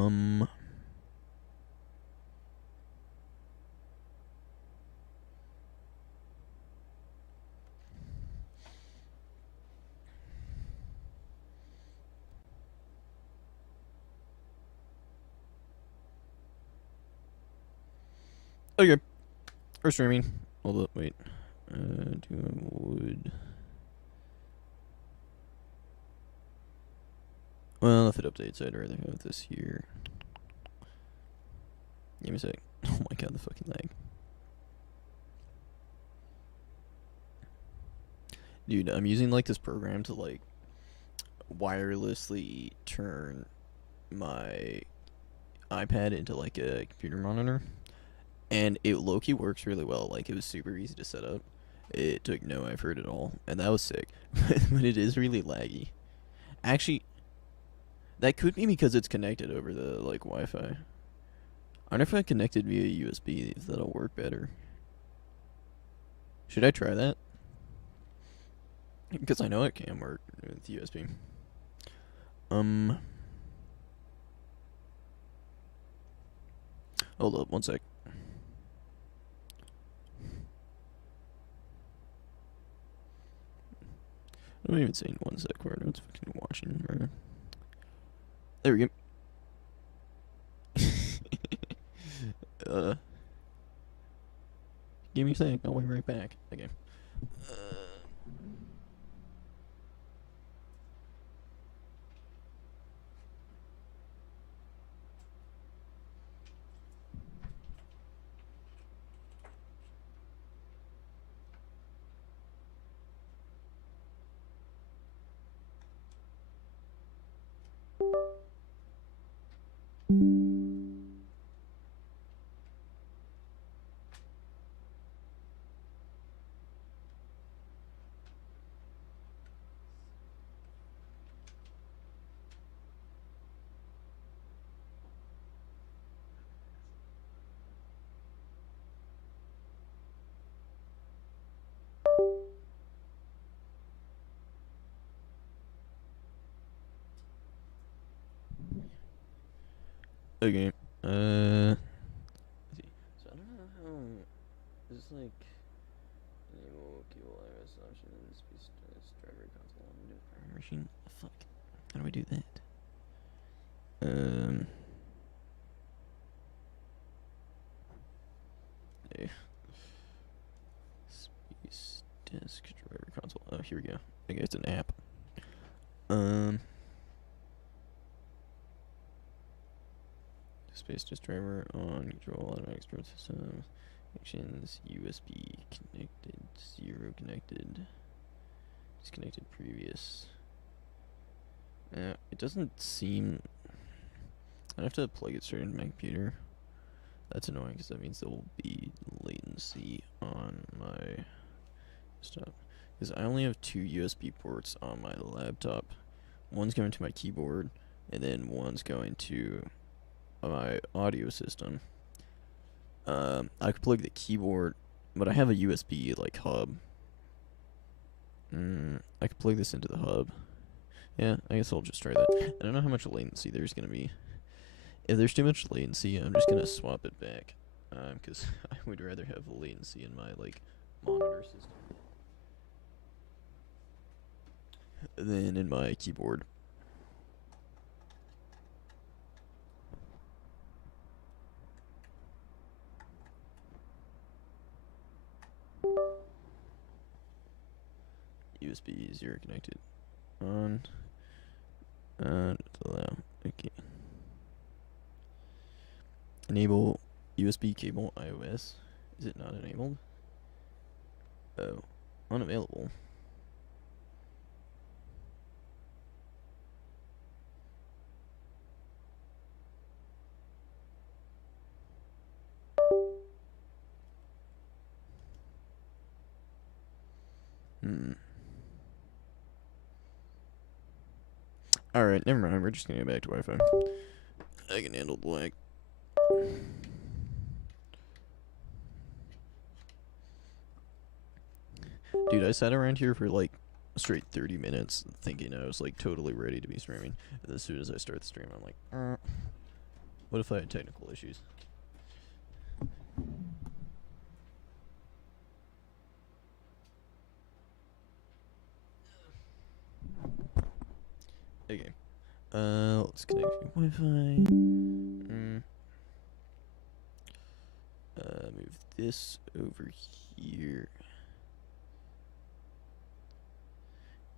Um. Okay. We're streaming. Hold up, wait. Would. Well, if it updates, I'd rather have this here. Give me a sec. Oh my god, the fucking lag. Dude, I'm using like this program to like wirelessly turn my iPad into like a computer monitor, and it low-key works really well. Like, it was super easy to set up. It took no effort at all, and that was sick. But it is really laggy. Actually, that could be because it's connected over the like Wi-Fi. I wonder if I connected via USB, if that'll work better. Should I try that? Because I know it can work with USB. Hold up, one sec. I'm not even saying 1 sec for it. It's fucking watching. Right? There we go. Give me a sec. I'll be right back. Okay. Okay. Let's see. So I don't know how. Is this like enable cable iOS options, space driver console on the primary machine? Fuck. How do I do that? Okay. Space disk driver console. Oh, here we go. Okay, it's an app. Space disk driver on control automatic start system. Actions USB connected, 0 connected, disconnected previous. It doesn't seem. I have to plug it straight into my computer. That's annoying because that means there will be latency on my stuff. Because I only have 2 USB ports on my laptop. One's going to my keyboard, and then one's going to my audio system. I could plug the keyboard, but I have a USB like hub. I could plug this into the hub. Yeah, I guess I'll just try that. I don't know how much latency there's gonna be. If there's too much latency, I'm just gonna swap it back. Because I would rather have latency in my like monitor system than in my keyboard. USB 0 connected. On. Allow. Okay. Enable USB cable iOS. Is it not enabled? Oh. Unavailable. Alright, never mind. We're just gonna go back to Wi-Fi. I can handle the lag. Dude, I sat around here for like a straight 30 minutes thinking I was like totally ready to be streaming. And as soon as I start the stream, I'm like, What if I had technical issues? Okay. Let's connect to Wi-Fi. Move this over here.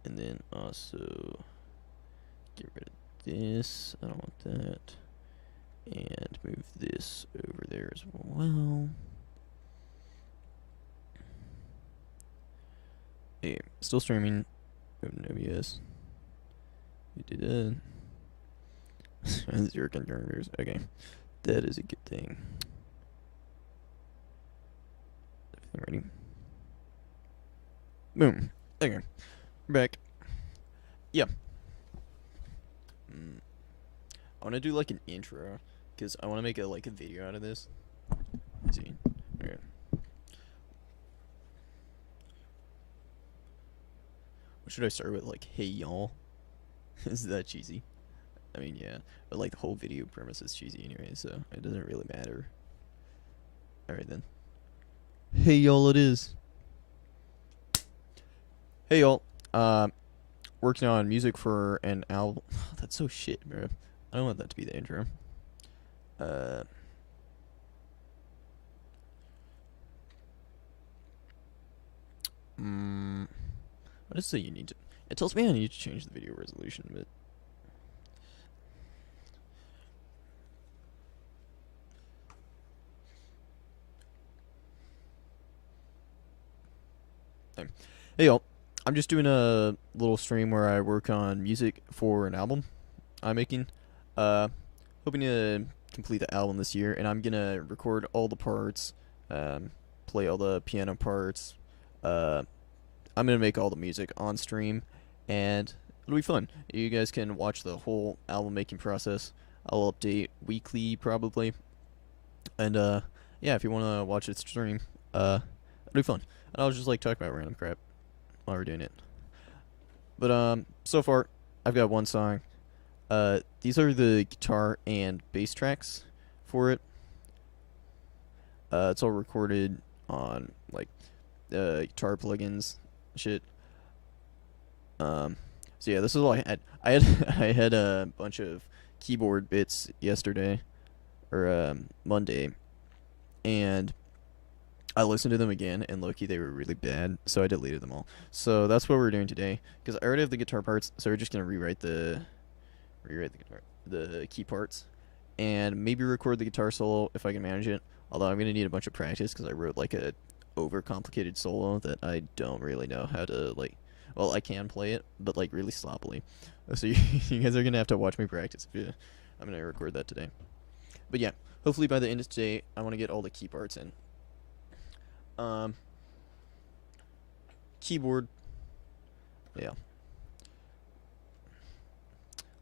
And then also get rid of this. I don't want that. And move this over there as well. Hey, still streaming. OBS. We did it. 0 contributors. Okay. That is a good thing. Everything ready? Boom. Okay. We're back. Yeah. I want to do like an intro, because I want to make a video out of this. Let's see. Okay. What should I start with? Like, hey y'all? Is that cheesy? I mean, yeah. But like the whole video premise is cheesy anyway, so it doesn't really matter. Alright then. Hey y'all, it is. Hey y'all. Working on music for an album. That's so shit, bro. I don't want that to be the intro. What does it say you need to? It tells me I need to change the video resolution, but hey y'all, I'm just doing a little stream where I work on music for an album I'm making. Hoping to complete the album this year, and I'm gonna record all the parts, play all the piano parts. I'm gonna make all the music on stream, and it'll be fun. You guys can watch the whole album making process. I'll update weekly probably, and yeah, if you wanna watch it stream, it'll be fun. And I'll just like talk about random crap while we're doing it. But so far I've got one song. These are the guitar and bass tracks for it. It's all recorded on like guitar plugins, shit. So yeah, this is all I had. I had a bunch of keyboard bits yesterday, or Monday, and I listened to them again, and low-key they were really bad, so I deleted them all. So that's what we're doing today, because I already have the guitar parts, so we're just gonna rewrite the key parts, and maybe record the guitar solo if I can manage it. Although I'm gonna need a bunch of practice, because I wrote like a overcomplicated solo that I don't really know how to like. Well, I can play it, but like really sloppily. So you guys are gonna have to watch me practice. I'm gonna record that today. But yeah, hopefully by the end of today, I want to get all the key parts in. Keyboard. Yeah.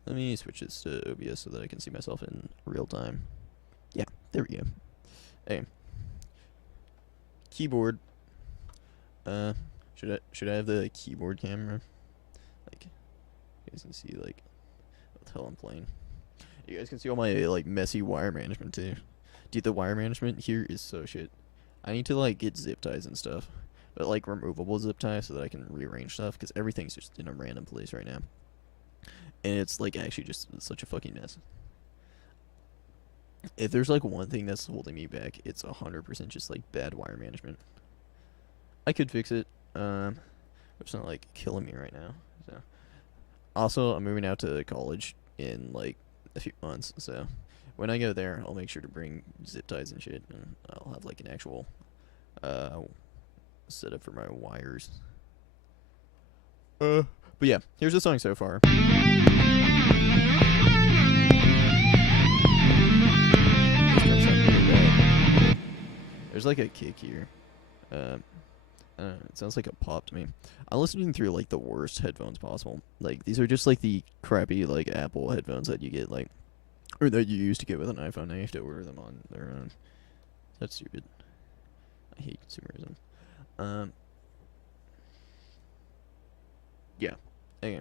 Let me switch this to OBS so that I can see myself in real time. Yeah, there we go. Hey. Keyboard. Should I have the keyboard camera? Like, you guys can see like what the hell I'm playing. You guys can see all my like messy wire management too. Dude, the wire management here is so shit. I need to like get zip ties and stuff, but like removable zip ties so that I can rearrange stuff, because everything's just in a random place right now. And it's like actually just such a fucking mess. If there's like one thing that's holding me back, it's 100% just like bad wire management. I could fix it. It's not like killing me right now. So also, I'm moving out to college in like a few months, so when I go there, I'll make sure to bring zip ties and shit, and I'll have like an actual setup for my wires. But yeah, here's the song so far. There's like a kick here. It sounds like a pop to me. I'm listening through like the worst headphones possible. Like these are just like the crappy like Apple headphones that you get like, or that you used to get with an iPhone. Now you have to order them on their own. That's stupid. I hate consumerism. Yeah. Okay.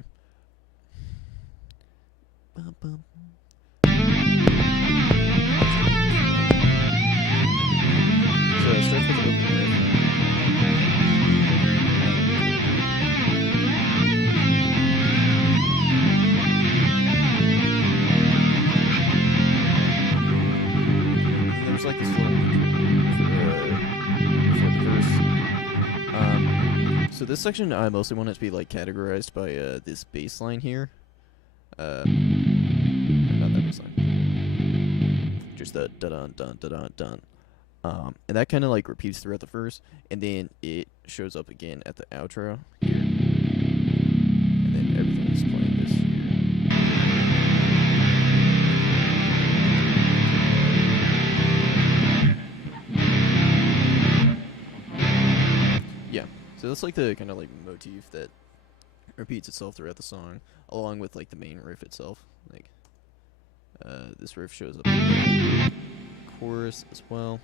like this little for the verse. So this section I mostly want it to be like categorized by this bass line here. Not that bass line. Just the da dun dun da dun dun. And that kind of like repeats throughout the verse, and then it shows up again at the outro here, and then everything is playing this here. Yeah, so that's like the kind of like motif that repeats itself throughout the song, along with like the main riff itself. Like, this riff shows up in the chorus as well.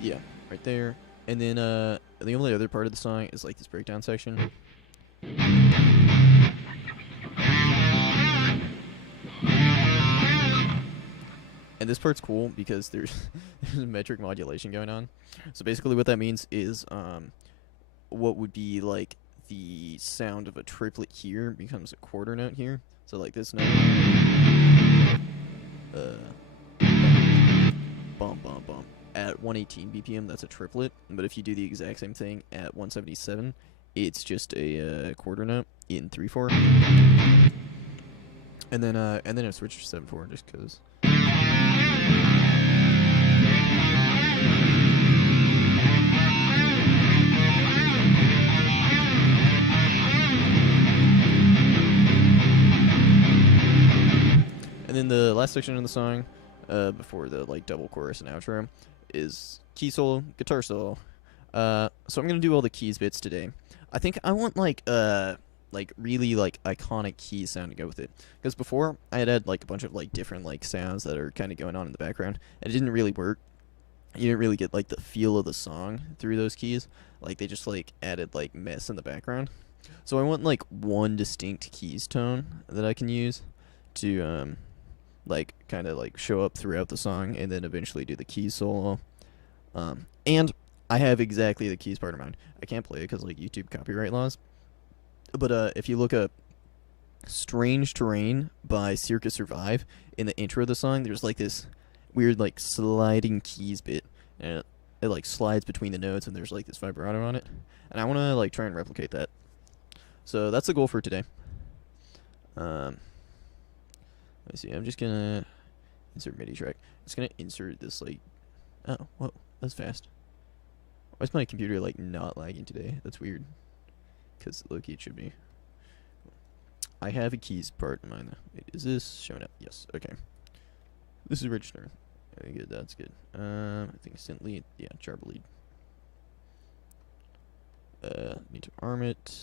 Yeah, right there. And then the only other part of the song is like this breakdown section. And this part's cool because there's metric modulation going on. So basically what that means is what would be like the sound of a triplet here becomes a quarter note here. So like this note. Bum bum bum. At 118 BPM, that's a triplet. But if you do the exact same thing at 177, it's just a quarter note in 3/4. And then I switched to 7/4 just because. And then the last section of the song, before the like double chorus and outro, is key solo, guitar solo. So I'm gonna do all the keys bits today. I think I want like really like iconic keys sound to go with it. Because before I had like a bunch of like different like sounds that are kind of going on in the background, and it didn't really work. You didn't really get like the feel of the song through those keys. Like they just like added like mess in the background. So I want like one distinct keys tone that I can use to like kind of like show up throughout the song, and then eventually do the keys solo. And I have exactly the keys part in mind. I can't play it because like YouTube copyright laws. But if you look up Strange Terrain by Circus Survive, in the intro of the song, there's like this weird like sliding keys bit, and it like slides between the notes, and there's like this vibrato on it. And I want to like try and replicate that. So that's the goal for today. Let me see. I'm just gonna insert MIDI track. I'm just gonna insert this like. Oh, whoa, that's fast. Why is my computer like not lagging today? That's weird. Because low-key it should be. I have a keys part in mind though. Wait, is this showing up? Yes. Okay. This is register. Okay, good. That's good. I think synth lead. Yeah, jarb lead. Need to arm it.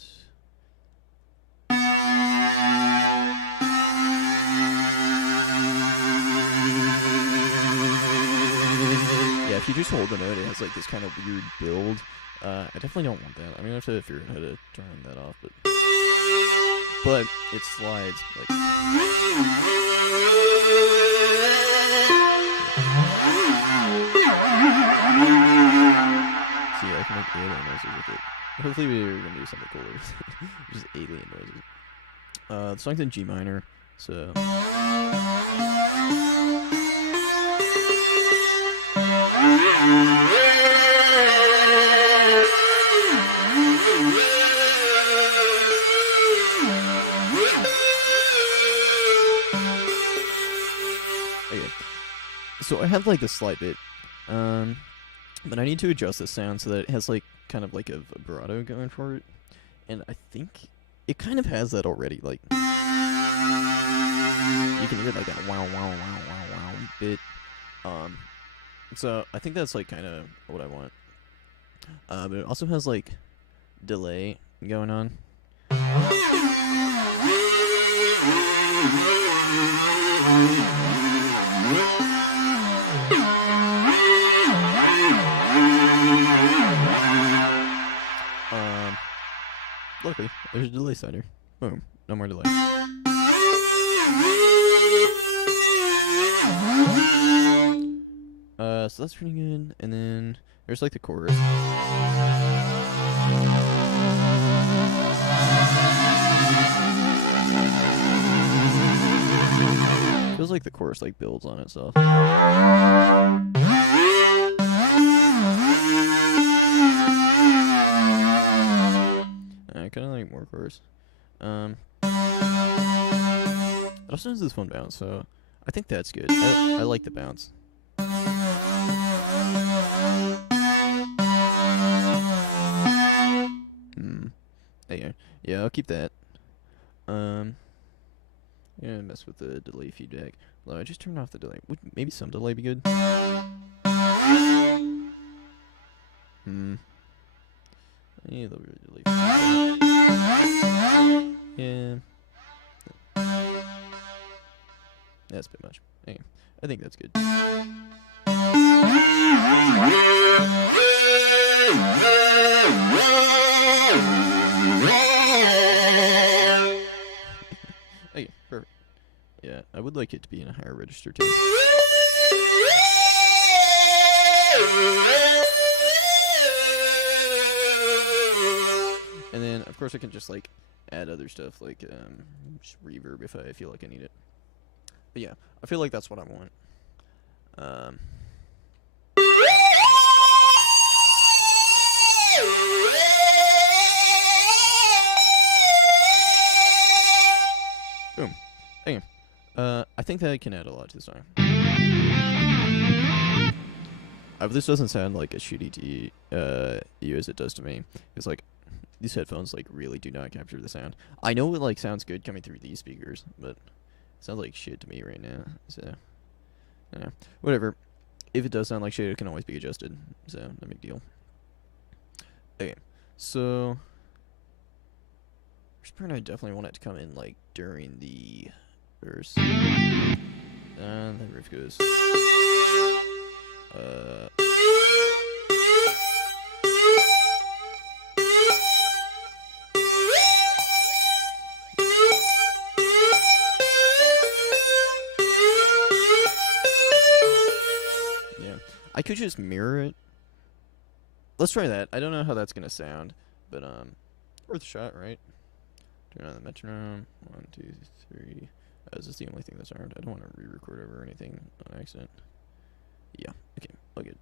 Yeah, if you just hold the note, it has like this kind of weird build. I definitely don't want that. I'm gonna have to figure out how to turn that off, but it slides like. See, I can make alien noises with it. Hopefully we're gonna do something cooler with it. Just alien noises. The song's in G minor, so. Okay. So I have like this slight bit, but I need to adjust the sound so that it has like kind of like a vibrato going for it, and I think it kind of has that already. Like you can hear like that wow wow wow wow wow bit. So I think that's like kind of what I want. But it also has like delay going on. Luckily, there's a delay slider. Boom, no more delay. So that's pretty good. And then there's like the chorus. Feels like the chorus like builds on itself. I kind of like more chorus. It also has this fun bounce, so I think that's good. I like the bounce. Yeah, I'll keep that. Yeah, mess with the delay feedback. Although I just turned off the delay. Would maybe some delay be good? Yeah, the delay feedback. Yeah. That's a bit much. Anyway, I think that's good. Okay, perfect. Yeah, I would like it to be in a higher register too. And then, of course, I can just like add other stuff like just reverb if I feel like I need it. But yeah, I feel like that's what I want. Boom. Okay. I think that I can add a lot to the song. If this doesn't sound like a shitty to you as it does to me, it's like these headphones like really do not capture the sound. I know it like sounds good coming through these speakers, but it sounds like shit to me right now. So, yeah, whatever. If it does sound like shit, it can always be adjusted. So, no big deal. Okay, so first part I definitely want it to come in like during the verse. And the riff goes. Yeah, I could just mirror it. Let's try that. I don't know how that's gonna sound, but worth a shot, right? Turn on the metronome. 1, 2, 3. Is this the only thing that's armed? I don't want to re-record over anything on accident. Yeah. Okay. All good.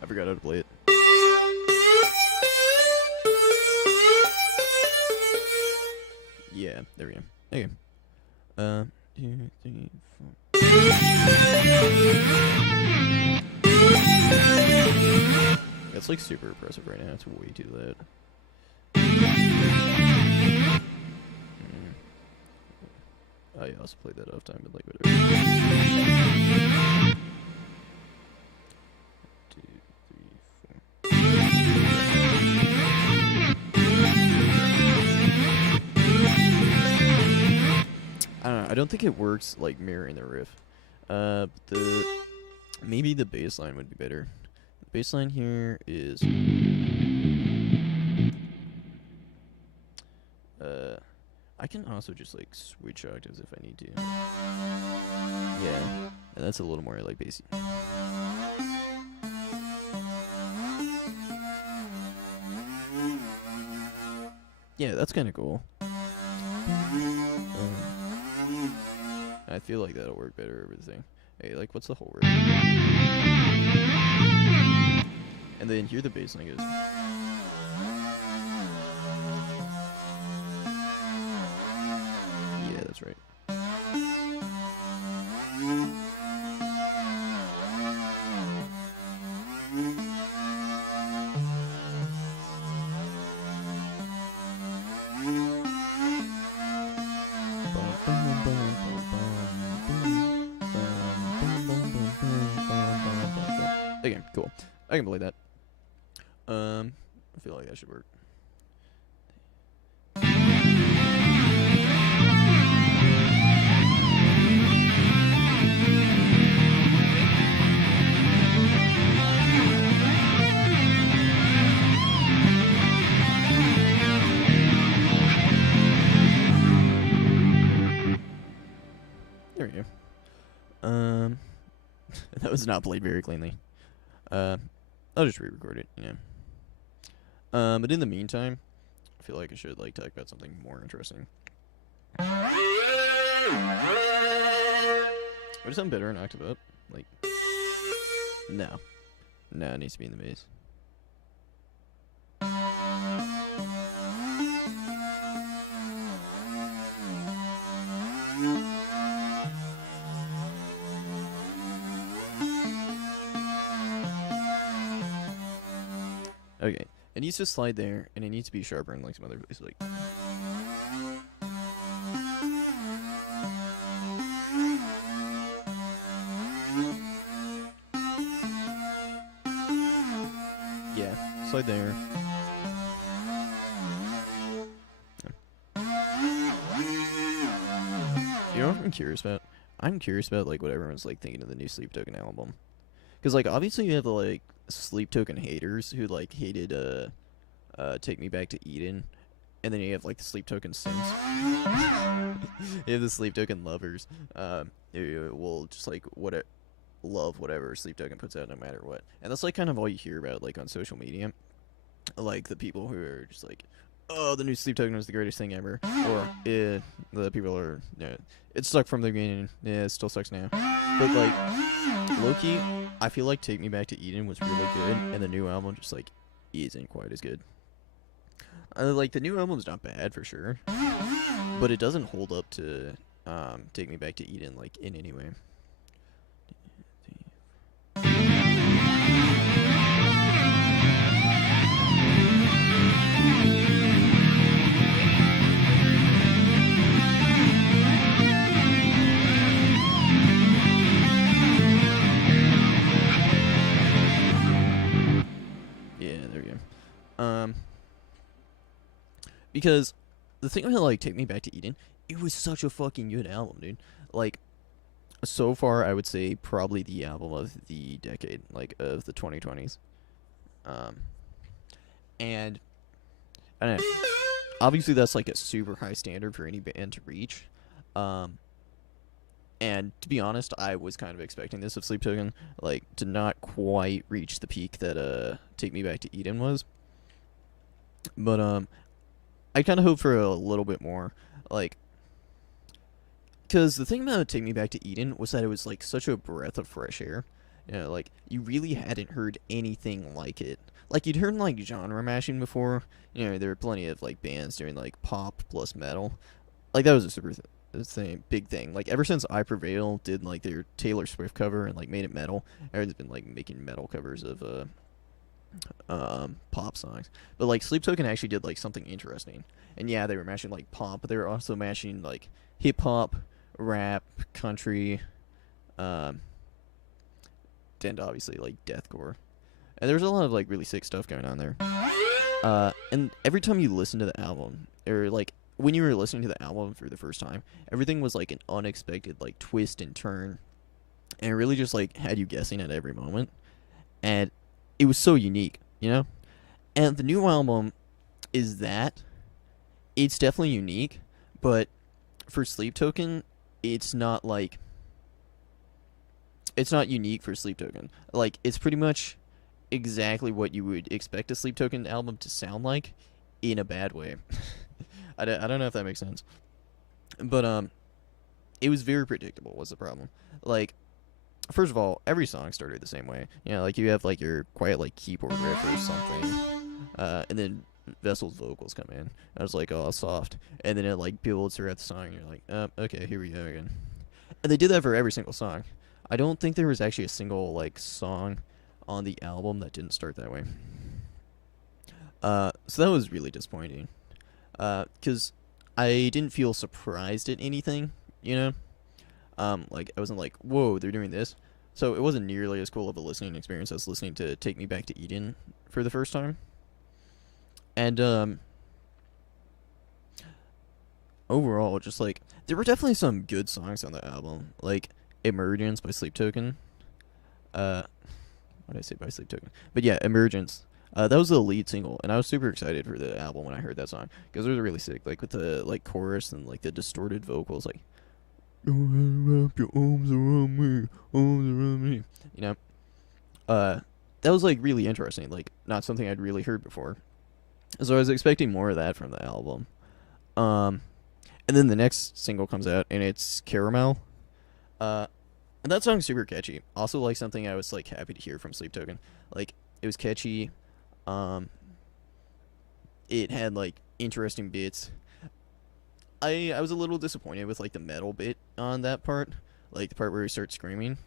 I forgot how to play it. Yeah. There we go. Okay. 2, 3, 4. It's like super impressive right now. It's way too loud. I also played that off time, but like whatever. 2, 3, 4. I don't know. I don't think it works like mirroring the riff. Maybe the bass line would be better. The bass line here is. I can also just like switch octaves if I need to. Yeah, and that's a little more like bassy. Yeah, that's kind of cool. I feel like that'll work better over the thing. Hey, like, what's the whole word? And then here the bass line goes. Yeah, that's right. Okay, cool. I can play that. I feel like that should work. There we go. That was not played very cleanly. I'll just re-record it, you know. But in the meantime, I feel like I should like talk about something more interesting. Would something better in octave up? Like, no, it needs to be in the bass. Okay, it needs to slide there, and it needs to be sharper in like some other place, like. Yeah, slide there. You know what I'm curious about? I'm curious about like what everyone's like thinking of the new Sleep Token album. Because like obviously you have the like Sleep Token haters who like hated Take Me Back to Eden, and then you have like the Sleep Token simps. You have the Sleep Token lovers who will just like love whatever Sleep Token puts out no matter what. And that's like kind of all you hear about like on social media. Like the people who are just like, oh, the new Sleep Token is the greatest thing ever, or the people are, it sucked from the beginning, yeah, it still sucks now. But like low-key, I feel like Take Me Back to Eden was really good, and the new album just like isn't quite as good. Like the new album's not bad for sure, but it doesn't hold up to Take Me Back to Eden like in any way. Because the thing about like Take Me Back to Eden, it was such a fucking good album, dude. Like, so far I would say probably the album of the decade, like of the 2020s. And I don't know. Obviously that's like a super high standard for any band to reach. And to be honest, I was kind of expecting this of Sleep Token, like to not quite reach the peak that Take Me Back to Eden was. But I kind of hope for a little bit more, like, because the thing about Take Me Back to Eden was that it was like such a breath of fresh air. Like you really hadn't heard anything like it. Like you'd heard like genre mashing before. There were plenty of like bands doing like pop plus metal. Like that was a super big thing. Like ever since I Prevail did like their Taylor Swift cover and like made it metal, everyone's been like making metal covers of pop songs. But like Sleep Token actually did like something interesting. And yeah, they were mashing like pop, but they were also mashing like hip hop, rap, country, and obviously like deathcore. And there's a lot of like really sick stuff going on there. And every time you listen to the album, or like when you were listening to the album for the first time, everything was like an unexpected like twist and turn, and it really just like had you guessing at every moment. And it was so unique, And the new album is that. It's definitely unique, but for Sleep Token, it's not like... It's not unique for Sleep Token. Like, it's pretty much exactly what you would expect a Sleep Token album to sound like, in a bad way. I don't know if that makes sense. But, it was very predictable, was the problem. Like... First of all, every song started the same way. Like you have like your quiet like keyboard riff or something, and then Vessel's vocals come in. I was like, oh, soft, and then it like builds throughout the song. And you're like, okay, here we go again. And they did that for every single song. I don't think there was actually a single like song on the album that didn't start that way. So that was really disappointing, because I didn't feel surprised at anything, Like, I wasn't like, whoa, they're doing this. So it wasn't nearly as cool of a listening experience as listening to Take Me Back to Eden for the first time. And, overall, just, like, there were definitely some good songs on the album. Like, Emergence by Sleep Token. What did I say by Sleep Token? But yeah, Emergence. That was the lead single, and I was super excited for the album when I heard that song. Because it was really sick, like, with the, like, chorus and, like, the distorted vocals, like... Wrap your arms around me, arms around me. You know, that was like really interesting. Like not something I'd really heard before. So I was expecting more of that from the album. Um, and then the next single comes out, and it's Caramel. Uh, and that song's super catchy. Also, like something I was like happy to hear from Sleep Token. Like it was catchy. Um, it had like interesting bits. I was a little disappointed with like the metal bit on that part, like the part where he starts screaming,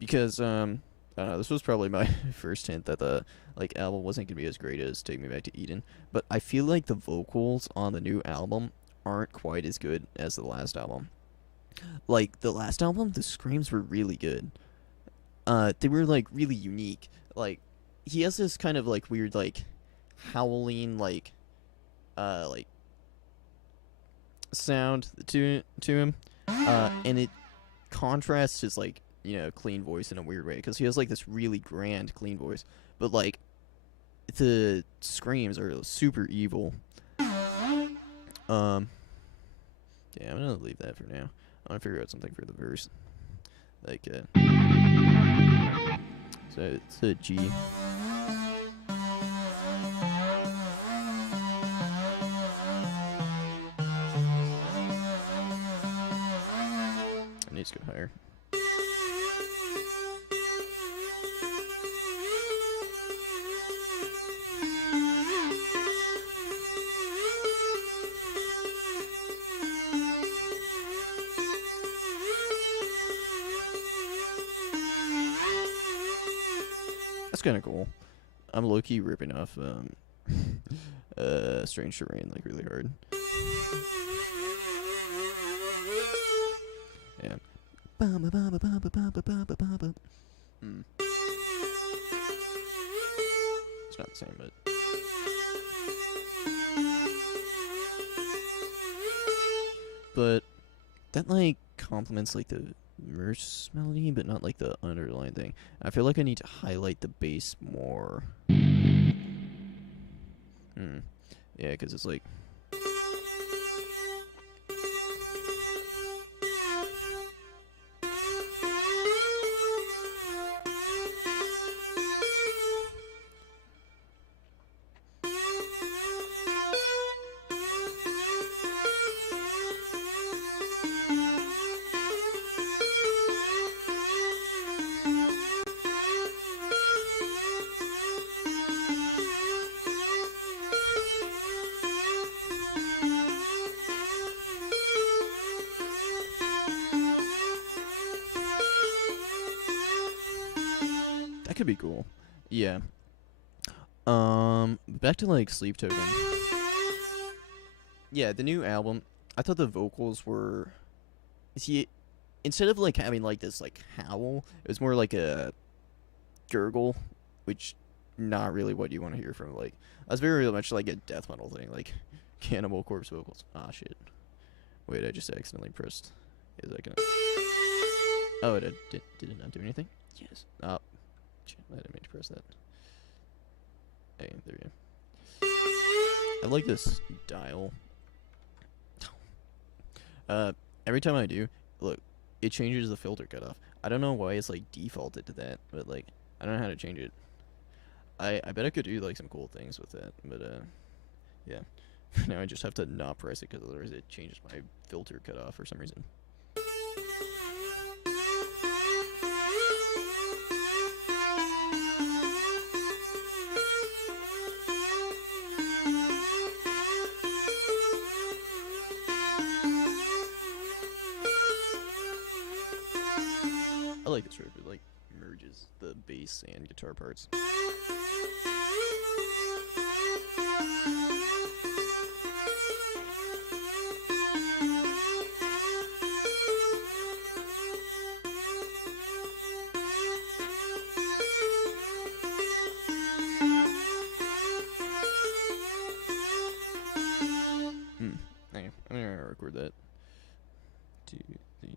because this was probably my first hint that the like album wasn't gonna be as great as Take Me Back to Eden, but I feel like the vocals on the new album aren't quite as good as the last album. Like the last album, the screams were really good. They were like really unique. Like he has this kind of like weird like howling like sound to him, and it contrasts his like clean voice in a weird way because he has like this really grand clean voice, but like the screams are super evil. Um, yeah, I'm gonna leave that for now. I want to figure out something for the verse, like so it's a G. It needs to go higher. That's kind of cool. I'm low-key ripping off Strange Terrain like really hard. Yeah. It's not the same, but that like complements like the verse melody, but not like the underlying thing. I feel like I need to highlight the bass more. Yeah, because it's like. That could be cool. Yeah. Back to like Sleep Token. Yeah, the new album. I thought the vocals were. See, instead of like having like this like howl, it was more like a gurgle, which not really what you want to hear from like. That's very much like a death metal thing, like Cannibal Corpse vocals. Ah shit. Wait, I just accidentally pressed. Is that gonna? Oh, did it not do anything? Yes. Oh. I didn't mean to press that. Hey, there you go. I like this dial. Every time I do, look, it changes the filter cutoff. I don't know why it's like defaulted to that, but like I don't know how to change it. I bet I could do like some cool things with that, but yeah. Now I just have to not press it because otherwise it changes my filter cutoff for some reason. I like this riff. It like merges the bass and guitar parts. Okay, I'm gonna record that. 2, 3.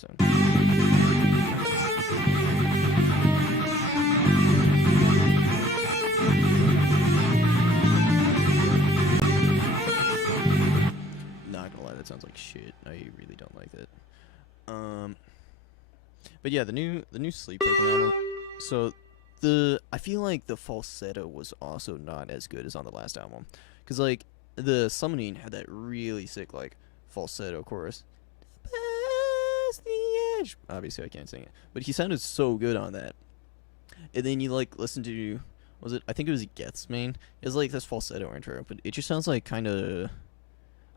that sound. Not gonna lie, that sounds like shit. I really don't like that. Um, but yeah, the new Sleep Token album. So I feel like the falsetto was also not as good as on the last album, cause like the Summoning had that really sick like falsetto chorus. Past the edge. Obviously, I can't sing it, but he sounded so good on that. And then you like listen to, was it? I think it was Geth's main. It was like this falsetto intro, but it just sounds like kind of,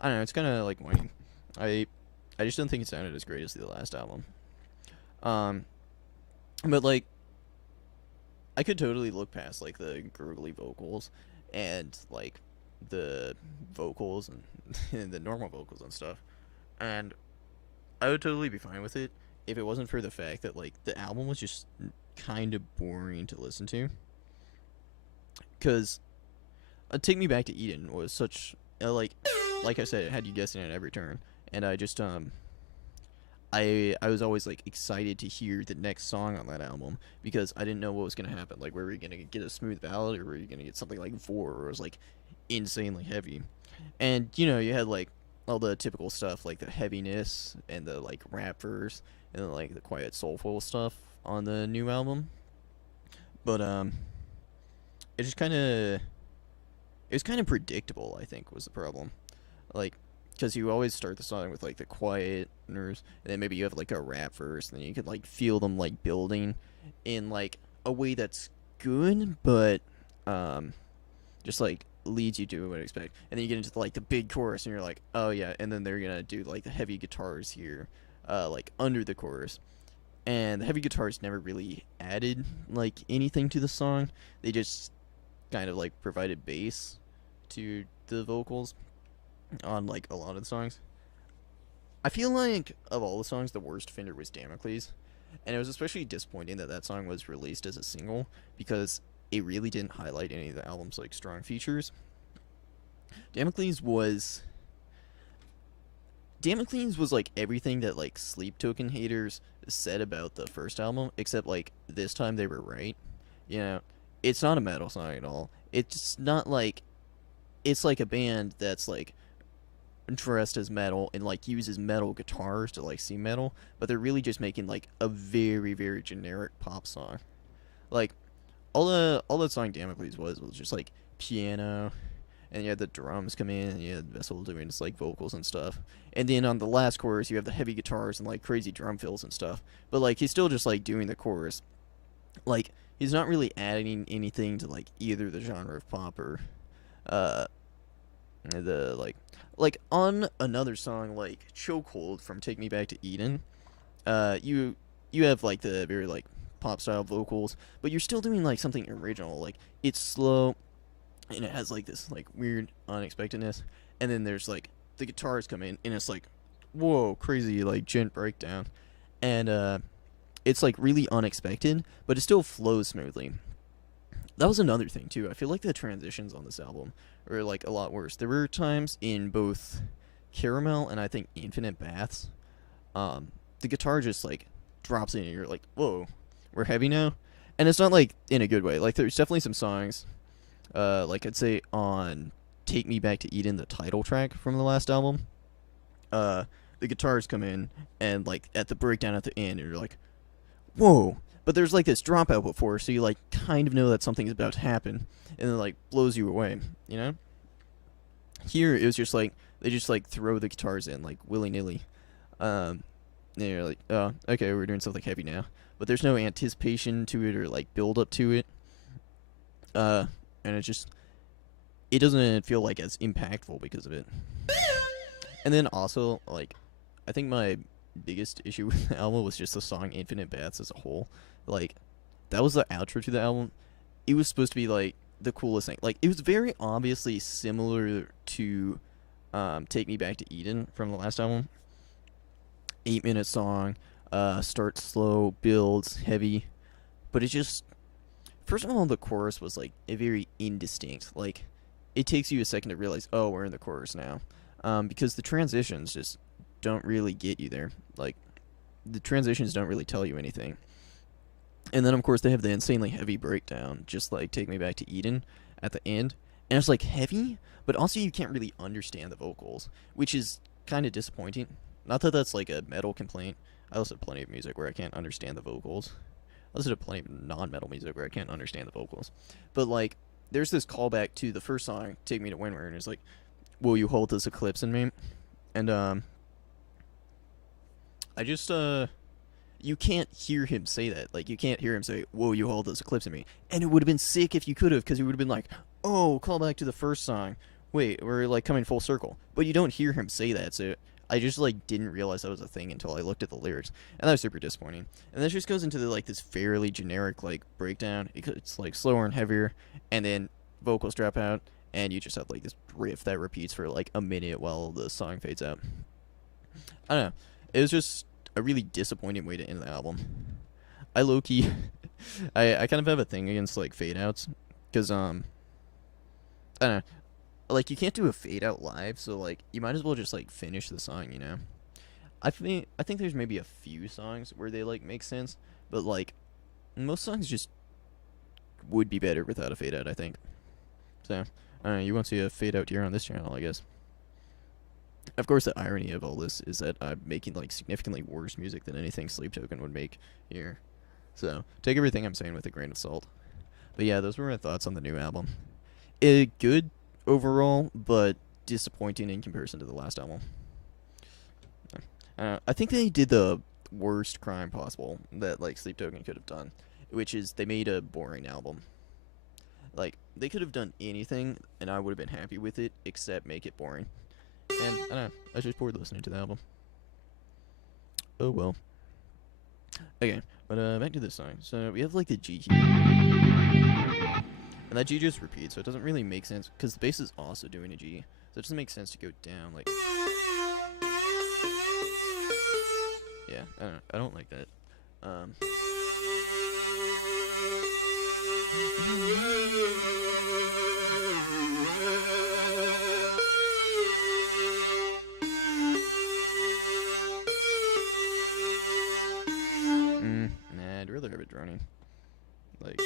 I don't know. It's kind of like whiny. I I just don't think it sounded as great as the last album. Um, but like I could totally look past like the gurgly vocals and like the vocals and the normal vocals and stuff, and I would totally be fine with it if it wasn't for the fact that like the album was just kind of boring to listen to. Cause Take Me Back to Eden was such like I said, it had you guessing at every turn, and I just I was always like excited to hear the next song on that album because I didn't know what was gonna happen. Like, were we gonna get a smooth ballad or were you gonna get something like Vor or was like insanely heavy? And you had like all the typical stuff like the heaviness and the like rap verse and then, like the quiet soulful stuff on the new album. But it just kind of it was kind of predictable. I think was the problem. Like, because you always start the song with like the quiet nerves, and then maybe you have like a rap verse, and then you could like feel them like building in like a way that's good, but um, just like leads you to what I expect, and then you get into like the big chorus, and you're like, oh yeah, and then they're gonna do like the heavy guitars here, like under the chorus, and the heavy guitars never really added like anything to the song. They just kind of like provided bass to the vocals on like a lot of the songs. I feel like of all the songs, the worst offender was Damocles, and it was especially disappointing that that song was released as a single because it really didn't highlight any of the album's like strong features. Damocles was Damocles was like everything that like Sleep Token haters said about the first album, except like this time they were right. You know, it's not a metal song at all. It's not like it's like a band that's like dressed as metal and like uses metal guitars to like seem metal, but they're really just making like a very very generic pop song. Like all the song Damocles was just like piano, and you had the drums come in, and you had Vessel doing his like vocals and stuff, and then on the last chorus you have the heavy guitars and like crazy drum fills and stuff. But like he's still just like doing the chorus. Like he's not really adding anything to like either the genre of pop or uh the like on another song like Chokehold from Take Me Back to Eden, you have like the very like pop style vocals, but you're still doing like something original. Like it's slow and it has like this like weird unexpectedness, and then there's like the guitars come in and it's like whoa crazy like gent breakdown, and it's like really unexpected, but it still flows smoothly. That was another thing too. I feel like the transitions on this album were like a lot worse. There were times in both Caramel and I think Infinite Baths, the guitar just like drops in and you're like, whoa, we're heavy now, and it's not like in a good way. Like there's definitely some songs, like I'd say on Take Me Back to Eden, the title track from the last album, the guitars come in and like at the breakdown at the end, and you're like, whoa. But there's like this dropout before, so you like kind of know that something's about to happen, and then like blows you away, you know? Here it was just like they just like throw the guitars in like willy nilly, and you're like, oh, okay, we're doing something heavy now, but there's no anticipation to it or like build up to it, and it doesn't feel like as impactful because of it. And then also like, I think my biggest issue with the album was just the song Infinite Baths as a whole. Like, that was the outro to the album. It was supposed to be like the coolest thing. Like, it was very obviously similar to Take Me Back to Eden from the last album. 8-minute song, starts slow, builds heavy, but it just, first of all, the chorus was like a very indistinct. Like, it takes you a second to realize, oh, we're in the chorus now, because the transitions just don't really get you there. Like, the transitions don't really tell you anything. And then of course they have the insanely heavy breakdown, just like Take Me Back to Eden at the end. And it's like heavy, but also you can't really understand the vocals, which is kind of disappointing. Not that that's like a metal complaint. I listen to plenty of music where I can't understand the vocals. I listen to plenty of non-metal music where I can't understand the vocals. But like, there's this callback to the first song, Take Me to Windward, and it's like, will you hold this eclipse in me? And I just you can't hear him say that. Like, you can't hear him say, "Whoa, you hold this eclipse in me." And it would have been sick if you could have, because he would have been like, "Oh, call back to the first song. Wait, we're like coming full circle." But you don't hear him say that, so I just like didn't realize that was a thing until I looked at the lyrics, and that was super disappointing. And that just goes into like this fairly generic like breakdown. It's like slower and heavier, and then vocals drop out, and you just have like this riff that repeats for like a minute while the song fades out. I don't know. It was just a really disappointing way to end the album. I low key, I kind of have a thing against like fade outs, cause I don't know, like you can't do a fade out live, so like you might as well just like finish the song, you know. I think there's maybe a few songs where they like make sense, but like most songs just would be better without a fade out, I think. So I don't know, you won't see a fade out here on this channel, I guess. Of course, the irony of all this is that I'm making like significantly worse music than anything Sleep Token would make here. So take everything I'm saying with a grain of salt. But yeah, those were my thoughts on the new album. Good overall, but disappointing in comparison to the last album. I think they did the worst crime possible that like Sleep Token could have done, which is they made a boring album. Like, they could have done anything, and I would have been happy with it, except make it boring. And, I don't know, I was just bored listening to the album. Oh well. Okay, but back to this song. So, we have, like, the G key. And that G just repeats, so it doesn't really make sense, because the bass is also doing a G. So it doesn't make sense to go down, like... Yeah, I don't know, I don't like that. Nah, I'd rather have it droning. Like...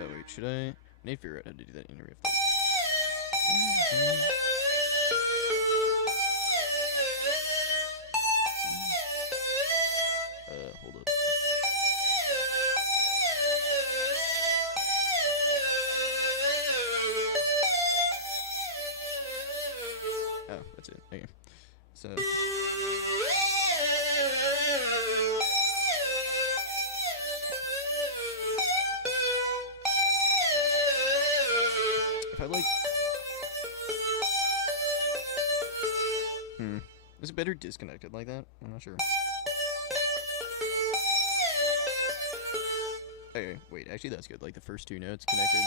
Oh wait, should I need to figure out how to do that in a riff. Hold up. Oh, that's it. Okay. So. If I like. Is it better disconnected like that? I'm not sure. Okay, wait, actually that's good. Like the first two notes connected.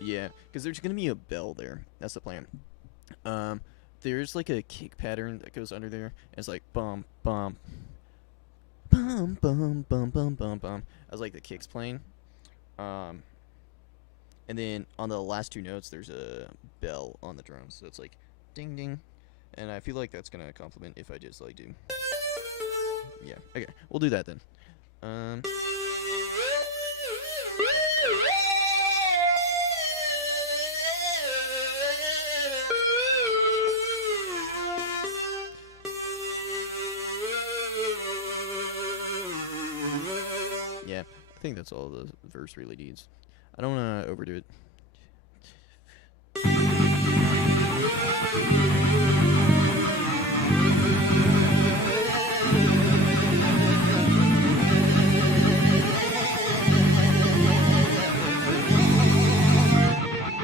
Yeah, because there's gonna be a bell there. That's the plan. There's like a kick pattern that goes under there. And it's like bum bum bum bum bum bum bum bum. As like the kick's playing. And then on the last two notes there's a bell on the drums. So it's like ding ding. And I feel like that's gonna complement if I just like do. Yeah, okay, we'll do that then. Yeah, I think that's all the verse really needs. I don't want to overdo it.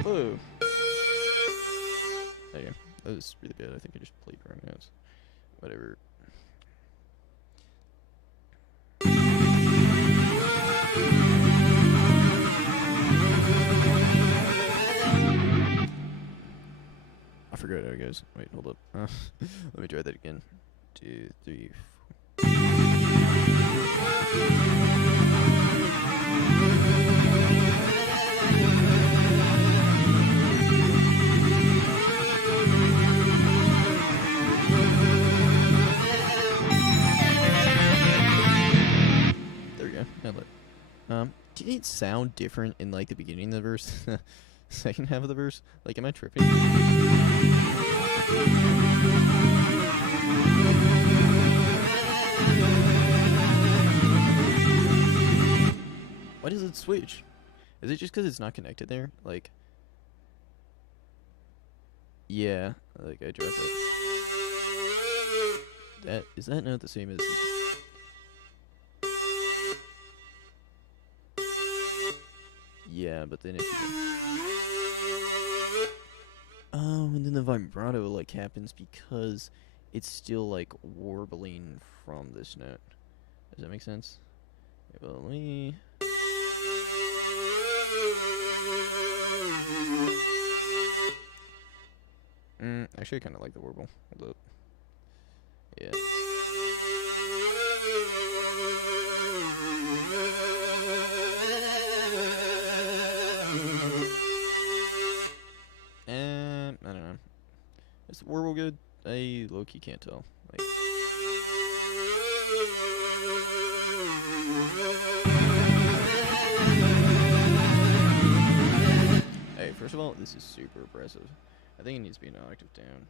Whoa. There you go. That was really bad. I think I just played wrong notes. Whatever. I forgot how it goes. Wait, hold up. Let me try that again. 2, 3, 4. There we go. Now look. Did it sound different in like the beginning of the verse? Second half of the verse? Like, am I tripping? Why does it switch? Is it just because it's not connected there? Like, yeah, like I dropped it. That is that note the same as? Yeah, but then if you oh, and then the vibrato like happens because it's still like warbling from this note. Does that make sense? Well, let me. Actually, I kind of like the warble. Hold up. Yeah. I don't know. Is the warble good? I low-key can't tell. Like. Hey, first of all, this is super impressive. I think it needs to be an octave down.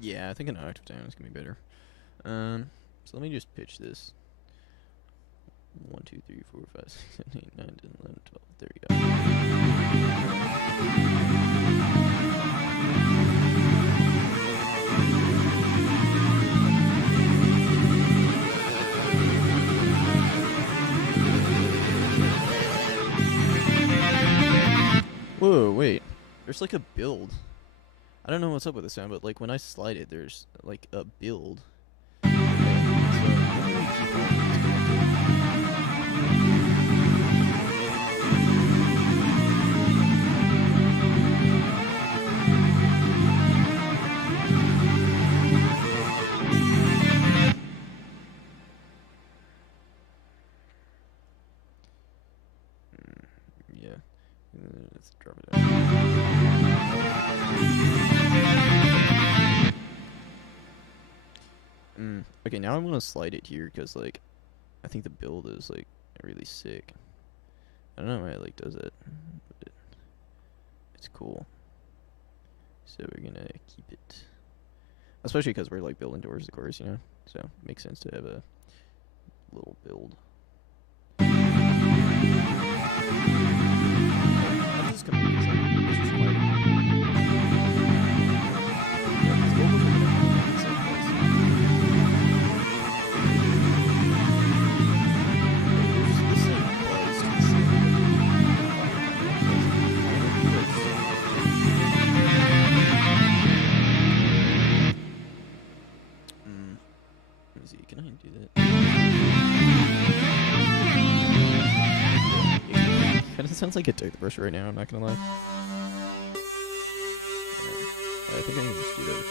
Yeah, I think an octave down is gonna be better. So let me just pitch this. 1, 2, 3, 4, 5, 6, 7, 8, 9, 10, 11, 12. There you go. Whoa, wait. There's like a build. I don't know what's up with the sound, but like when I slide it, there's like a build. Yeah. Let's drop it down. Okay, now I'm gonna slide it here because like I think the build is like really sick. I don't know why it like does it, but it's cool. So we're gonna keep it, especially because we're like building towards the chorus, you know. So it makes sense to have a little build. How does this come in? It's just like, can I do that? Kind of sounds like a toothbrush right now, I'm not gonna lie. I think I can just do that with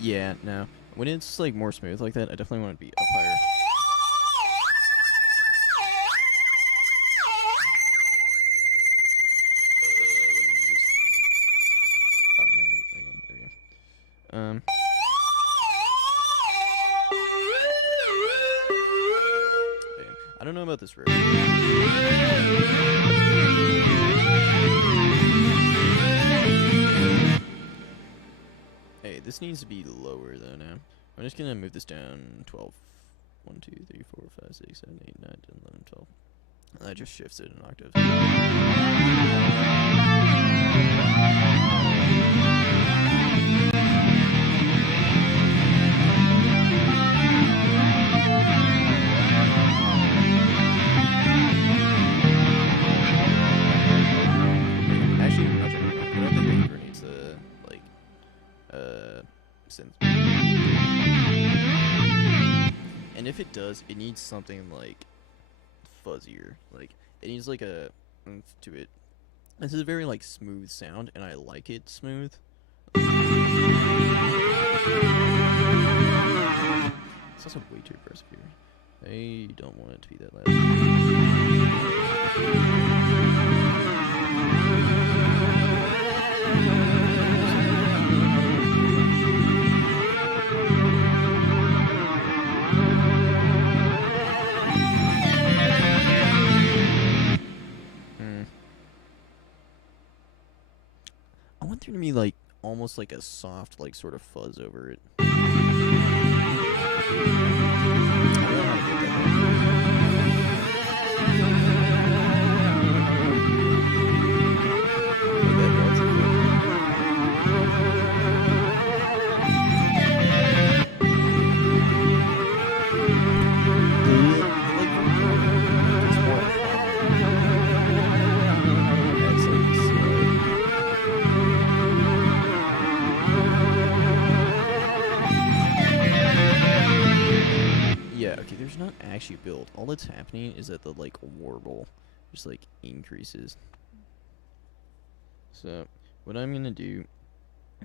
Yeah, no. When it's like more smooth like that, I definitely want it to be up higher. What is this? Oh, nailed it again. There we go. Okay. I don't know about this riff. Hey, this needs to be lower though now. I'm just gonna move this down 12. 1, 2, 3, 4, 5, 6, 7, 8, 9, 10, 11, 12. That just shifts it an octave. Actually, I don't think it ever needs synth. And if it does, it needs something like fuzzier. Like it needs like a oomph to it. This is a very like smooth sound, and I like it smooth. It's also way too aggressive here. I don't want it to be that loud. I want there to be like almost like a soft like sort of fuzz over it. I don't know how to get that not actually built. All that's happening is that the like warble just like increases. So what I'm gonna do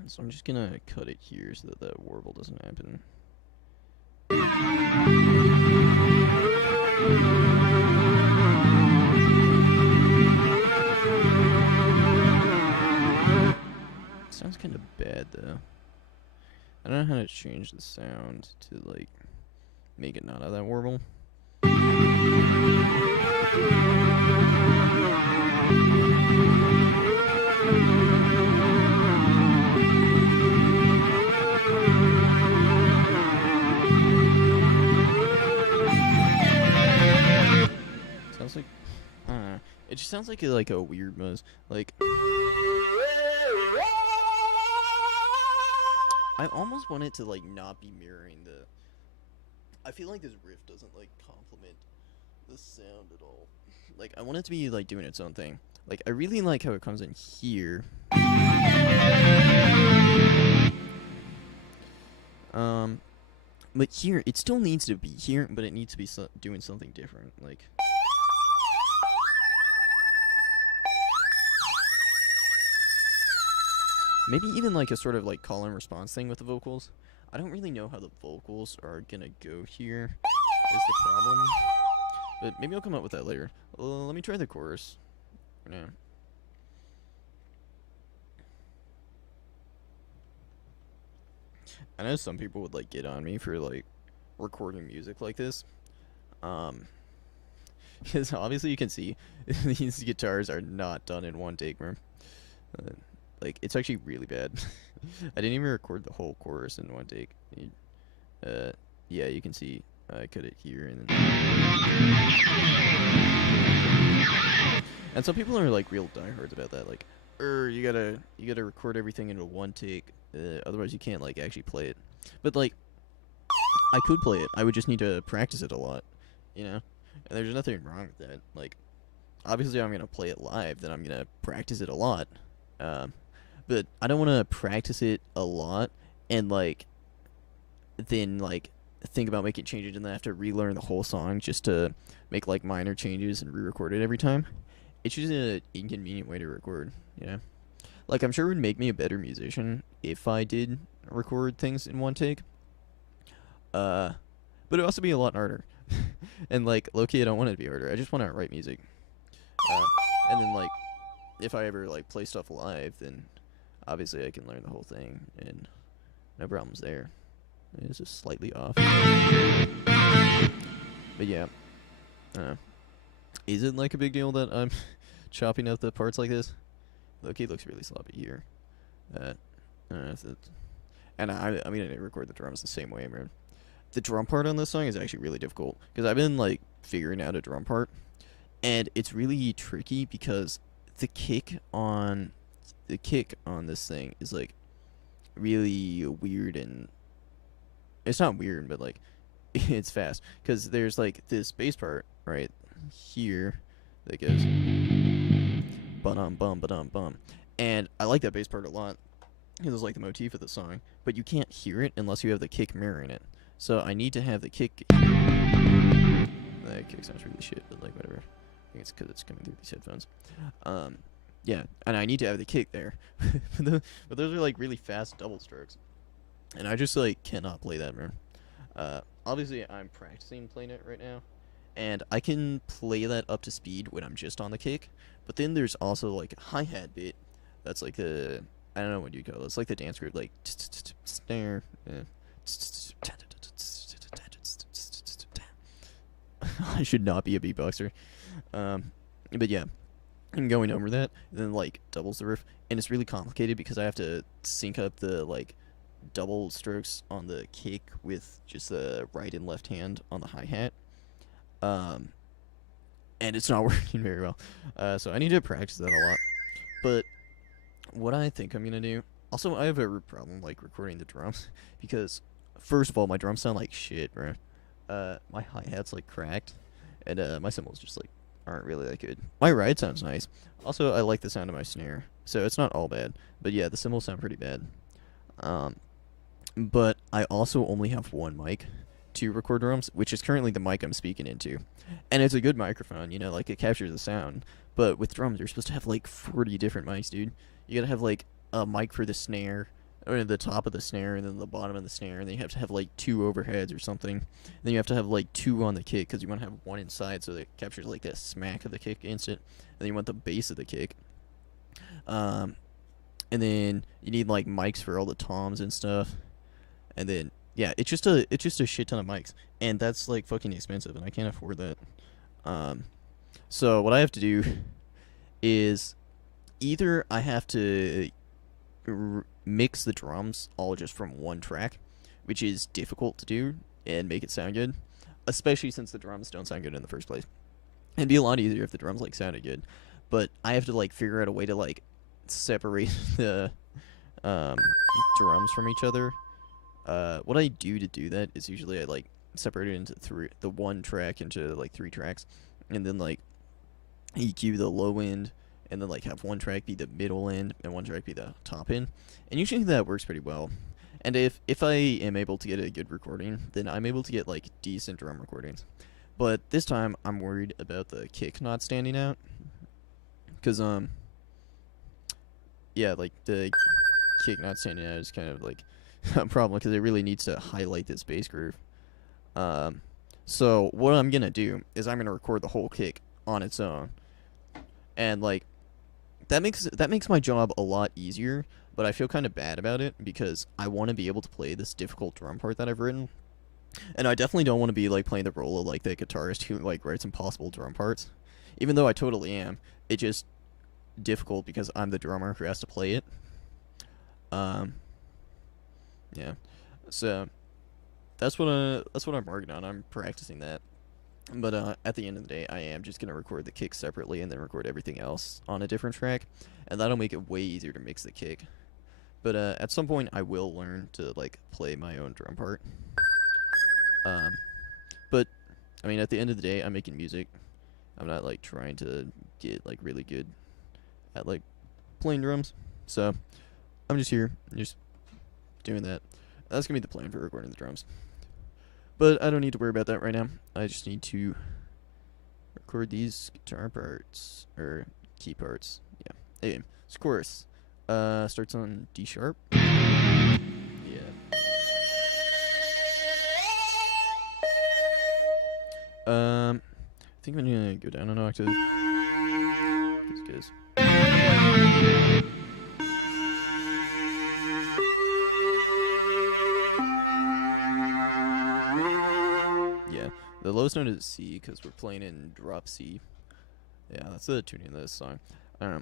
is I'm just gonna cut it here so that that warble doesn't happen. Sounds kind of bad though. I don't know how to change the sound to like make it not have that warble. Sounds like I don't know. It just sounds like a weird buzz. Like I almost want it to like not be mirroring the. I feel like this riff doesn't like complement the sound at all. Like I want it to be like doing its own thing. Like I really like how it comes in here. But here it still needs to be here, but it needs to be doing something different. Like. Maybe even like a sort of like call and response thing with the vocals. I don't really know how the vocals are gonna go here is the problem. But maybe I'll come up with that later. Let me try the chorus for now. I know some people would like get on me for like recording music like this. Because obviously you can see these guitars are not done in one take, bro. Like, it's actually really bad. I didn't even record the whole chorus in one take. Yeah, you can see I cut it here and then. And some people are like real diehards about that. Like, you gotta record everything into one take. Otherwise, you can't like actually play it. But like, I could play it. I would just need to practice it a lot, you know. And there's nothing wrong with that. Like, obviously, I'm gonna play it live. Then I'm gonna practice it a lot. But I don't want to practice it a lot and like then like think about making changes and then have to relearn the whole song just to make like minor changes and re-record it every time. It's just an inconvenient way to record, you know. Like I'm sure it would make me a better musician if I did record things in one take. Uh, but it'd also be a lot harder. And like low key, I don't want it to be harder. I just want to write music. And then like if I ever like play stuff live, then obviously I can learn the whole thing and no problems there. It's just slightly off. But yeah, is it like a big deal that I'm chopping up the parts like this? Loki looks really sloppy here. I don't know if it, and I mean I didn't record the drums the same way, man. The drum part on this song is actually really difficult because I've been like figuring out a drum part, and it's really tricky because the kick on this thing is like really weird, and it's not weird, but like it's fast because there's like this bass part right here that goes bum bum bum bum, and I like that bass part a lot because it's like the motif of the song, but you can't hear it unless you have the kick mirroring it. So I need to have the kick. That kick sounds really shit, but like whatever. I think it's because it's coming through these headphones. Yeah, and I need to have the kick there. But those are like really fast double strokes, and I just like cannot play that, man. Obviously I'm practicing playing it right now, and I can play that up to speed when I'm just on the kick. But then there's also like a hi-hat bit. That's like the I don't know what you call it. It's like the dance group, like snare. I should not be a beatboxer. But yeah, I'm going over that, and then like doubles the riff, and it's really complicated because I have to sync up the like double strokes on the kick with just the right and left hand on the hi-hat. And it's not working very well. So I need to practice that a lot. But what I think I'm gonna do. Also, I have a problem like recording the drums because first of all, my drums sound like shit, bro. My hi-hat's like cracked, and my cymbals just like aren't really that good. My ride sounds nice. Also, I like the sound of my snare, so it's not all bad. But yeah, the cymbals sound pretty bad. But I also only have one mic to record drums, which is currently the mic I'm speaking into, and it's a good microphone. You know, like it captures the sound. But with drums, you're supposed to have like 40 different mics, dude. You gotta have like a mic for the snare, or the top of the snare, and then the bottom of the snare, and then you have to have like 2 overheads or something. And then you have to have like 2 on the kick because you want to have one inside so that it captures like that smack of the kick instant. And then you want the bass of the kick. And then you need like mics for all the toms and stuff. And then yeah, it's just a shit ton of mics, and that's like fucking expensive, and I can't afford that. So what I have to do is either I have to mix the drums all just from one track, which is difficult to do and make it sound good, especially since the drums don't sound good in the first place. It'd be a lot easier if the drums like sounded good, but I have to like figure out a way to like separate the drums from each other. What I do to do that is usually I like separate it into the one track into like 3 tracks, and then like EQ the low end, and then like have one track be the middle end and one track be the top end, and usually that works pretty well. And if I am able to get a good recording, then I'm able to get like decent drum recordings. But this time I'm worried about the kick not standing out, cause yeah, like the kick not standing out is kind of like a problem because it really needs to highlight this bass groove. So what I'm gonna do is I'm gonna record the whole kick on its own, and like that makes my job a lot easier. But I feel kind of bad about it because I want to be able to play this difficult drum part that I've written, and I definitely don't want to be like playing the role of like the guitarist who like writes impossible drum parts, even though I totally am. It's just difficult because I'm the drummer who has to play it. Yeah, so that's what I'm working on. I'm practicing that. But at the end of the day, I am just gonna record the kick separately and then record everything else on a different track, and that'll make it way easier to mix the kick. But at some point, I will learn to like play my own drum part. But I mean, at the end of the day, I'm making music. I'm not like trying to get like really good at like playing drums. So I'm just here, just doing that. That's gonna be the plan for recording the drums. But I don't need to worry about that right now. I just need to record these guitar parts, or key parts. Yeah. Anyway, this chorus starts on D sharp. Yeah. think I'm gonna go down an octave. Because yeah, the lowest note is C because we're playing in drop C. Yeah, that's the tuning of this song. I don't know.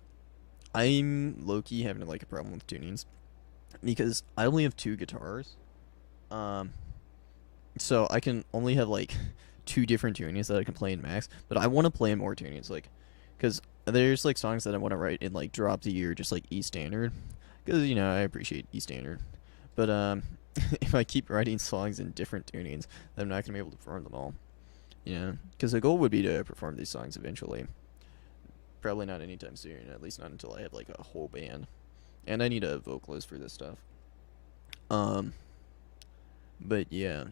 I'm low-key having like a problem with tunings because I only have 2 guitars. Um, so I can only have like 2 different tunings that I can play in max, but I want to play more tunings, like, because there's like songs that I want to write in like drop D or just like E standard, because you know I appreciate E standard, but if I keep writing songs in different tunings, then I'm not gonna be able to perform them all, you know, because the goal would be to perform these songs eventually. Probably not anytime soon, at least not until I have like a whole band, and I need a vocalist for this stuff. But yeah,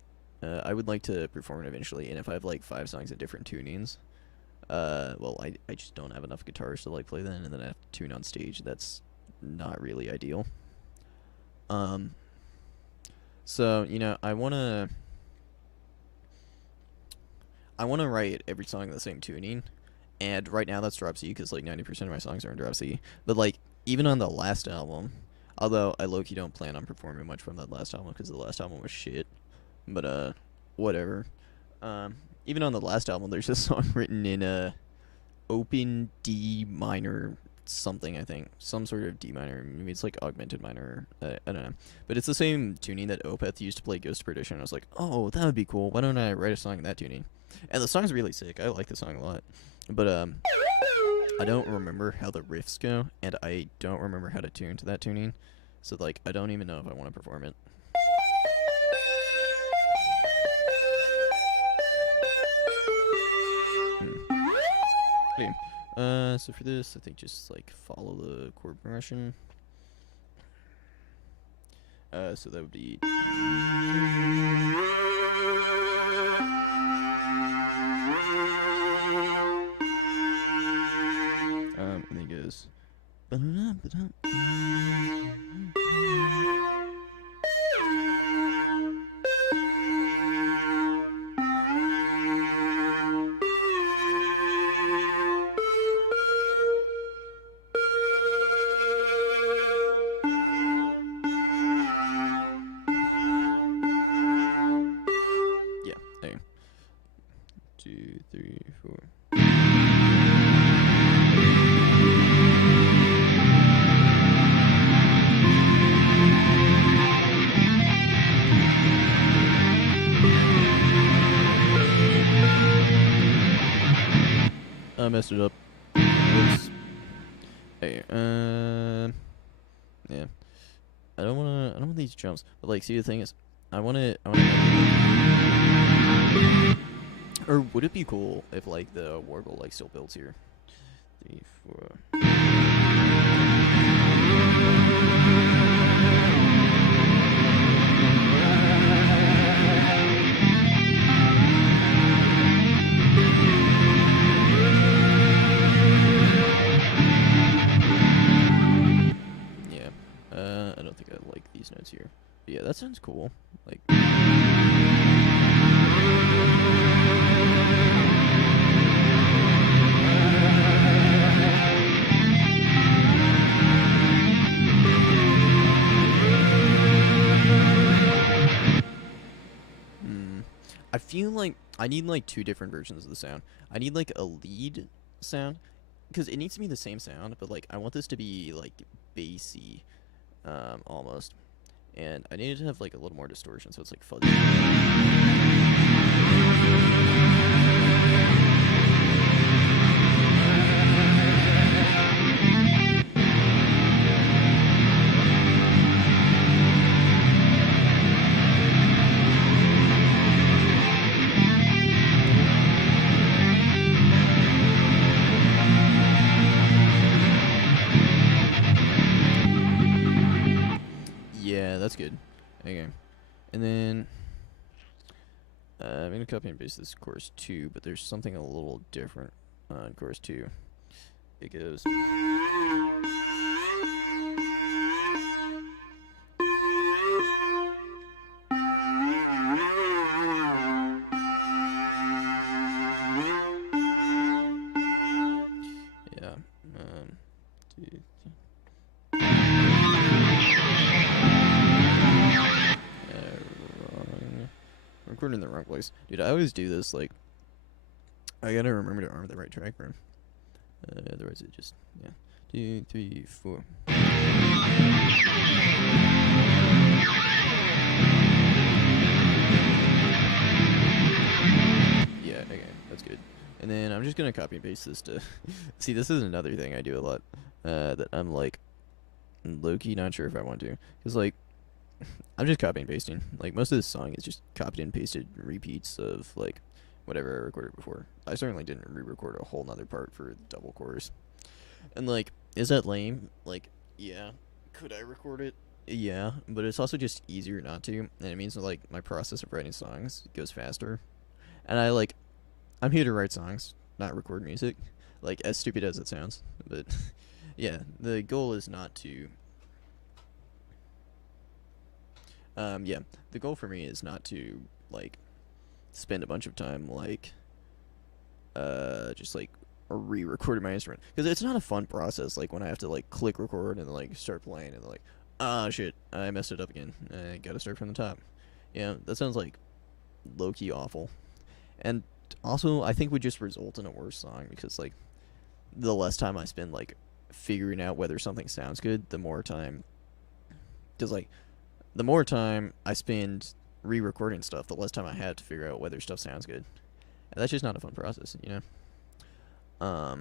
I would like to perform it eventually, and if I have like 5 songs in different tunings, well, I just don't have enough guitars to like play them, and then I have to tune on stage. That's not really ideal. So you know, I wanna write every song in the same tuning, and right now that's drop C because like 90% of my songs are in drop C. But like even on the last album, although I low-key don't plan on performing much from that last album because the last album was shit. But whatever. Even on the last album, there's a song written in open D minor something, I think, some sort of D minor. Maybe it's like augmented minor. I don't know, but it's the same tuning that Opeth used to play Ghost of Perdition. I was like, oh, that would be cool. Why don't I write a song in that tuning? And the song's really sick. I like the song a lot, but I don't remember how the riffs go, and I don't remember how to tune to that tuning. So like, I don't even know if I want to perform it. Okay. So for this, I think just like follow the chord progression. So that would be. And then it goes. Yeah, there. 2, 3, 4. I messed it up. Oops. Hey, yeah. I don't want these jumps. But like, see, the thing is, I want to. Or would it be cool if like the warble like still builds here? 3, 4. I don't think I like these notes here. But yeah, that sounds cool. Like. I feel like I need like 2 different versions of the sound. I need like a lead sound, because it needs to be the same sound, but like I want this to be like bassy, almost. And I need it to have like a little more distortion, so it's like fuzzy. Yeah, that's good. Okay. And then I'm gonna copy and paste this chorus 2, but there's something a little different on chorus 2. It goes. recording in the wrong place. Dude, I always do this, like, I gotta remember to arm the right track room. Otherwise it just, yeah. 2, 3, 4. Yeah, okay, that's good. And then I'm just gonna copy and paste this to... See, this is another thing I do a lot. That I'm, like, low-key not sure if I want to. Because, like, I'm just copying and pasting. Like, most of this song is just copied and pasted repeats of, like, whatever I recorded before. I certainly didn't re-record a whole nother part for the double chorus. And, like, is that lame? Like, yeah. Could I record it? Yeah. But it's also just easier not to. And it means that, like, my process of writing songs goes faster. And I'm here to write songs, not record music. Like, as stupid as it sounds. But, yeah, the goal is not to... yeah, the goal for me is not to, like, spend a bunch of time, like, just, like, re-recording my instrument. Because it's not a fun process, like, when I have to, like, click record and, like, start playing and, like, ah, shit, I messed it up again. I gotta start from the top. Yeah, that sounds, like, low-key awful. And also, I think would just result in a worse song, because, like, the less time I spend, like, figuring out whether something sounds good, the more time... Because, like, the more time I spend re-recording stuff, the less time I have to figure out whether stuff sounds good. And that's just not a fun process, you know?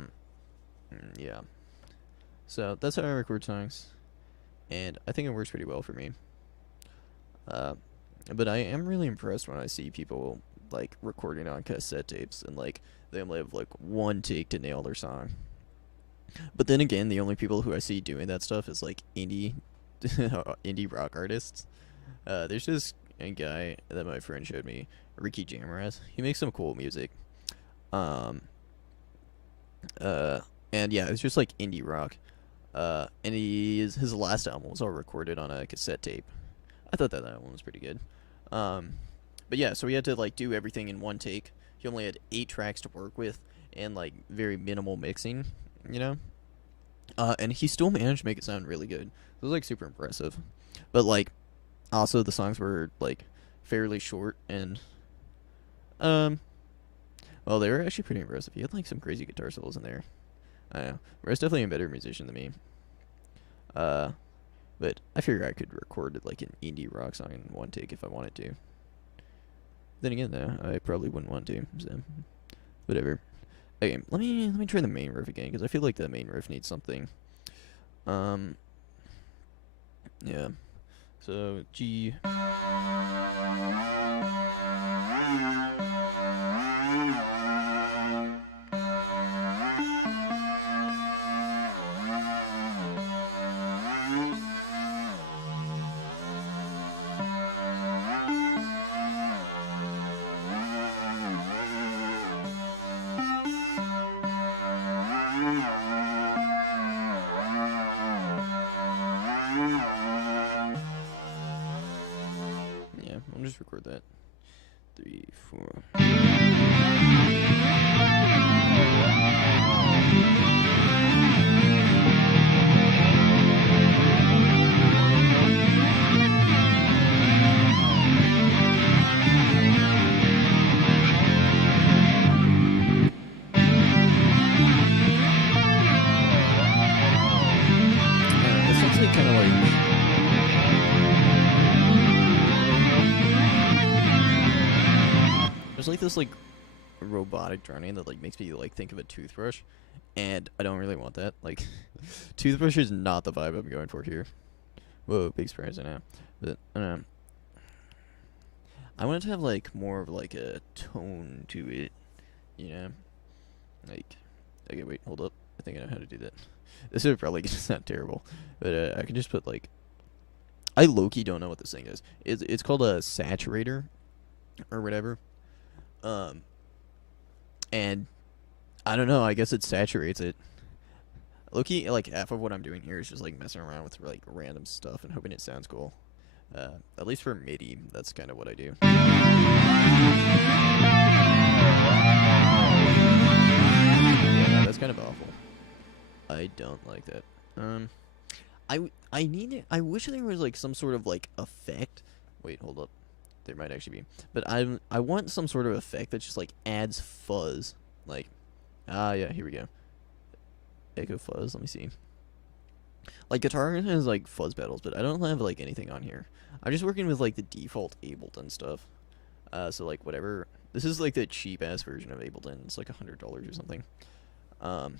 Yeah. So, that's how I record songs. And I think it works pretty well for me. But I am really impressed when I see people, like, recording on cassette tapes and, like, they only have, like, one take to nail their song. But then again, the only people who I see doing that stuff is, like, indie rock artists. There's this a guy that my friend showed me, Ricky Jamraz. He makes some cool music. And yeah, it's just like indie rock. And his last album was all recorded on a cassette tape. I thought that album was pretty good. But yeah, so he had to, like, do everything in one take. He only had 8 tracks to work with and, like, very minimal mixing, you know? And he still managed to make it sound really good. It was, like, super impressive. But, like, also the songs were, like, fairly short and, well, they were actually pretty impressive. He had, like, some crazy guitar solos in there. I don't know. Brad's definitely a better musician than me. But I figure I could record, like, an indie rock song in one take if I wanted to. Then again, though, I probably wouldn't want to, so whatever. Okay, let me try the main riff again, because I feel like the main riff needs something. Yeah. So, G. I'll just record that. 3, 4. It's actually kind of like... There's, like, this, like, robotic droning that, like, makes me, like, think of a toothbrush, and I don't really want that. Like, toothbrush is not the vibe I'm going for here. Whoa, big surprise, I know. But, I don't know. I want it to have, like, more of, like, a tone to it, you know? Like, okay, wait, hold up. I think I know how to do that. This is probably gonna sound terrible, but, I can just put, like... I low-key don't know what this thing is. It's called a saturator, or whatever. And I don't know, I guess it saturates it. Low-key, like, half of what I'm doing here is just, like, messing around with, like, random stuff and hoping it sounds cool. At least for MIDI, that's kind of what I do. Yeah, that's kind of awful. I don't like that. I wish there was, like, some sort of, like, effect. Wait, hold up. there might actually be. But I want some sort of effect that just like adds fuzz. Like, yeah, here we go. Echo fuzz. Let me see. Like guitar has like fuzz pedals, but I don't have like anything on here. I'm just working with like the default Ableton stuff. So like whatever. This is like the cheap ass version of Ableton. It's like $100 or something. I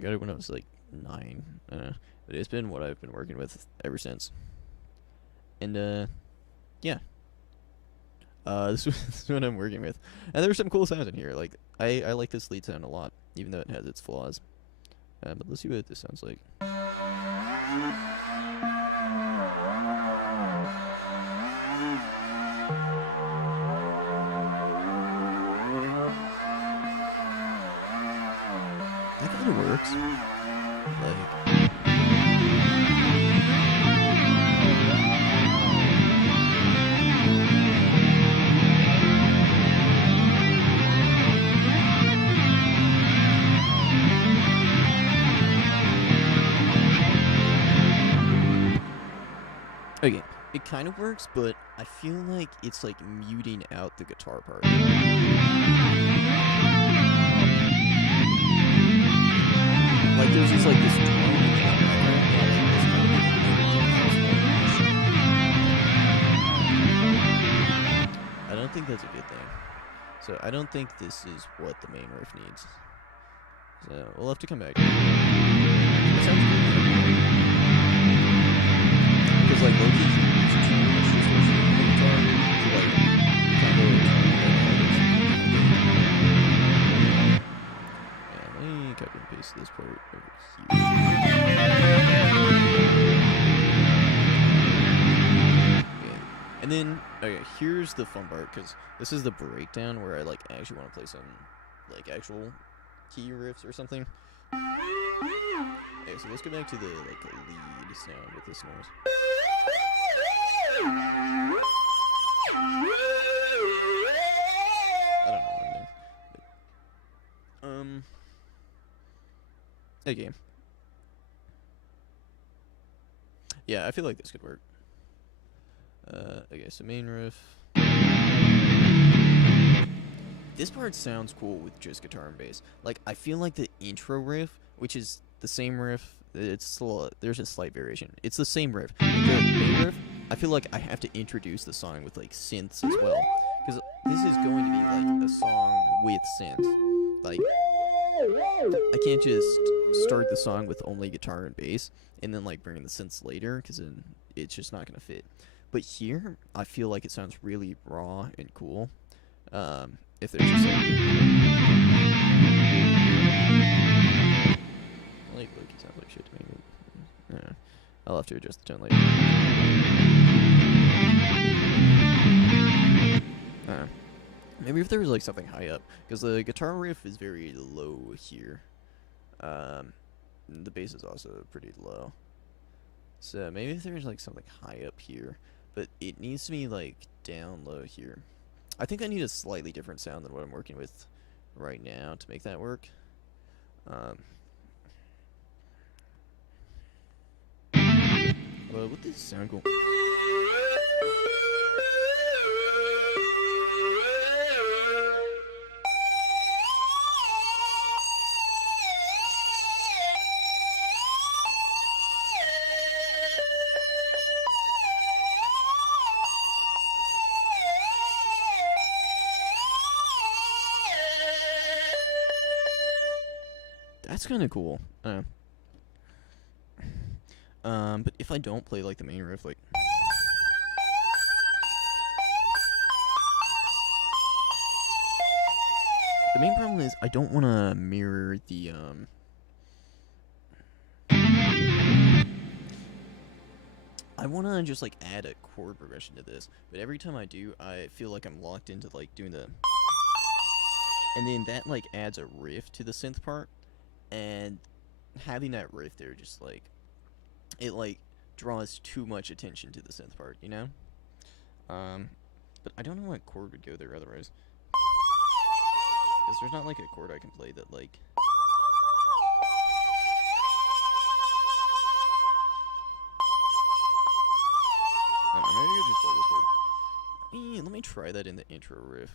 got it when I was like 9. But it's been what I've been working with ever since. And yeah. This is what I'm working with. And there's some cool sounds in here. Like I like this lead sound a lot, even though it has its flaws. But let's see what this sounds like. That kind of works. Like. Okay, it kind of works, but I feel like it's like muting out the guitar part. Like there's just like this drone in the background, I don't think that's a good thing. So I don't think this is what the main riff needs. So we'll have to come back. It sounds good. Because like Loki's guitar to like yeah, let me copy and paste this part over here. Okay. And then okay, here's the fun part, because this is the breakdown where I like actually want to play some like actual key riffs or something. Okay, so let's go back to the like lead sound with this noise. I don't know what I'm doing. Okay. Yeah, I feel like this could work. Okay, so main riff. This part sounds cool with just guitar and bass. Like, I feel like the intro riff, which is the same riff, it's still there's a slight variation. It's the same riff. The main riff, I feel like I have to introduce the song with like synths as well, because this is going to be like a song with synths. Like, I can't just start the song with only guitar and bass and then like bring in the synths later, because then it's just not gonna fit. But here, I feel like it sounds really raw and cool. If there's just like it sounds like shit to me. Yeah, I'll have to adjust the tone later. Maybe if there was like something high up, because the guitar riff is very low here. The bass is also pretty low. So maybe if there's like something high up here, but it needs to be like down low here. I think I need a slightly different sound than what I'm working with right now to make that work. Well, would this sound cool? That's kind of cool. But if I don't play like the main riff, like the main problem is I don't want to mirror the I want to just like add a chord progression to this, but every time I do, I feel like I'm locked into like doing the, and then that like adds a riff to the synth part. And having that riff there just like it like draws too much attention to the synth part, you know? But I don't know what chord would go there otherwise. Because there's not like a chord I can play that like I don't know, maybe I could just play this chord. let me try that in the intro riff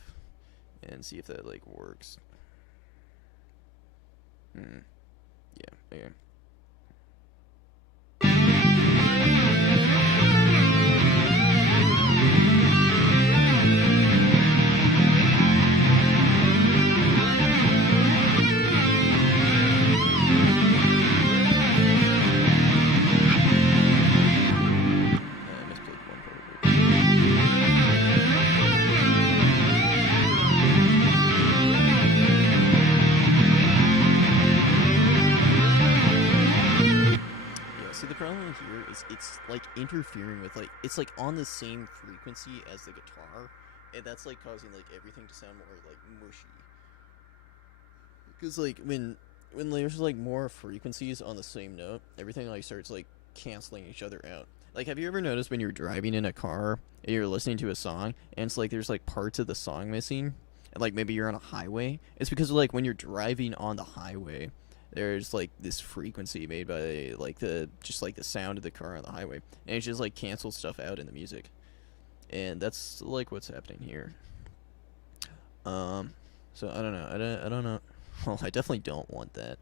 and see if that like works. Yeah, okay. I misplayed one part of it. Yeah, see the problem here is it's like interfering with like it's like on the same frequency as the guitar, and that's like causing like everything to sound more like mushy. Because like when there's like more frequencies on the same note, everything like starts like canceling each other out. Like, have you ever noticed when you're driving in a car and you're listening to a song and it's like there's like parts of the song missing, and like maybe you're on a highway? It's because like when you're driving on the highway, there's like this frequency made by like the just like the sound of the car on the highway, and it just like cancels stuff out in the music, and that's like what's happening here. So I don't know. I don't know. Well, I definitely don't want that.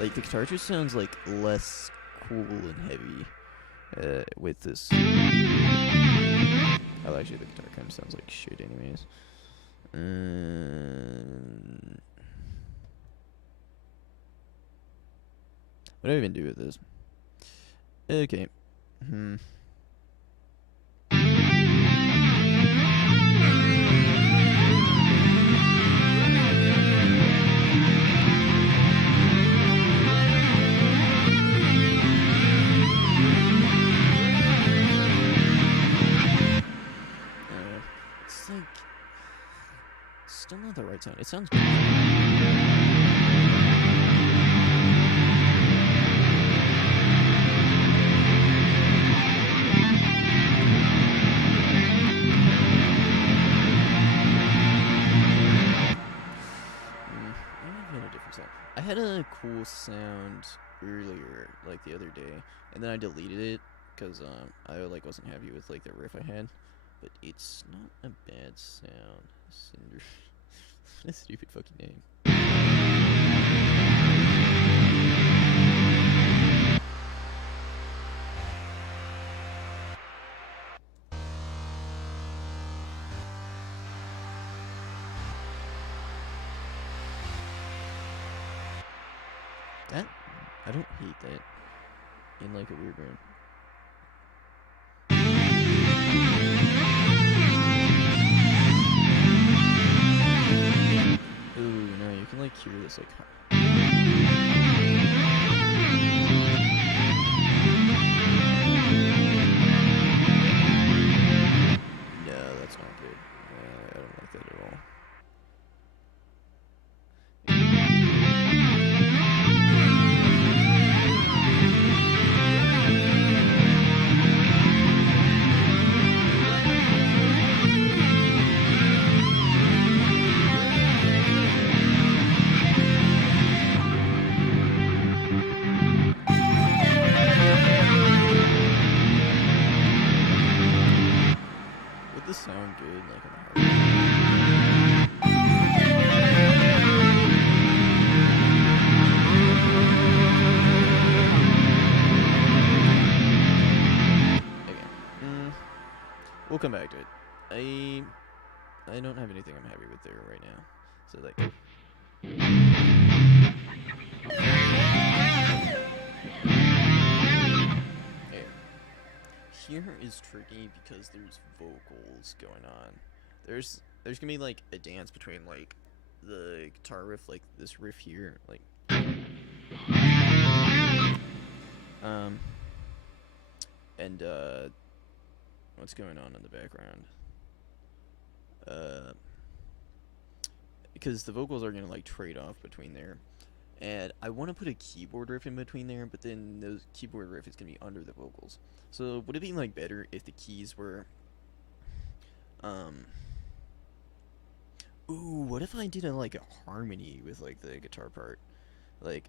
Like, the guitar just sounds like less cool and heavy with this. Oh, actually, the guitar kind of sounds like shit, anyways. What do I even do with this? Okay. It's like still not the right sound. It sounds good. I had a cool sound earlier, like the other day, and then I deleted it because I like wasn't happy with like the riff I had. But it's not a bad sound. Cinder. What a stupid fucking name. That I don't hate that in like a weird way. Ooh, no, you can like hear this like. No, that's not good. I don't like that at all. Would this sound good like on the Okay. We'll come back to it. I don't have anything I'm happy with there right now. So like here is tricky because there's vocals going on. There's gonna be like a dance between like the guitar riff, like this riff here, like and what's going on in the background? Because the vocals are gonna like trade off between there, and I want to put a keyboard riff in between there, but then those keyboard riff is gonna be under the vocals. So would it be like better if the keys were ooh, what if I did a like a harmony with like the guitar part? Like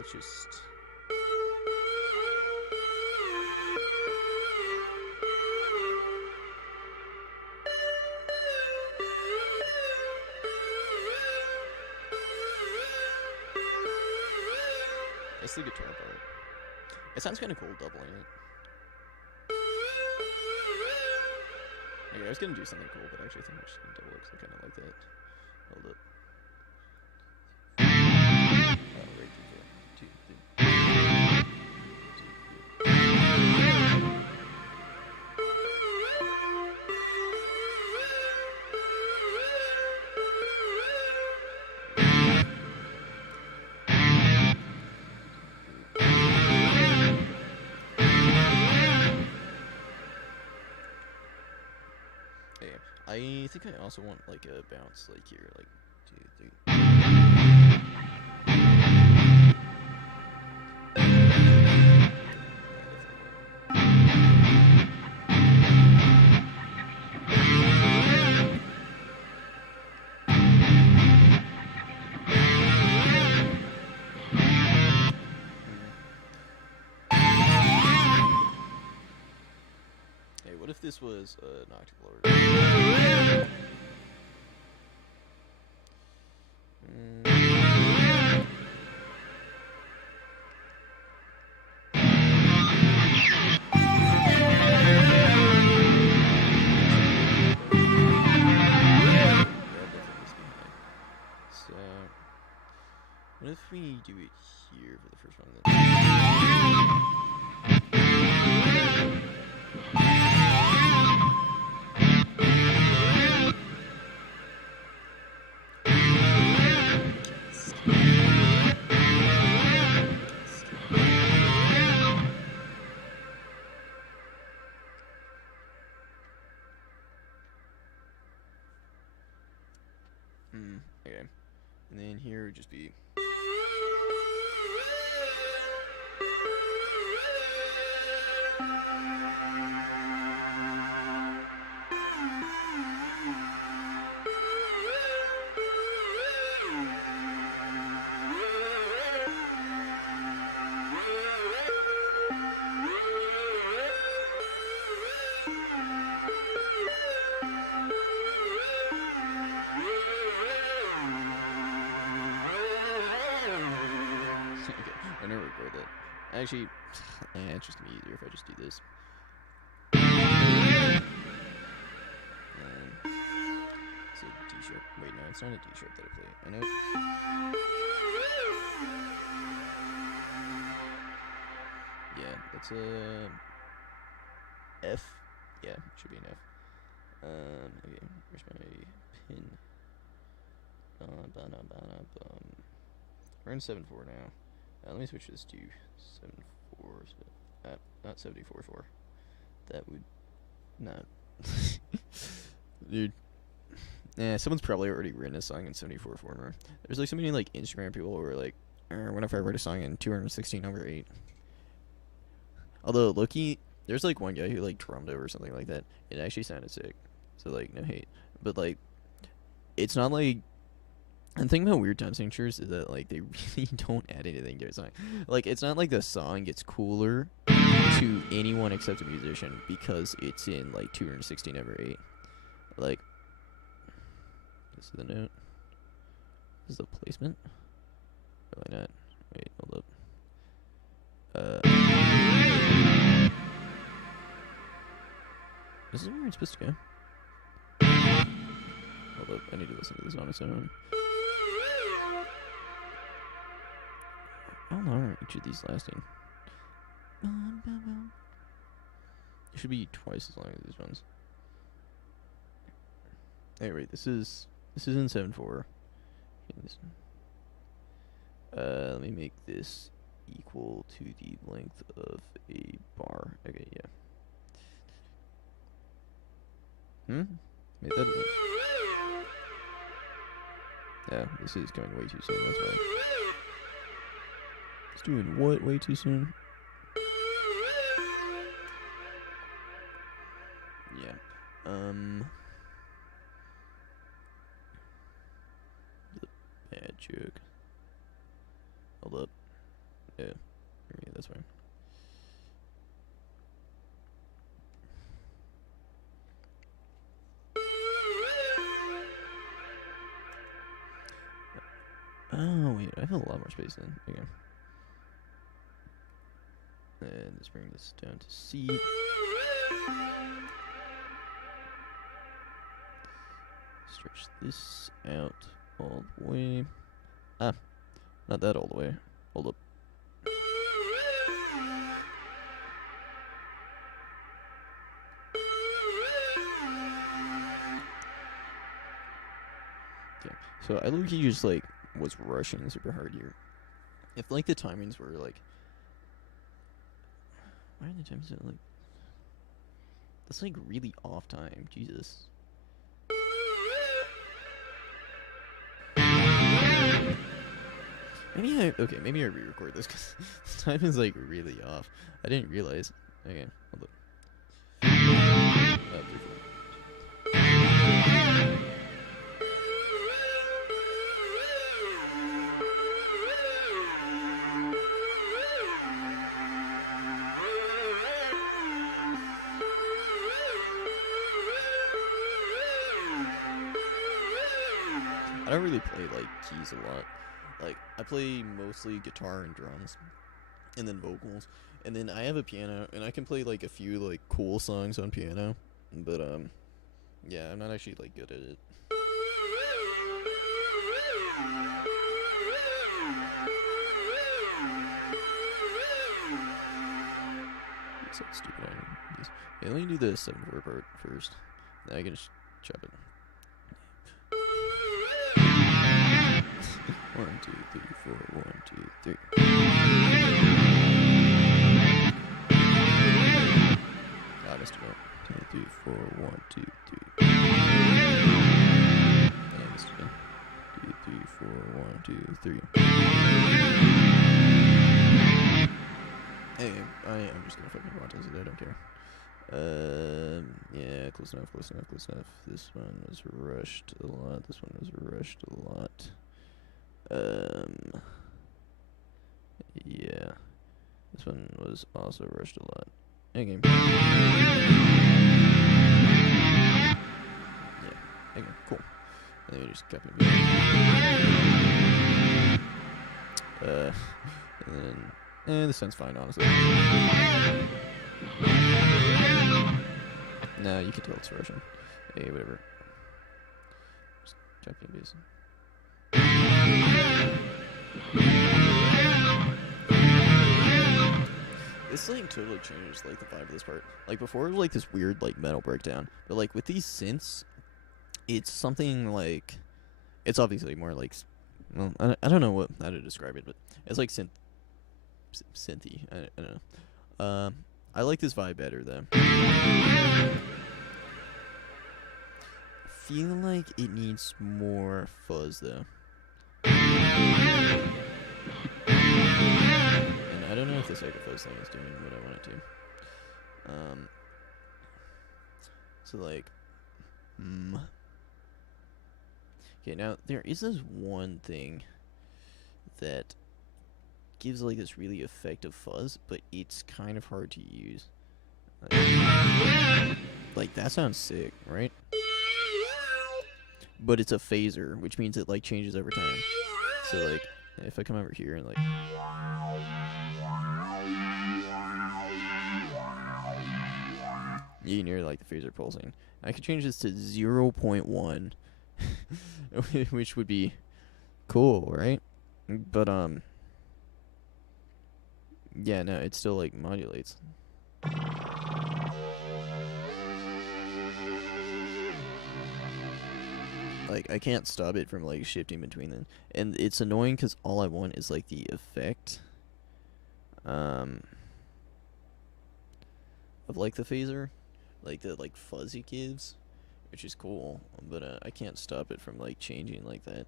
let's just. That's the guitar part. It sounds kind of cool doubling it. Okay, I was gonna do something cool, but I actually think I'm just gonna double it because I kind of like that. Hold up. Right, 2, 4, 2, 3. Okay, I think I also want like a bounce like here, like 2, 3. Hey, what if this was an octave lower? So, what if we do it here for the first one? Okay. And then here would just be. Okay, I'm gonna record that. Actually, it's just gonna be easier if I just do this. It's a D sharp. Wait, no, it's not a D sharp that I play. I know. Yeah, that's a F. Yeah, it should be an F. Okay, where's my pin? We're in 7/4 now. Let me switch this to 7/4. Not 74/4. That would not. Dude. Yeah, someone's probably already written a song in 74/4. There's like so many like Instagram people who are like, what if I write a song in 216/8? Although Loki, there's like one guy who like drummed over something like that. It actually sounded sick. So like no hate, but like, it's not like. And the thing about weird time signatures is that like they really don't add anything to a song. Like it's not like the song gets cooler to anyone except a musician because it's in like 216/8. Like this is the note. This is the placement. Probably not. Wait, hold up. This is where it's supposed to go. Hold up, I need to listen to this on its own. How long are each of these lasting? It should be twice as long as these ones. Anyway, this is in 7/4. Let me make this equal to the length of a bar. Okay, yeah. Made that. Yeah, this is coming way too soon. That's why. It's doing what way too soon? Yeah. The bad joke. Hold up. Yeah, that's fine. Oh wait, I have a lot more space then. Okay. And let's bring this down to C. Stretch this out all the way. Ah, not that all the way. Hold up. Okay, so I low-key just like was rushing super hard here. If like the timings were like, why are the times like? That's like really off time. Jesus. Maybe I re-record this because the time is like really off. I didn't realize. Okay, hold up. I don't really play like keys a lot. Like I play mostly guitar and drums, and then vocals, and then I have a piano, and I can play like a few like cool songs on piano, but yeah, I'm not actually like good at it. So stupid. Yeah, let me do the 7/4 part first. Then I can just chop it. 1, 2, 3, 4, 1, 2, 3. I missed it up. 2, 3, 4, 1, 2, 3. I missed it up. 2, 3, 4, 1, 2, 3. Hey, I'm just gonna fucking watch this. I don't care. Yeah, close enough. This one was rushed a lot. This one was rushed a lot. Yeah. This one was also rushed a lot. Okay. Yeah. Okay, cool. Let me just copy it. And then, this sounds fine, honestly. Nah, you can tell it's Russian. Hey, whatever. Just copy and paste. This like totally changes like the vibe of this part. Like before it was like this weird like metal breakdown, but like with these synths, it's something like, it's obviously more like, well, I don't know how to describe it, but it's like synthy. I don't know. I like this vibe better though. I feel like it needs more fuzz though. And I don't know if this extra fuzz thing is doing what I want it to. So like, okay, now there is this one thing that gives like this really effective fuzz, but it's kind of hard to use. Like that sounds sick, right? But it's a phaser, which means it like changes over time. So like, if I come over here and like, you can hear like the phaser pulsing. I could change this to 0.1, which would be cool, right? But yeah, no, it still like modulates. Like I can't stop it from like shifting between them, and it's annoying because all I want is like the effect of like the phaser, like the like fuzz it gives, which is cool, but I can't stop it from like changing like that.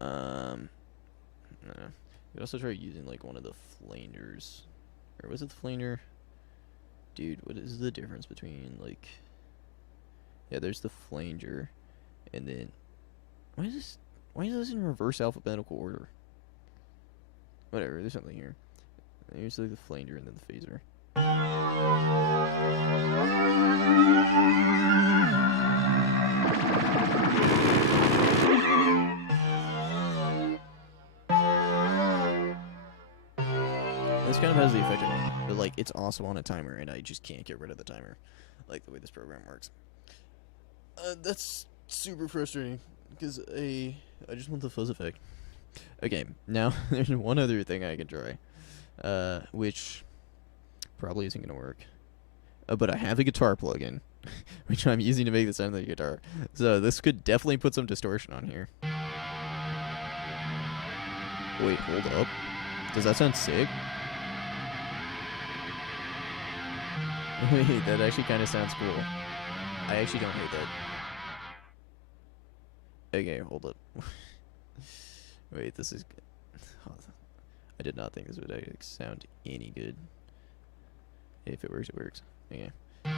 You could also try using like one of the flangers, or was it the flanger? Dude, what is the difference between like? Yeah, there's the flanger, and then why is this in reverse alphabetical order? Whatever, there's something here. Here's like the flanger and then the phaser. This kind of has the effect of one, but like it's also on a timer, and I just can't get rid of the timer, like the way this program works. That's super frustrating because I just want the fuzz effect. Okay, now there's one other thing I can try, which probably isn't gonna work. But I have a guitar plugin, which I'm using to make the sound of the guitar. So this could definitely put some distortion on here. Wait, hold up. Does that sound sick? Wait, that actually kind of sounds cool. I actually don't hate that. Okay, hold up. Wait, this is... I did not think this would sound any good. If it works, it works. Okay. I'm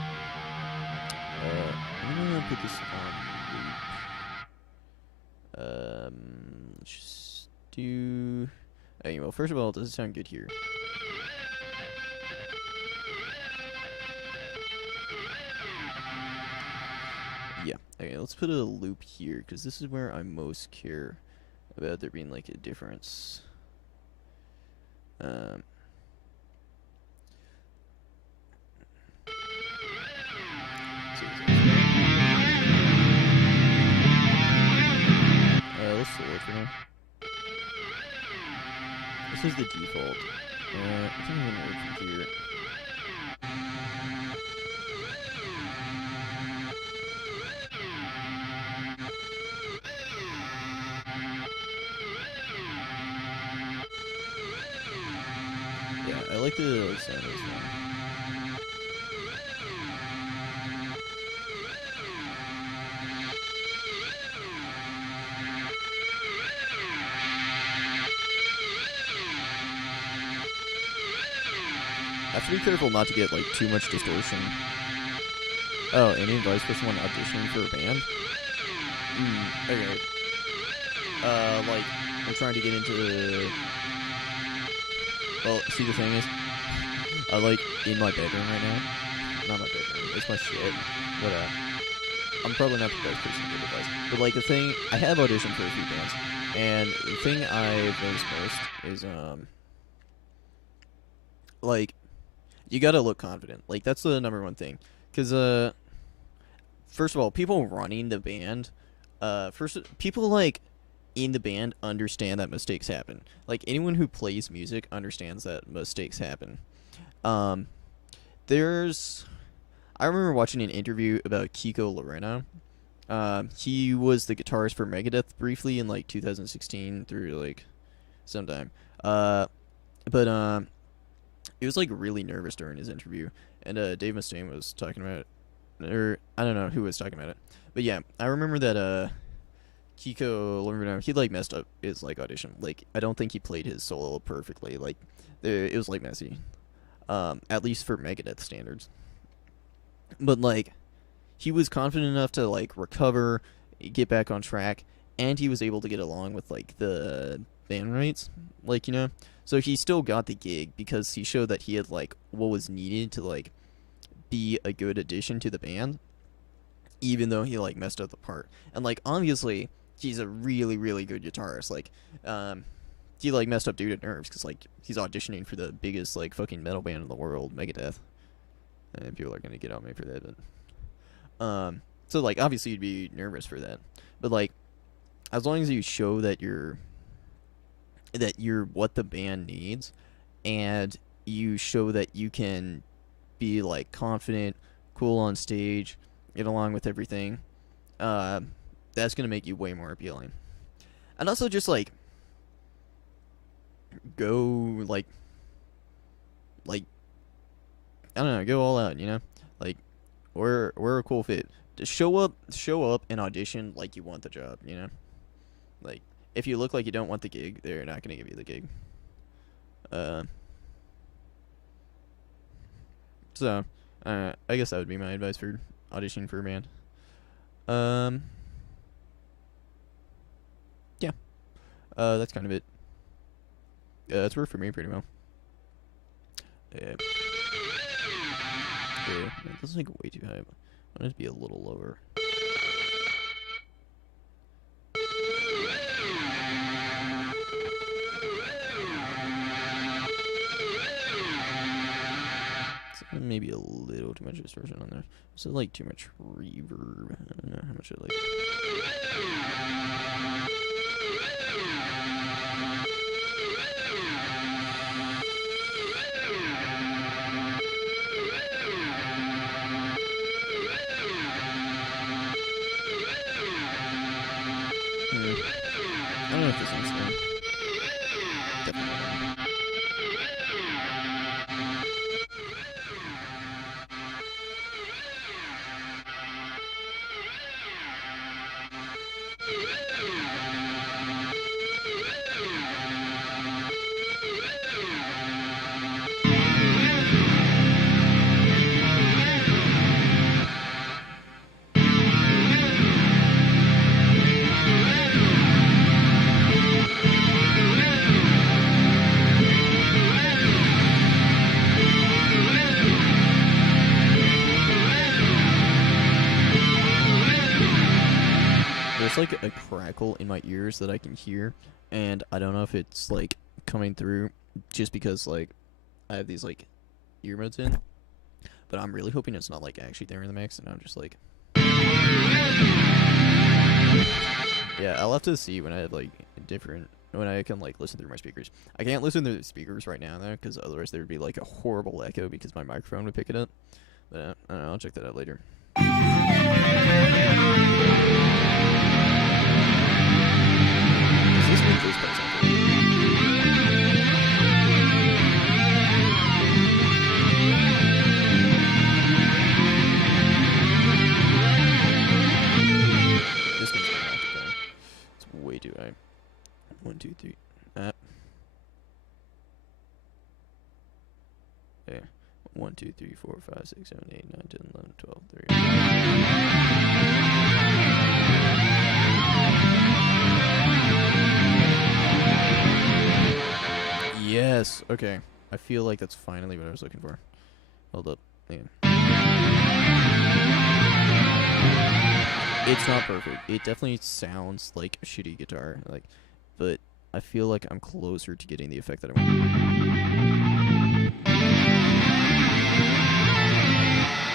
gonna put this on loop. Let's just do... Okay, well, first of all, does it sound good here? Yeah. Okay, let's put a loop here, because this is where I most care about there being, like, a difference. Let's slow it for now. This is the default. I think I'm gonna work from here. Yeah, I like the sound of this one. I have to be careful not to get like too much distortion. Oh, any advice for someone auditioning for a band? Okay. Like, I'm trying to get into the... Well, see, the thing is, like, in my bedroom right now. Not my bedroom, it's my shit. But, I'm probably not the best person to give advice. But, like, the thing, I have auditioned for a few bands, and the thing I've noticed most is, like, you gotta look confident. Like, that's the number one thing. Because, first of all, people running the band, people, like, in the band understand that mistakes happen. Like, anyone who plays music understands that mistakes happen. I remember watching an interview about Kiko Lorena. He was the guitarist for Megadeth briefly in, like, 2016 through, like, sometime. But he was, like, really nervous during his interview. And, Dave Mustaine was talking about it. Or, I don't know who was talking about it. But, yeah, I remember that, Kiko Lorena, he, like, messed up his, like, audition. Like, I don't think he played his solo perfectly. Like, it was, like, messy. At least for Megadeth standards. But, like, he was confident enough to, like, recover, get back on track, and he was able to get along with, like, the bandmates, like, you know? So he still got the gig because he showed that he had, like, what was needed to, like, be a good addition to the band, even though he, like, messed up the part. And, like, obviously, he's a really, really good guitarist. Like, he, like, messed up due to nerves because, like, he's auditioning for the biggest, like, fucking metal band in the world, Megadeth. And people are gonna get on me for that, but... So, like, obviously you'd be nervous for that. But, like, as long as you show that you're what the band needs, and you show that you can be, like, confident, cool on stage, get along with everything, that's gonna make you way more appealing. And also just, like, go, like, I don't know, go all out, you know? Like, we're a cool fit. Just show up and audition like you want the job, you know? Like, if you look like you don't want the gig, they're not gonna give you the gig. So, I guess that would be my advice for auditioning for a band. Yeah. That's kind of it. It's worked for me pretty well. Yeah. Yeah, this is like way too high. I want it to be a little lower. Maybe a little too much distortion on there. So like too much reverb. I don't know how much I like. I don't know if this one's fun. Definitely not. There's like a crackle in my ears that I can hear, and I don't know if it's like coming through just because like I have these like earbuds in, but I'm really hoping it's not like actually there in the mix, and I'm just like, yeah, I'll have to see when I have like when I can like listen through my speakers. I can't listen through the speakers right now though, because otherwise there would be like a horrible echo because my microphone would pick it up. But I don't know, I'll check that out later. Is this what this part sounds like? This one's not off the gun. It's way too high. 1, 2, 3. Yeah. 1, 2, 3, 4, 5, 6, 7, 8, 9, 10, 11, 12, 3. Yes. Okay. I feel like that's finally what I was looking for. Hold up. Yeah. It's not perfect. It definitely sounds like a shitty guitar, like, but I feel like I'm closer to getting the effect that I want.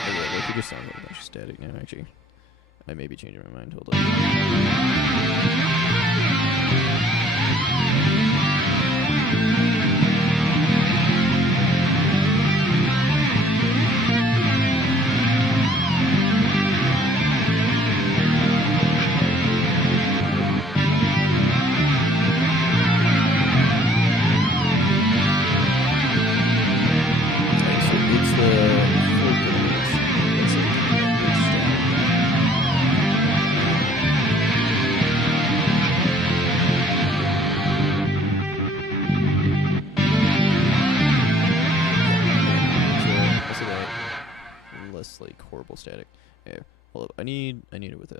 Okay, like it just sounds like a bunch of static now. Actually, I may be changing my mind. Hold up. Like horrible static. Yeah, hold up. I need it with it.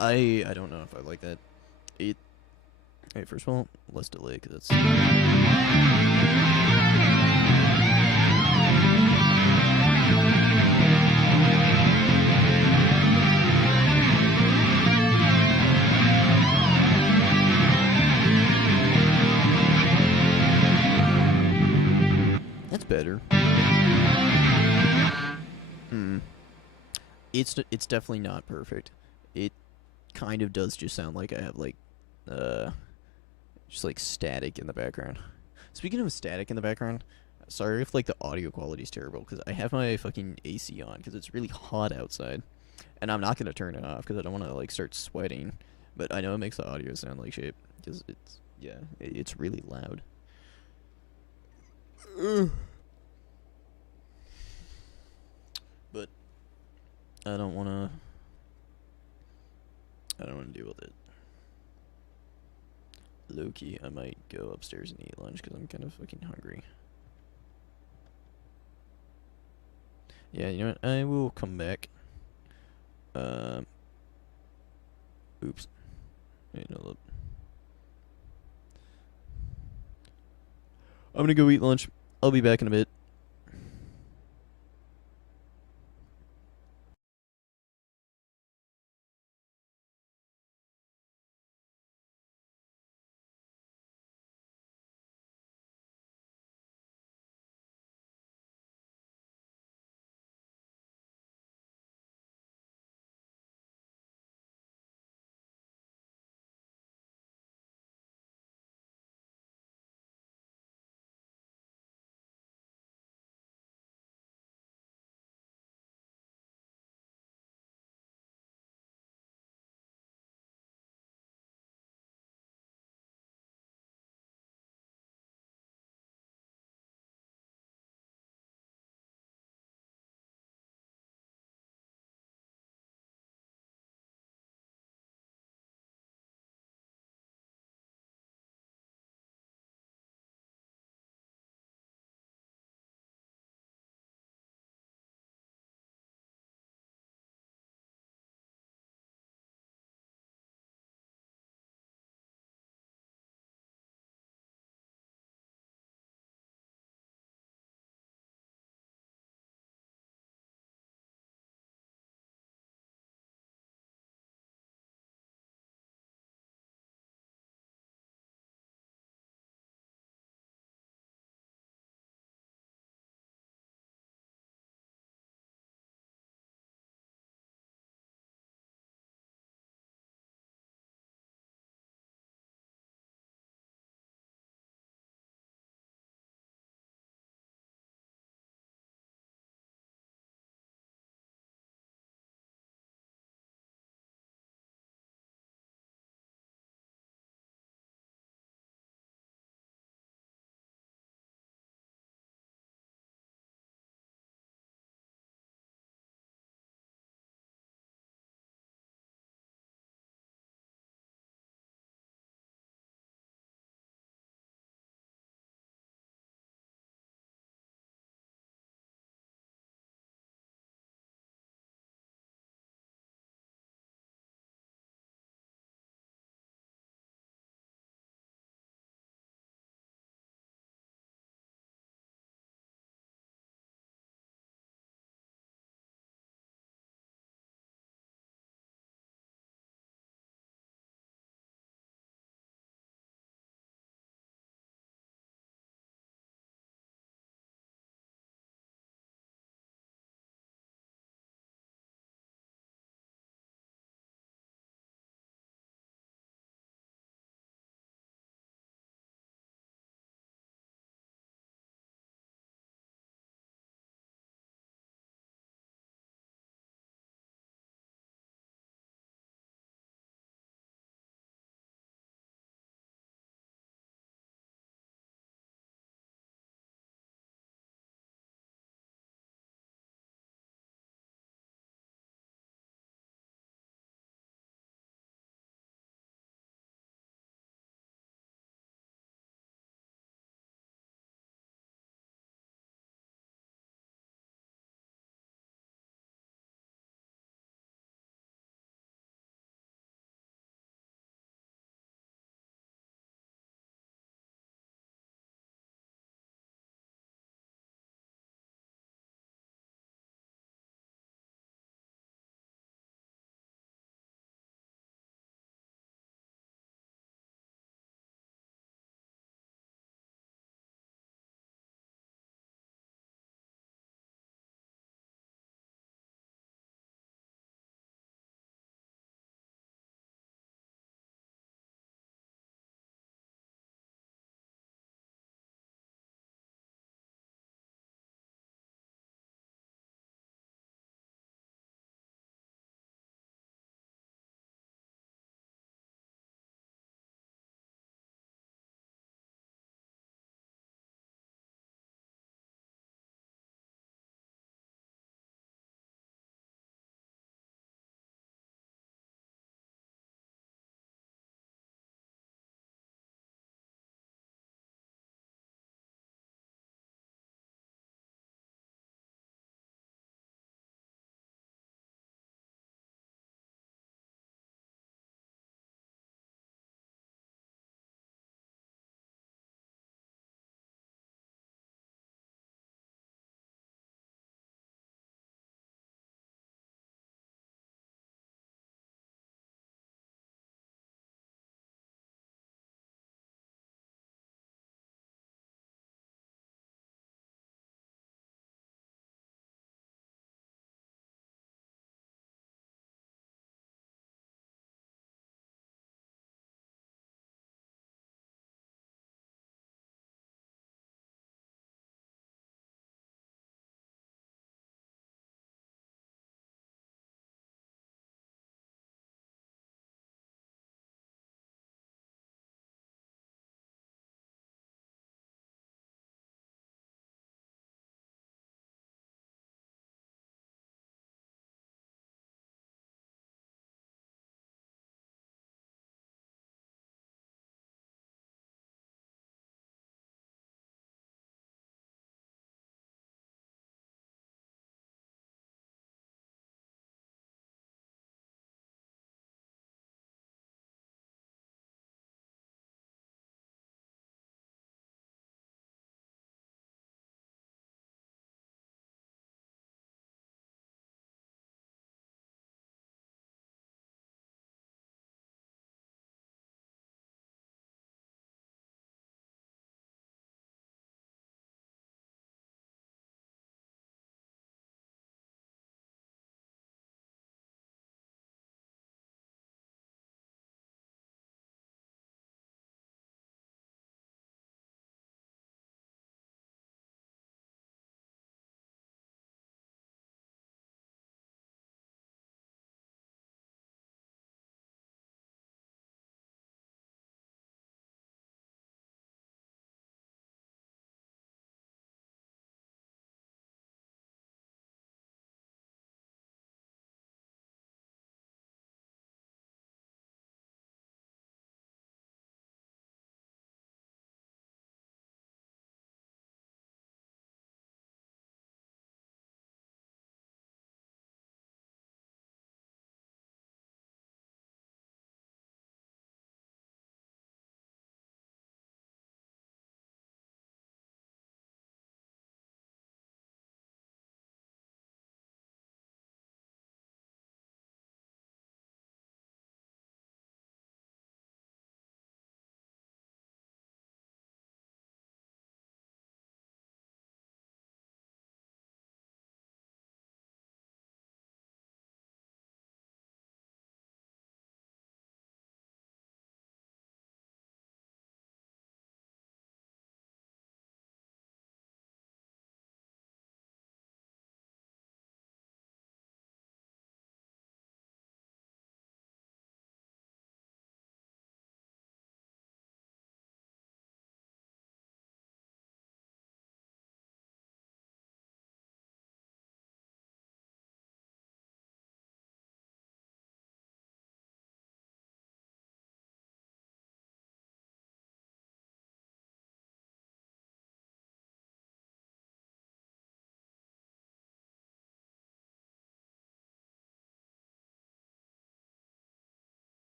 I don't know if I like that. Hey, first of all, less delay because it's. Better. It's definitely not perfect. It kind of does just sound like I have like just like static in the background. Speaking of static in the background, sorry if like the audio quality is terrible because I have my fucking AC on because it's really hot outside, and I'm not gonna turn it off because I don't want to like start sweating. But I know it makes the audio sound like shit because it's really loud. But I don't want to deal with it. Low key, I might go upstairs and eat lunch because I'm kind of fucking hungry. Yeah, you know what? I will come back Um. Oops. Wait, no, look. I'm gonna go eat lunch. I'll be back in a bit.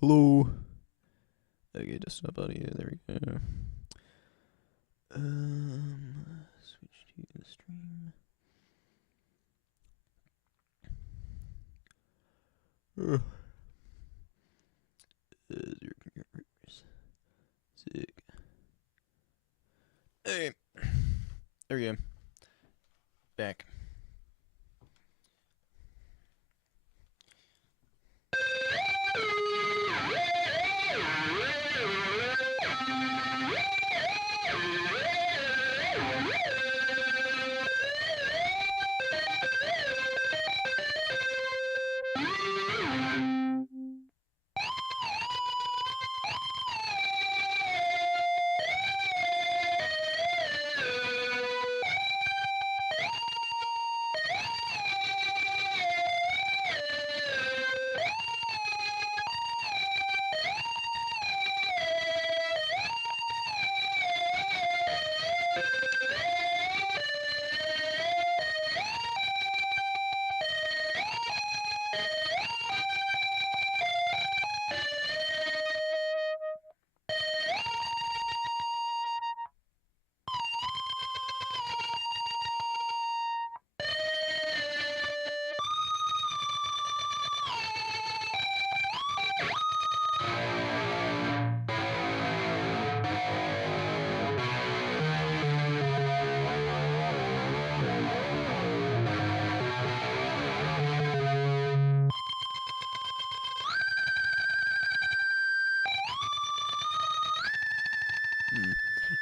Hello. Okay, desktop audio. There we go. Switch to the stream. Zero computers. Sick. Hey. There we go. Back.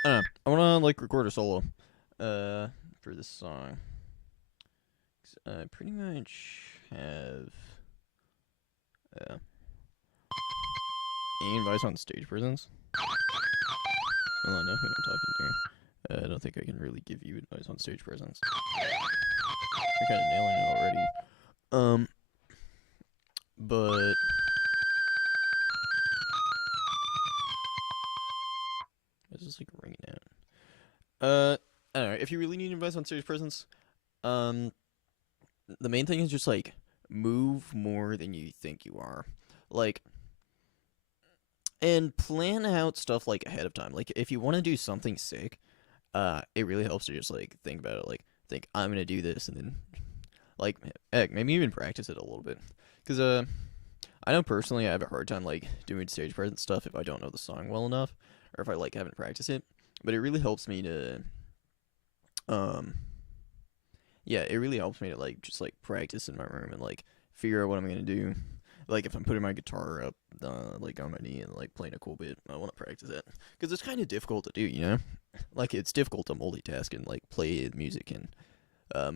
I don't know. I wanna like record a solo for this song. I pretty much have any advice on stage presence? Well, I know who I'm talking to. I don't think I can really give you advice on stage presence. You're kind of nailing it already. But it's just like ringing out. I don't know. If you really need advice on stage presence, the main thing is just like move more than you think you are, like, and plan out stuff like ahead of time. Like, if you want to do something sick, it really helps to just like think about it. Like, think I'm gonna do this, and then like, heck, maybe even practice it a little bit. Cause I know personally I have a hard time like doing stage presence stuff if I don't know the song well enough, or if I like haven't practiced it. But it really helps me to yeah, it really helps me to like just like practice in my room and like figure out what I'm gonna do. Like if I'm putting my guitar up, like on my knee and like playing a cool bit, I want to practice it because it's kind of difficult to do, you know. Like it's difficult to multitask and like play music and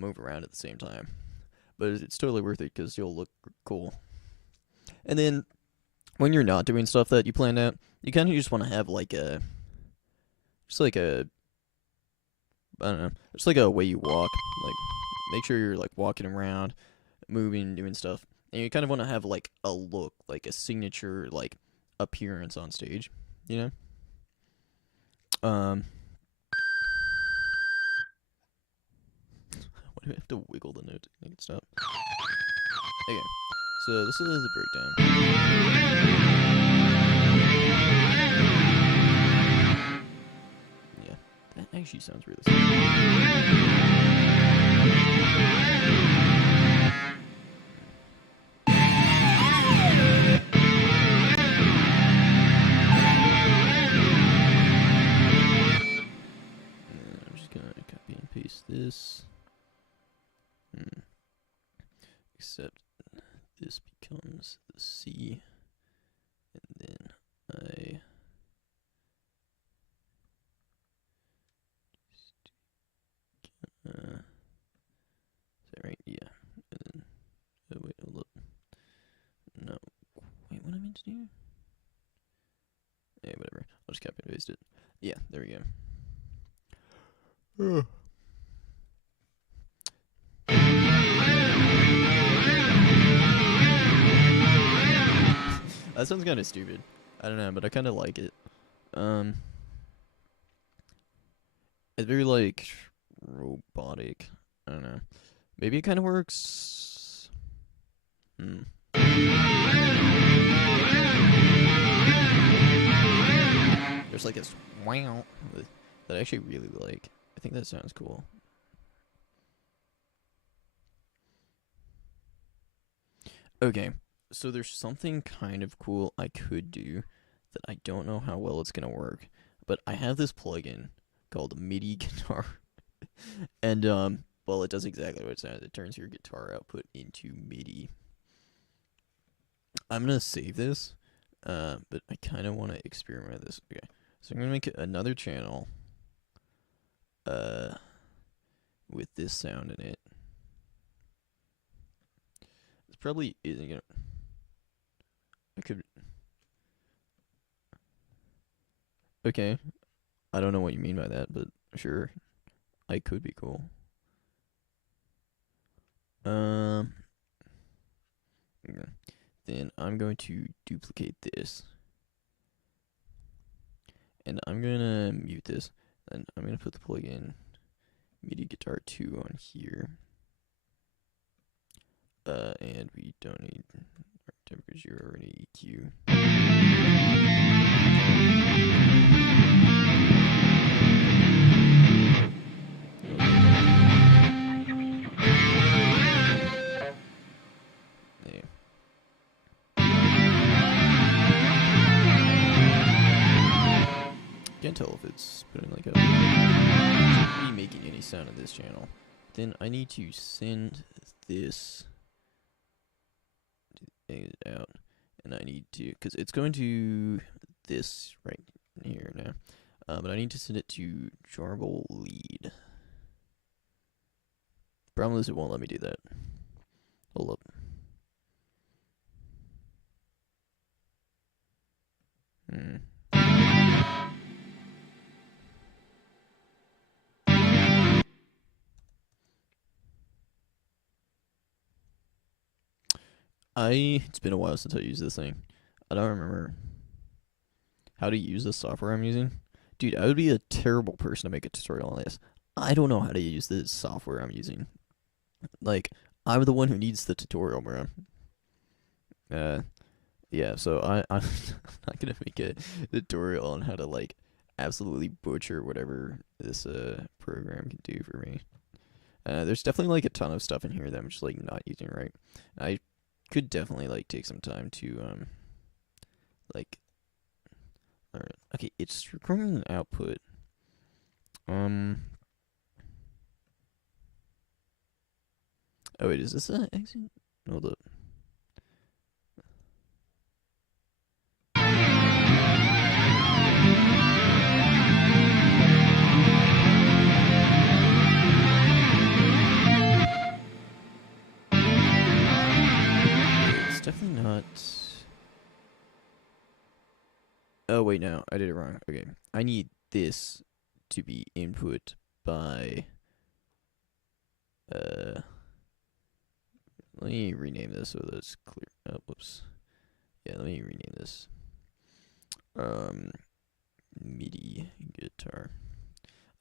move around at the same time, but it's totally worth it because you'll look cool. And then when you're not doing stuff that you planned out, you kind of just want to have like just like a, I don't know, just like a way you walk. Like make sure you're like walking around, moving, doing stuff, and you kind of want to have like a look, like a signature like appearance on stage, you know. Why do I have to wiggle the note to make it stop? Okay, so this is the breakdown. Yeah, that actually sounds really sick. I'm just gonna copy and paste this. Except this becomes the C, and then I. Is that right? Yeah. And then, oh wait, hold up. No, wait, what I meant to do? Yeah, whatever. I'll just copy and paste it. Yeah, there we go. That sounds kind of stupid. I don't know, but I kind of like it. It's very like robotic. I don't know. Maybe it kind of works. like this wow that I actually really like. I think that sounds cool. Okay, so there's something kind of cool I could do that I don't know how well it's gonna work, but I have this plugin called MIDI guitar, and well, it does exactly what it says. It turns your guitar output into MIDI. I'm gonna save this, but I kind of want to experiment with this. Okay, so I'm gonna make another channel, uh, with this sound in it. This probably isn't gonna. I could. Okay, I don't know what you mean by that, but sure, I could be cool. Um, yeah. Then I'm going to duplicate this, and I'm gonna mute this, and I'm gonna put the plugin MIDI Guitar 2 on here. And we don't need temperature or any EQ. Yeah. Can't tell if it's putting like a. Shouldn't be making any sound in this channel. Then I need to send this out, and I need to, because it's going to this right here now, but I need to send it to Jarble lead. Problem is it won't let me do that. Hold up. It's been a while since I used this thing. I don't remember how to use the software I'm using. Dude, I would be a terrible person to make a tutorial on this. I don't know how to use the software I'm using. Like, I'm the one who needs the tutorial, bro. Yeah, so I'm not gonna make a tutorial on how to, like, absolutely butcher whatever this program can do for me. There's definitely, like, a ton of stuff in here that I'm just, like, not using right. I could definitely, like, take some time to like, alright, okay, it's recording an output. Oh wait, is this an exit? Hold up. It's definitely not. Oh wait, no, I did it wrong. Okay, I need this to be input by. Let me rename this so that's clear. Oh, whoops. Yeah, let me rename this. MIDI guitar.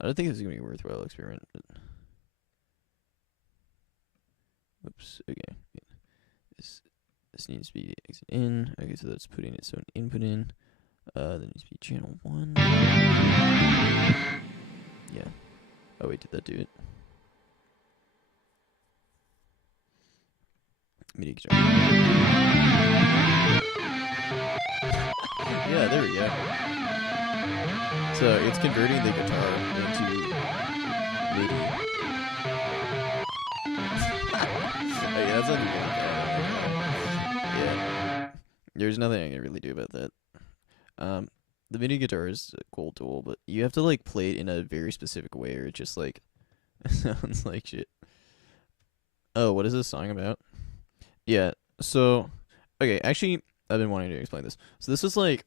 I don't think this is gonna be a worthwhile experiment, but. Whoops. Okay. This needs to be exit in. Okay, so that's putting its own input in. That needs to be channel 1. Yeah. Oh wait, did that do it? MIDI guitar. Yeah, there we go. So it's converting the guitar into MIDI. Okay, that's not even yeah. There's nothing I can really do about that. The MIDI guitar is a cool tool, but you have to, like, play it in a very specific way, or it just, like, sounds like shit. Oh, what is this song about? Yeah, so, okay, actually, I've been wanting to explain this. So this is, like,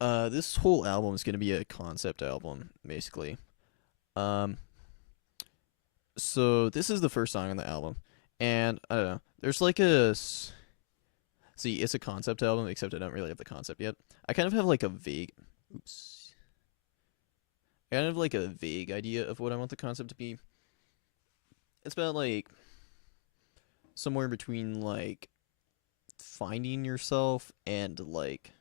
this whole album is gonna be a concept album, basically. So this is the first song on the album, and I don't know, there's like see, it's a concept album, except I don't really have the concept yet. I kind of have like a vague, oops. I kind of have like a vague idea of what I want the concept to be. It's about, like, somewhere between, like, finding yourself and, like,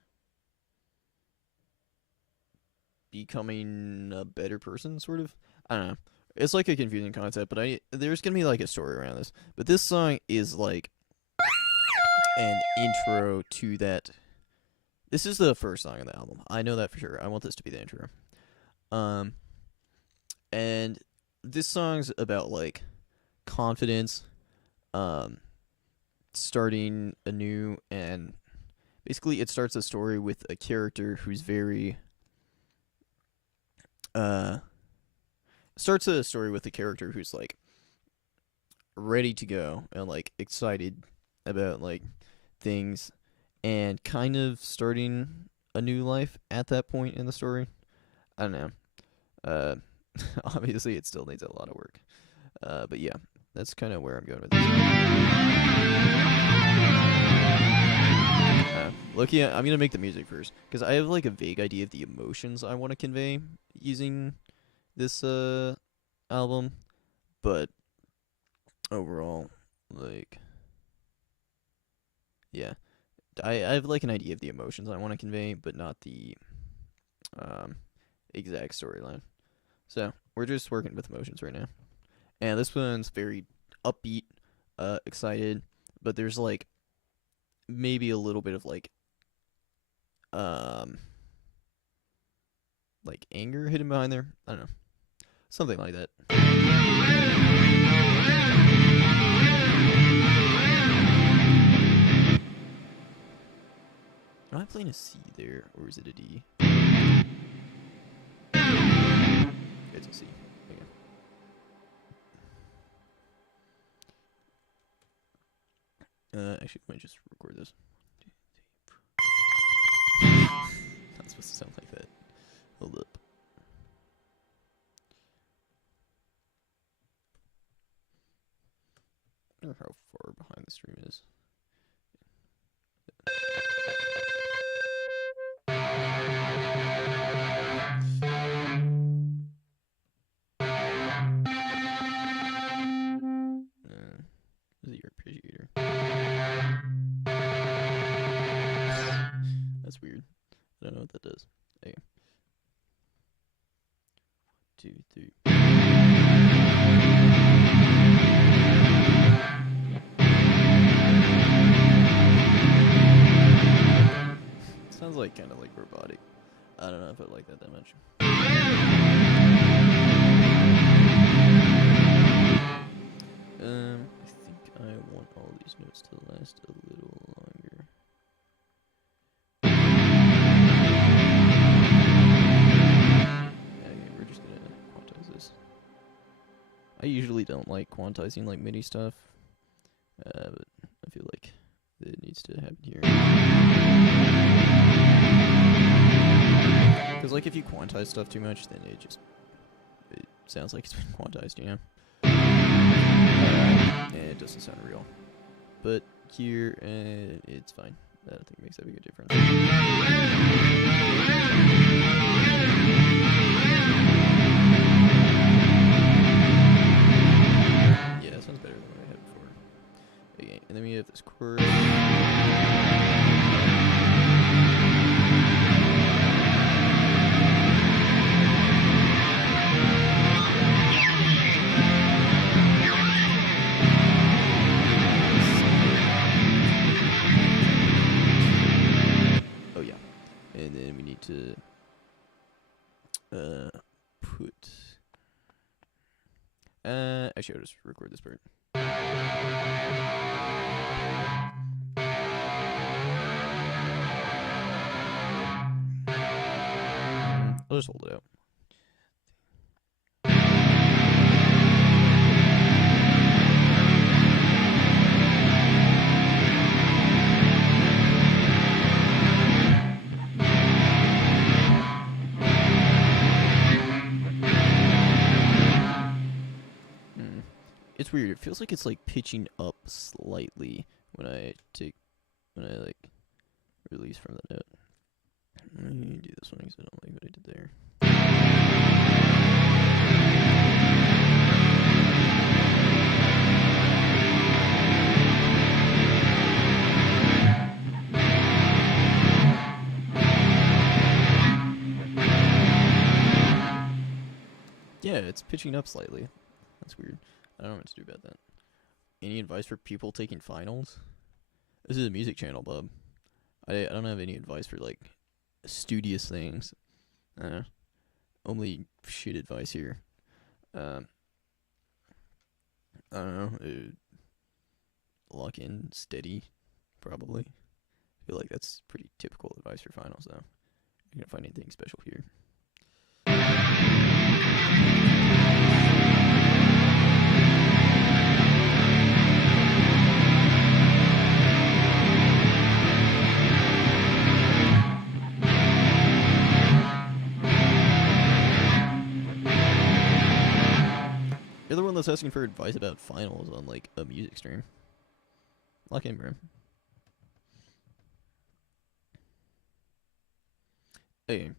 becoming a better person, sort of. I don't know. It's like a confusing concept, but there's gonna be like a story around this. But this song is like an intro to that. This is the first song on the album. I know that for sure. I want this to be the intro. Um, and this song's about like confidence, um, starting anew, and basically it starts a story with a character who's very starts a story with a character who's like ready to go and like excited about like things and kind of starting a new life at that point in the story. I don't know. Uh obviously it still needs a lot of work. But yeah, that's kind of where I'm going with this. Looking at, I'm gonna make the music first because I have like a vague idea of the emotions I want to convey using this album, but overall, like, yeah, I have like an idea of the emotions I want to convey, but not the exact storyline. So we're just working with emotions right now, and this one's very upbeat, excited, but there's like maybe a little bit of like anger hidden behind there. I don't know, something like that. Am I playing a C there, or is it a D? It's a C. Okay. Actually, let me just record this. Not supposed to sound like that. Hold up. I don't know how far behind the stream is. This is your arpeggiator. That's weird. I don't know what that does. Okay. 1, 2, 3. Sounds like kind of like robotic. I don't know if I like that much. I think I want all these notes to last a little longer. Okay, we're just gonna quantize this. I usually don't like quantizing like MIDI stuff, but I feel like it needs to happen here. Because like if you quantize stuff too much, then it sounds like it's been quantized, you know? And it doesn't sound real. But here, it's fine. I don't think it makes that big a difference. Yeah, that sounds better than what I had before. Okay, and then we have this chorus. To put actually I'll just record this part. I'll just hold it out. It's weird. It feels like it's like pitching up slightly when I like release from the note. Let me do this one because I don't like what I did there. Yeah, it's pitching up slightly. That's weird. I don't know what to do about that. Any advice for people taking finals? This is a music channel, bub. I don't have any advice for like studious things. Only shit advice here. Um, I don't know. Lock in steady, probably. I feel like that's pretty typical advice for finals, though. You're gonna find anything special here. You're the one that's asking for advice about finals on like a music stream. Lock in, bro. Hey.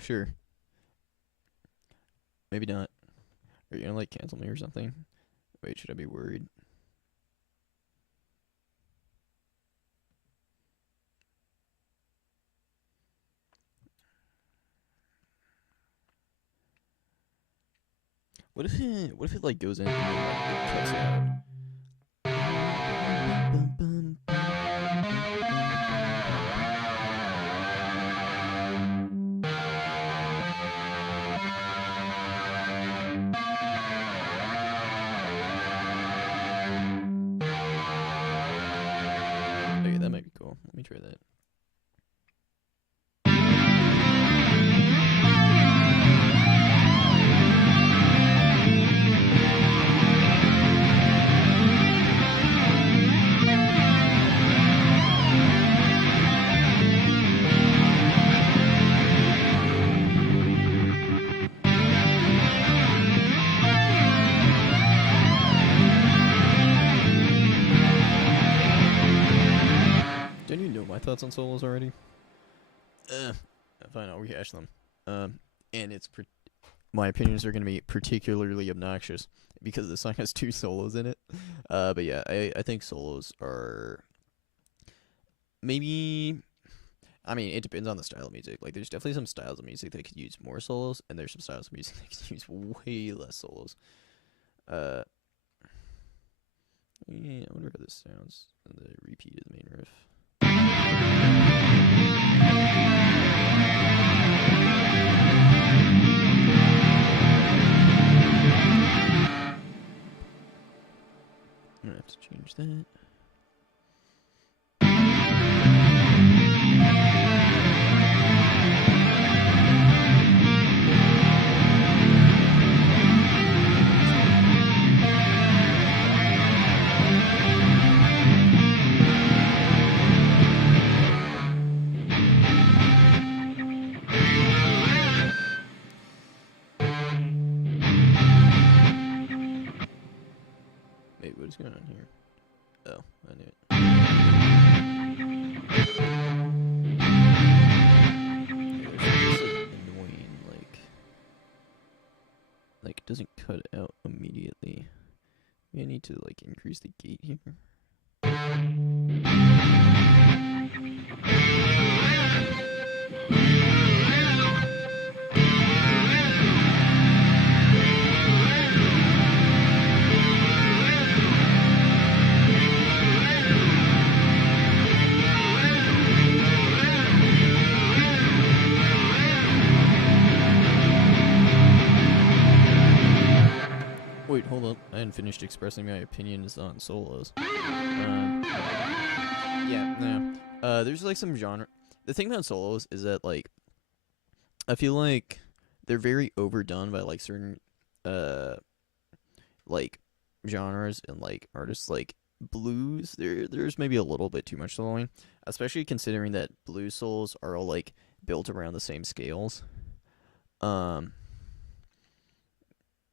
Sure. Maybe not. Are you gonna like cancel me or something? Wait, should I be worried? What if it like goes in and then like it cuts out? Okay, that might be cool. Let me try that. Don't you know my thoughts on solos already? Fine, I'll rehash them. And my opinions are going to be particularly obnoxious because the song has 2 solos in it. But yeah, I think solos are maybe. I mean, it depends on the style of music. Like, there's definitely some styles of music that could use more solos, and there's some styles of music that could use way less solos. Yeah, I wonder how this sounds. The repeat of the main riff. I'm gonna have to change that. Wait, what is going on here? Oh, I knew it. Yeah, there's this like annoying like it doesn't cut out immediately. Maybe I need to like increase the gate here. Wait, hold up. I hadn't finished expressing my opinions on solos. Yeah, no. There's like some genre. The thing about solos is that like I feel like they're very overdone by like certain like genres and like artists. Like blues, there's maybe a little bit too much soloing, especially considering that blues solos are all like built around the same scales. Um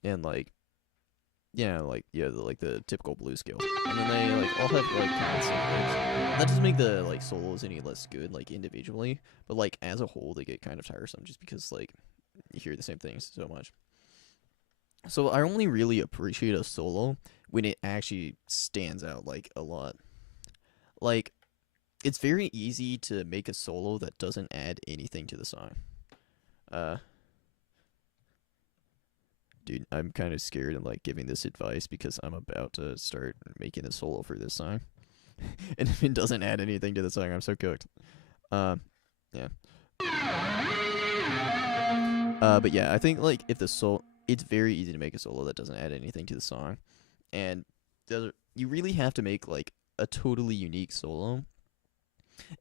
and like Yeah, like like the typical blues scales, and then they like all have like kind of symbols. That doesn't make the like solos any less good like individually, but like as a whole they get kind of tiresome just because like you hear the same things so much. So I only really appreciate a solo when it actually stands out like a lot. Like it's very easy to make a solo that doesn't add anything to the song. Uh, Dude, I'm kind of scared of like giving this advice because I'm about to start making a solo for this song, and if it doesn't add anything to the song, I'm so cooked. Um, yeah. But yeah, I think like if the solo, it's very easy to make a solo that doesn't add anything to the song, and you really have to make like a totally unique solo.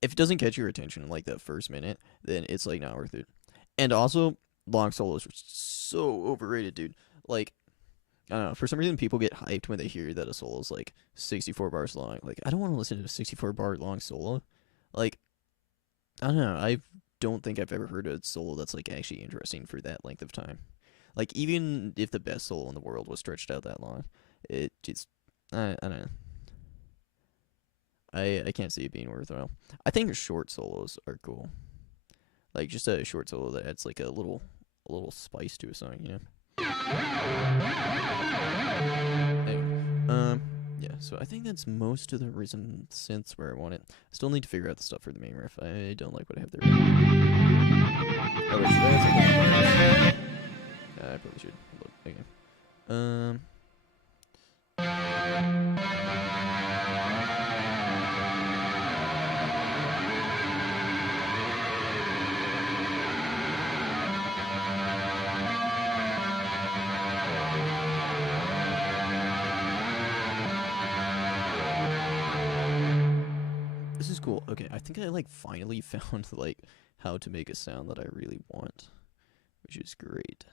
If it doesn't catch your attention in like the first minute, then it's like not worth it. And also, long solos are so overrated, dude. Like I don't know. For some reason, people get hyped when they hear that a solo is like 64 bars long. Like, I don't want to listen to a 64 bar long solo. Like, I don't know. I don't think I've ever heard a solo that's like actually interesting for that length of time. Like, even if the best solo in the world was stretched out that long, it just I don't know. I can't see it being worthwhile. I think short solos are cool. Like just a short solo that adds like a little spice to a song, you know. Anyway, yeah. So I think that's most of the reason synths where I want it. I still need to figure out the stuff for the main riff. I don't like what I have there. Oh wait, should I add something? I probably should. Look, okay. Um. This is cool. Okay, I think I like finally found like how to make a sound that I really want, which is great.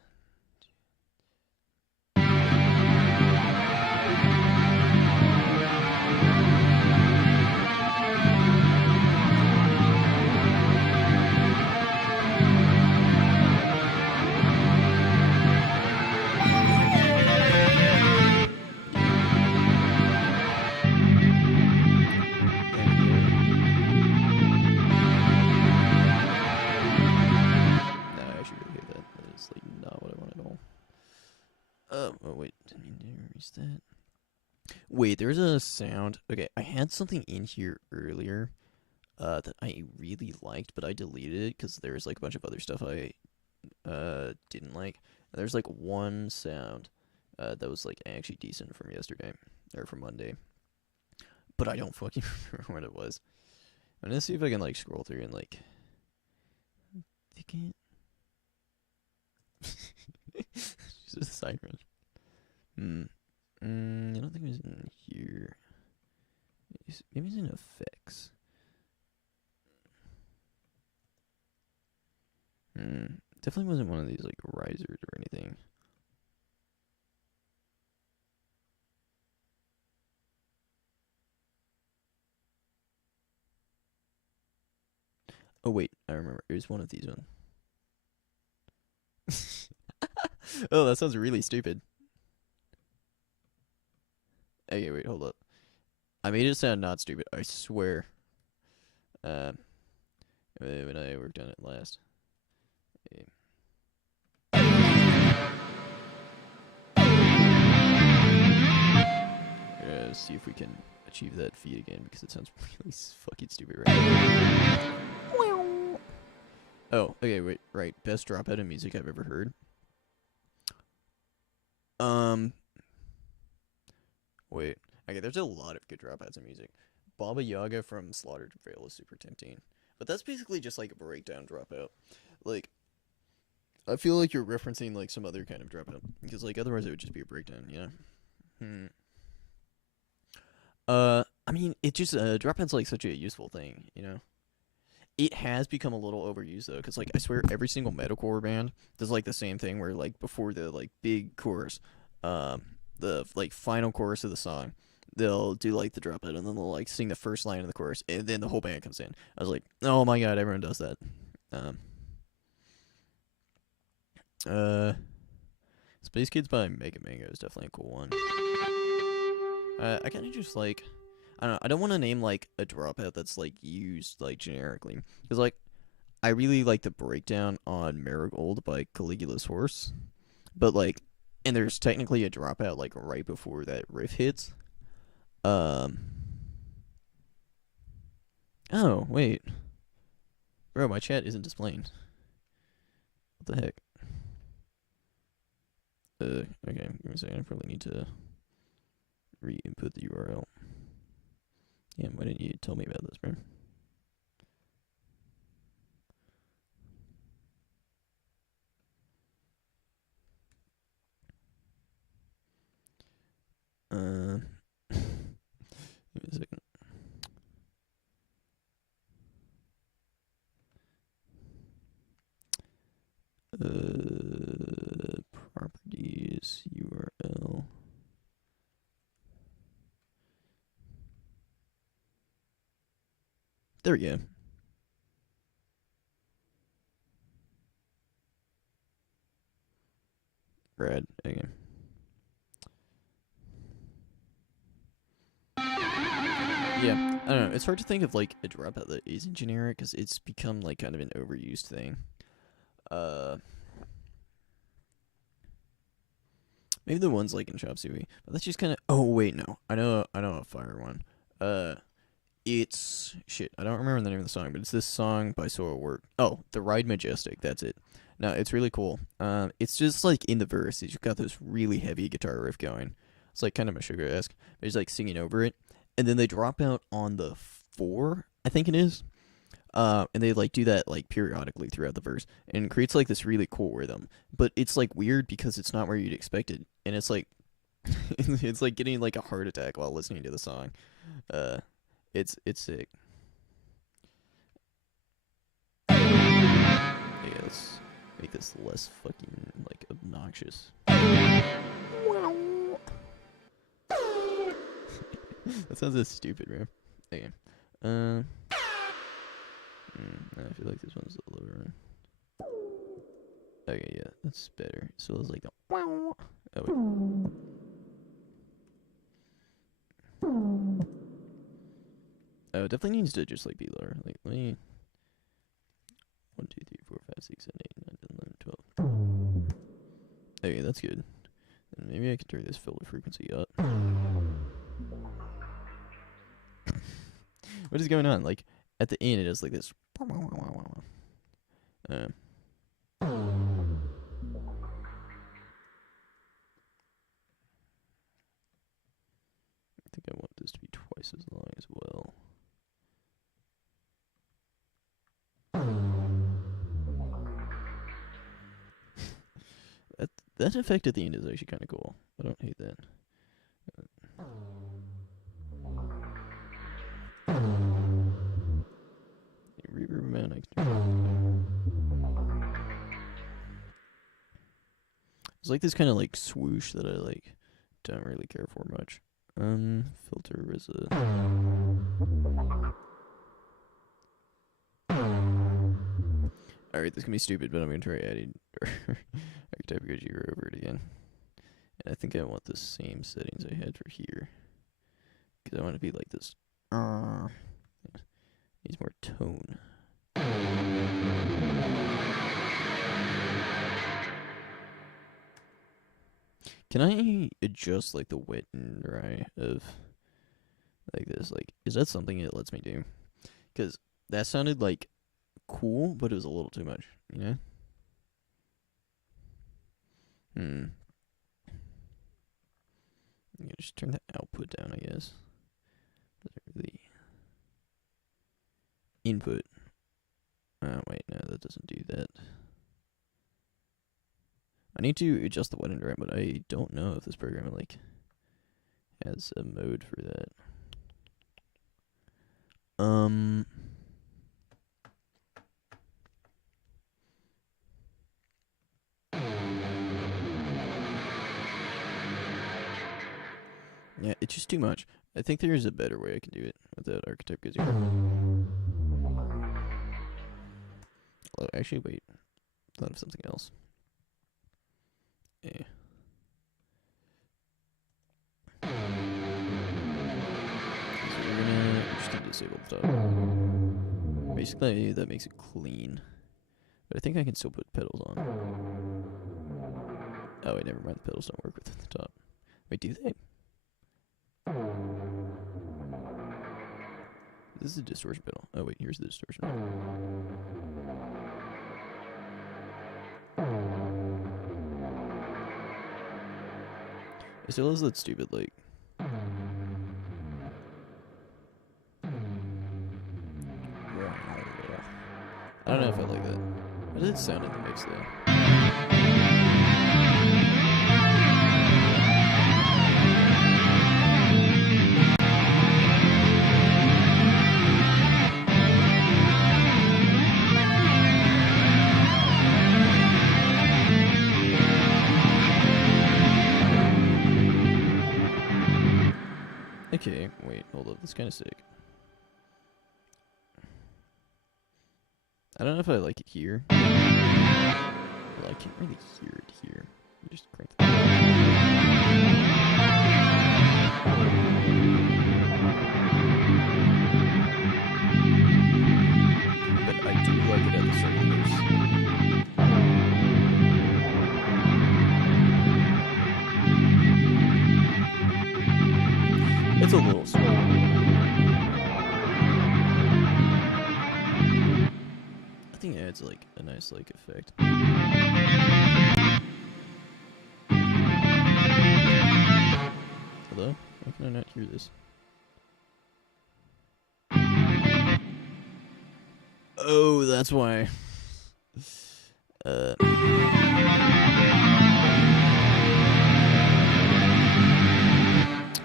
No, I actually really hate that. That is like not what I want at all. Oh wait, didn't mean to erase that. Wait, there's a sound. Okay, I had something in here earlier that I really liked, but I deleted it because there's like a bunch of other stuff I didn't like. And there's like one sound that was like actually decent from yesterday or from Monday, but I don't fucking remember what it was. I'm gonna see if I can like scroll through and like. They can't. Just a siren. I don't think it was in here. Maybe it's in effects. Definitely wasn't one of these like risers or anything. Oh wait, I remember. It was one of these ones. Oh, that sounds really stupid. Okay, wait, hold up. I made it sound not stupid. I swear. Um, when I worked on it last. Okay. See if we can achieve that feat again because it sounds really fucking stupid right now. Oh, okay, wait, right. Best dropout in music I've ever heard. Um, Wait. Okay, there's a lot of good dropouts in music. Baba Yaga from Slaughtered Veil is super tempting. But that's basically just like a breakdown dropout. Like, I feel like you're referencing like some other kind of dropout. Because like otherwise it would just be a breakdown, you know? Hmm. I mean, it just dropout's like such a useful thing, you know? It has become a little overused though, because like I swear every single metalcore band does like the same thing where like before the like big chorus, the like final chorus of the song, they'll do like the dropout and then they'll like sing the first line of the chorus and then the whole band comes in. I was like, oh my god, everyone does that. Um, uh, Space Kids by Mega Mango is definitely a cool one. I kind of just like, I don't know. I don't want to name like a dropout that's like used like generically, because like I really like the breakdown on Marigold by Caligula's Horse, but like, and there's technically a dropout like right before that riff hits. Um. Oh wait, bro, my chat isn't displaying. What the heck? Okay, give me a second. I probably need to re-input the URL. Yeah, why didn't you tell me about this, bro? Give me a second. Properties URL. There we go. Brad, okay. Yeah, I don't know. It's hard to think of like a dropout that isn't generic because it's become like kind of an overused thing. Uh, Maybe the ones like in Chop Suey, but that's just kind of. Oh wait, no, I know a fire one. It's shit. I don't remember the name of the song, but it's this song by Soil Work. Oh, The Ride Majestic. That's it. No, it's really cool. It's just like in the verse, you've got this really heavy guitar riff going. It's like kind of Meshuggah-esque. But he's like singing over it, and then they drop out on the four, I think it is. And they like do that like periodically throughout the verse, and it creates like this really cool rhythm. But it's like weird because it's not where you'd expect it, and it's like it's like getting like a heart attack while listening to the song. Uh, it's sick. Yeah, let's make this less fucking like obnoxious. That sounds so stupid, bro. Okay. I feel like this one's a little lower. Okay, yeah, that's better. So it's like the wow. Oh wait. Oh, it definitely needs to just like be lower. Like let me 1, 2, 3, 4, 5, 6, 7, 8, 9, 10, 11, 12. Okay, that's good. And maybe I can turn this filter frequency up. What is going on? Like at the end, it is like this. I think I want this to be twice as long as well. That effect at the end is actually kind of cool. I don't hate that. Reverb amount I can. It's like this kind of like swoosh that I like don't really care for much. Filter is a. Alright, this can be stupid, but I'm gonna try adding archetype Gojira over it again. And I think I want the same settings I had for here. Because I want to be like this. Needs more tone. Can I adjust like the wet and dry of like this? Like, is that something it lets me do? Because that sounded like cool, but it was a little too much, you know? Yeah, just turn the output down, I guess. Doesn't really input. Oh wait, no, that doesn't do that. I need to adjust the wet and dry, but I don't know if this program like has a mode for that. Yeah, it's just too much. I think there is a better way I can do it without archetype Gojira. Oh, actually, wait. Thought of something else. Yeah. disable the top. Basically, that makes it clean. But I think I can still put pedals on. Oh, wait, never mind. The pedals don't work with the top. Wait, do they? This is a distortion pedal. Oh, wait, here's the distortion pedal. It still has that stupid, like... I don't know if I like that. How does it sound in the mix, though? Okay, wait, hold up. That's kind of sick. I don't know if I like it here. Well, I can't really hear it here. Let me just crank that. But I do like it at the start of the verse. It's a little slow. I think it adds like a nice like effect. Hello? Why can I not hear this? Oh, that's why.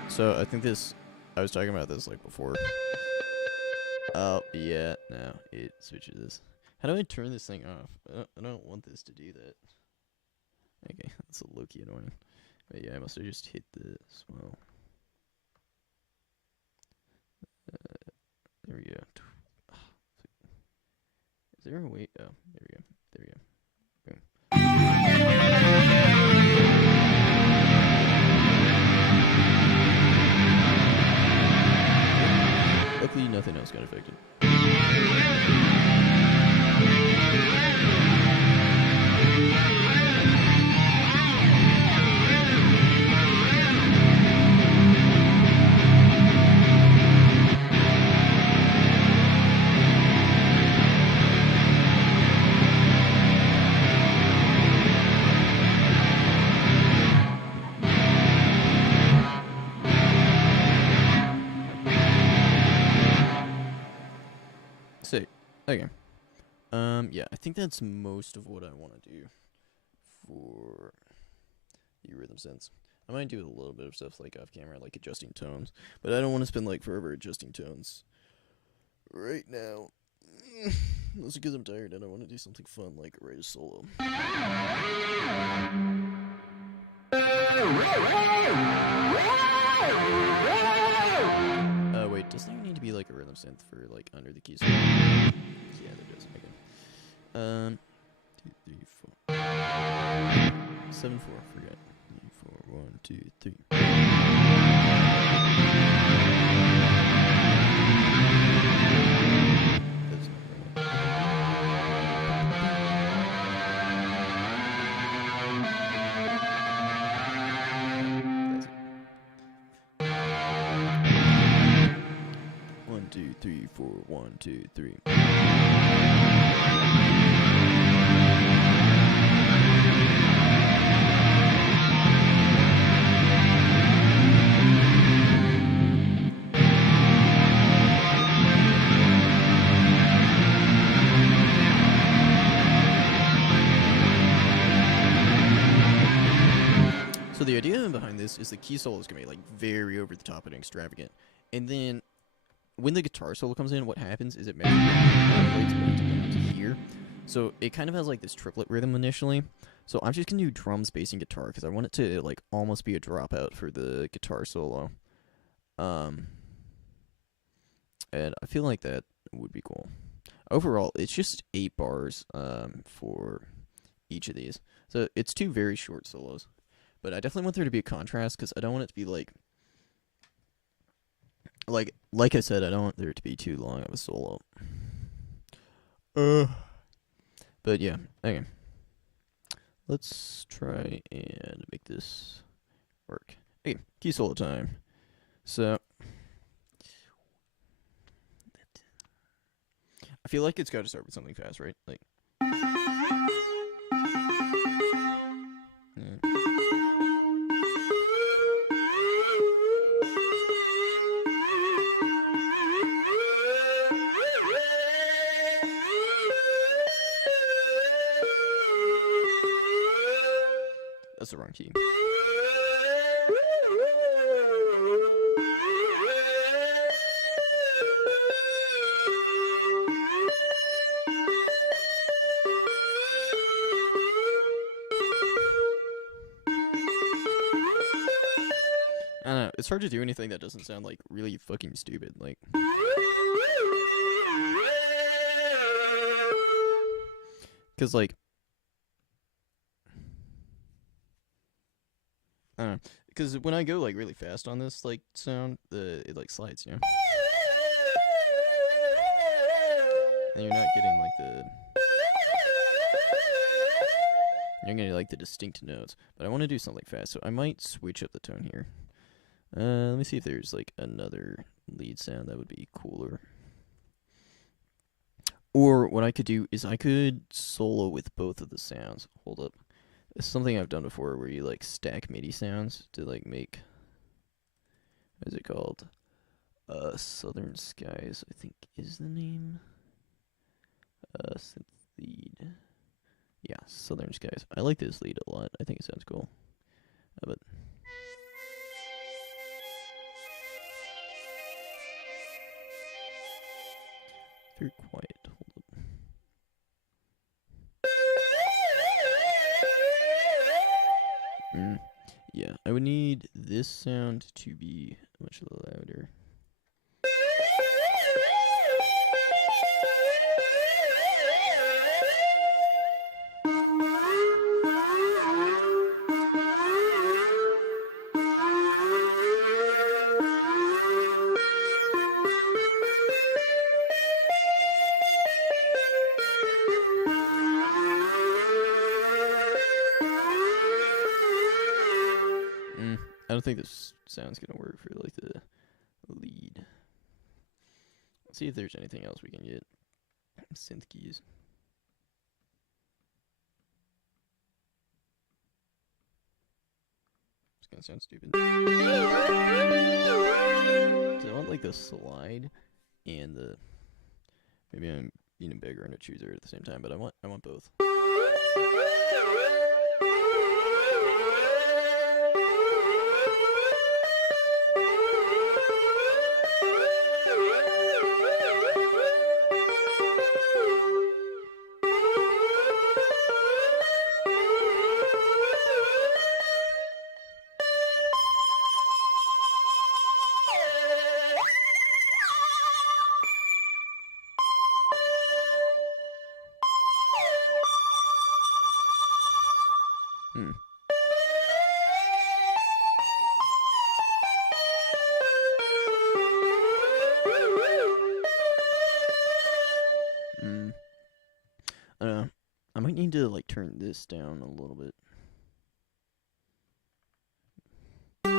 So I think this, I was talking about this like before. Oh, yeah, no, it switches this. How do I turn this thing off? I don't want this to do that. Okay, that's a low-key annoying. But yeah, I must have just hit this. Well, there we go. Is there a way? Oh, there we go. There we go. Boom. Luckily, nothing else got affected. Sick. Okay. Yeah, I think that's most of what I want to do for the rhythm sense. I might do a little bit of stuff like off camera, like adjusting tones, but I don't want to spend like forever adjusting tones right now. Mostly because I'm tired and I want to do something fun like write a solo. Wait, does there need to be like a rhythm synth for like under the keys? Yeah, there does. Okay. 2, 3, 4. 7, 4. Forget. 3, 4. 1, 2, 3. That's not right. That's it. 1, 2, 3, 4. 1, 2, 3. So the idea behind this is the key solo is going to be like very over the top and extravagant. And then when the guitar solo comes in, what happens is it manipulates to here. So it kind of has like this triplet rhythm initially. So I'm just going to do drums, bass, and guitar because I want it to like almost be a dropout for the guitar solo. And I feel like that would be cool. Overall, it's just 8 bars for each of these. So it's 2 very short solos. But I definitely want there to be a contrast because I don't want it to be like like I said, I don't want there to be too long of a solo. Uh. But yeah, okay. Let's try and make this work. Okay, key solo time. So I feel like it's got to start with something fast, right? Like, yeah. That's the wrong key. I don't know. It's hard to do anything that doesn't sound like really fucking stupid. Like, cause like, I don't know. Cause when I go like really fast on this like sound, it like slides, you know. And you're not getting like you're getting like the distinct notes. But I want to do something fast, so I might switch up the tone here. Let me see if there's like another lead sound that would be cooler. Or what I could do is I could solo with both of the sounds. Hold up. It's something I've done before where you like stack MIDI sounds to like make, what is it called? Southern Skies, I think is the name. Synth lead. Yeah, Southern Skies. I like this lead a lot. I think it sounds cool. But very quiet. Hold up. Yeah, I would need this sound to be much louder. I don't think this sound's gonna work for like the lead. Let's see if there's anything else we can get. Synth keys. It's gonna sound stupid. So I want like the slide and the, maybe I'm being a beggar and a chooser at the same time, but I want both. I don't know. I might need to like turn this down a little bit. Nah.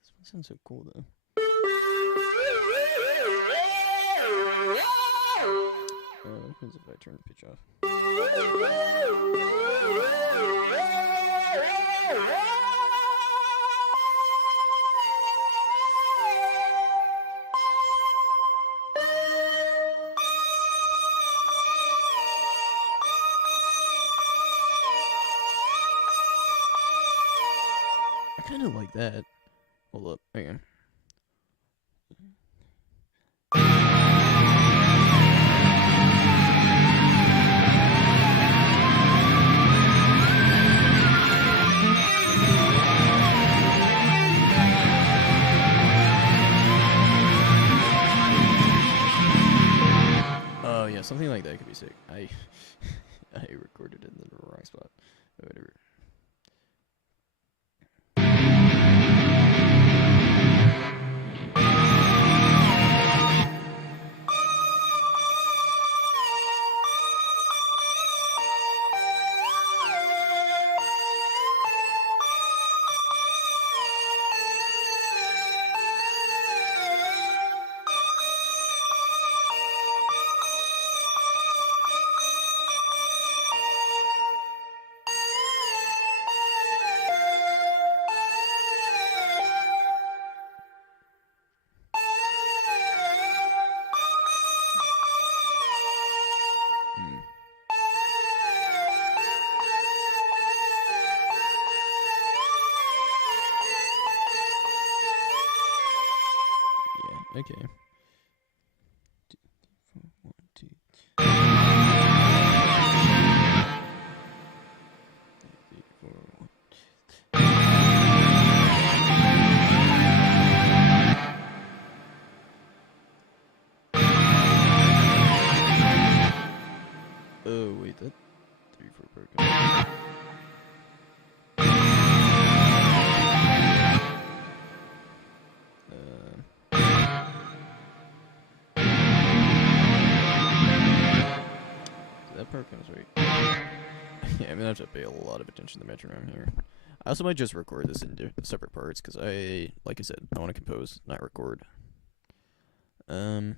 This one sounds so cool though. What happens if I turn the pitch off? I kind of like that. Hold up, hang on. Oh yeah, something like that could be sick. I recorded it in the wrong spot. But whatever. Okay. 2, 4, 1, 2, 3, 4, 1. Oh wait, that 3-4 broken. That broken was right. Yeah, I'm gonna have to pay a lot of attention to the metronome here. I also might just record this in separate parts because like I said, I want to compose, not record. Hmm.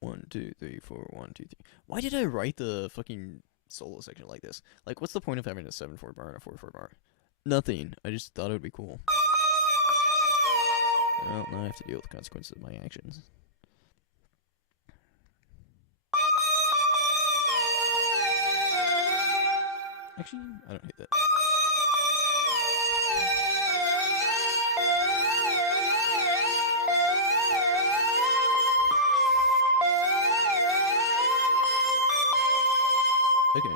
1, 2, 3, 4, 1, 2, 3. Why did I write the fucking solo section like this? Like, what's the point of having a 7/4 bar and a 4/4 bar? Nothing. I just thought it would be cool. Well, now I have to deal with the consequences of my actions. Actually, I don't hate that. Okay.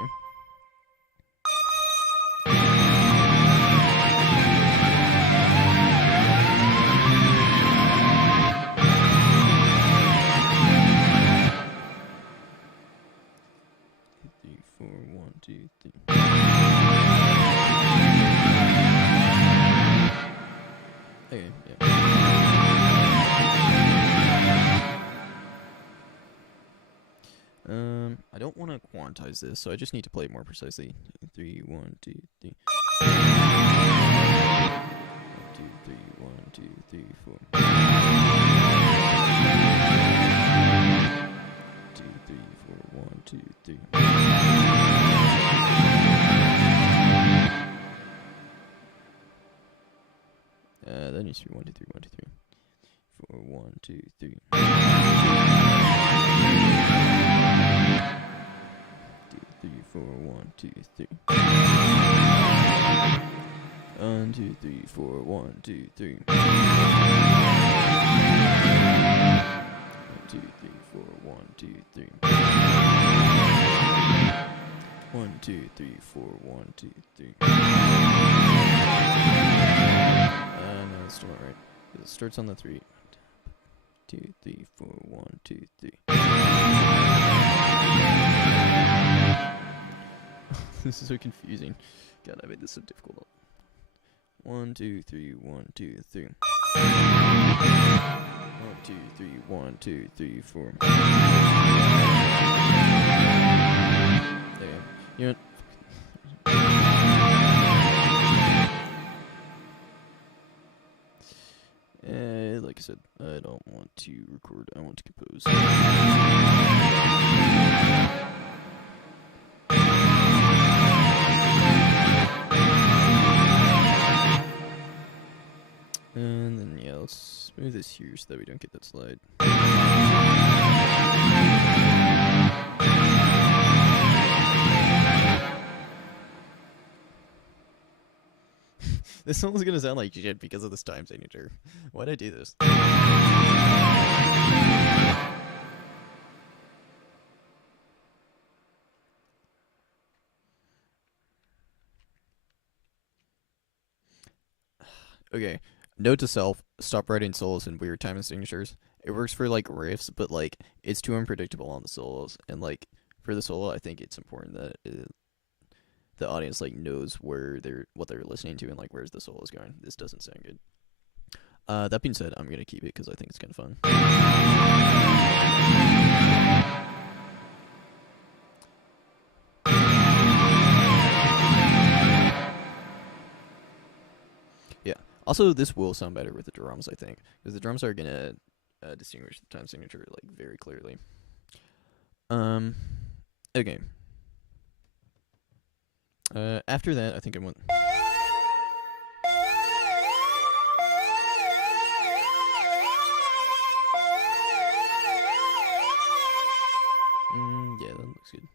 Three, 4, 1, 2, 3. Okay, yeah. I don't want to quantize this, so I just need to play it more precisely. 3, 1, 2, 3. 1, 2, 3, 1, 2, 3, 4. 2, 3, 4, 1, 2, 3. That needs to be 1, 2, 3, 1, 2, 3. 4, 1, 2, 3. 3, 4, 1, 2, 3. 1, 2, 3, 4, 1, 2, 3. 1, 2, 3, 4, 1, 2, 3. 1, 2, 3, 4, 1, 2, 3. No, that's still not right. It starts on the 3. 2, 3, 4, 1, 2, 3. This is so confusing. God, I made this so difficult. 1, 2, 3, 1, 2, 3. 1, 2, 3, 1, 2, 3, 4. There. You know what? Like I said, I don't want to record, I want to compose. And then, yeah, let's move this here so that we don't get that slide. This song's gonna sound like shit because of this time signature. Why'd I do this? Okay. Note to self: stop writing solos in weird time signatures. It works for like riffs, but like it's too unpredictable on the solos. And like for the solo, I think it's important that the audience like knows what they're listening to and like where's the solo is going. This doesn't sound good. That being said, I'm gonna keep it because I think it's kind of fun. Yeah. Also, this will sound better with the drums, I think, because the drums are gonna distinguish the time signature like very clearly. Okay. After that, I think I want. Yeah, that looks good.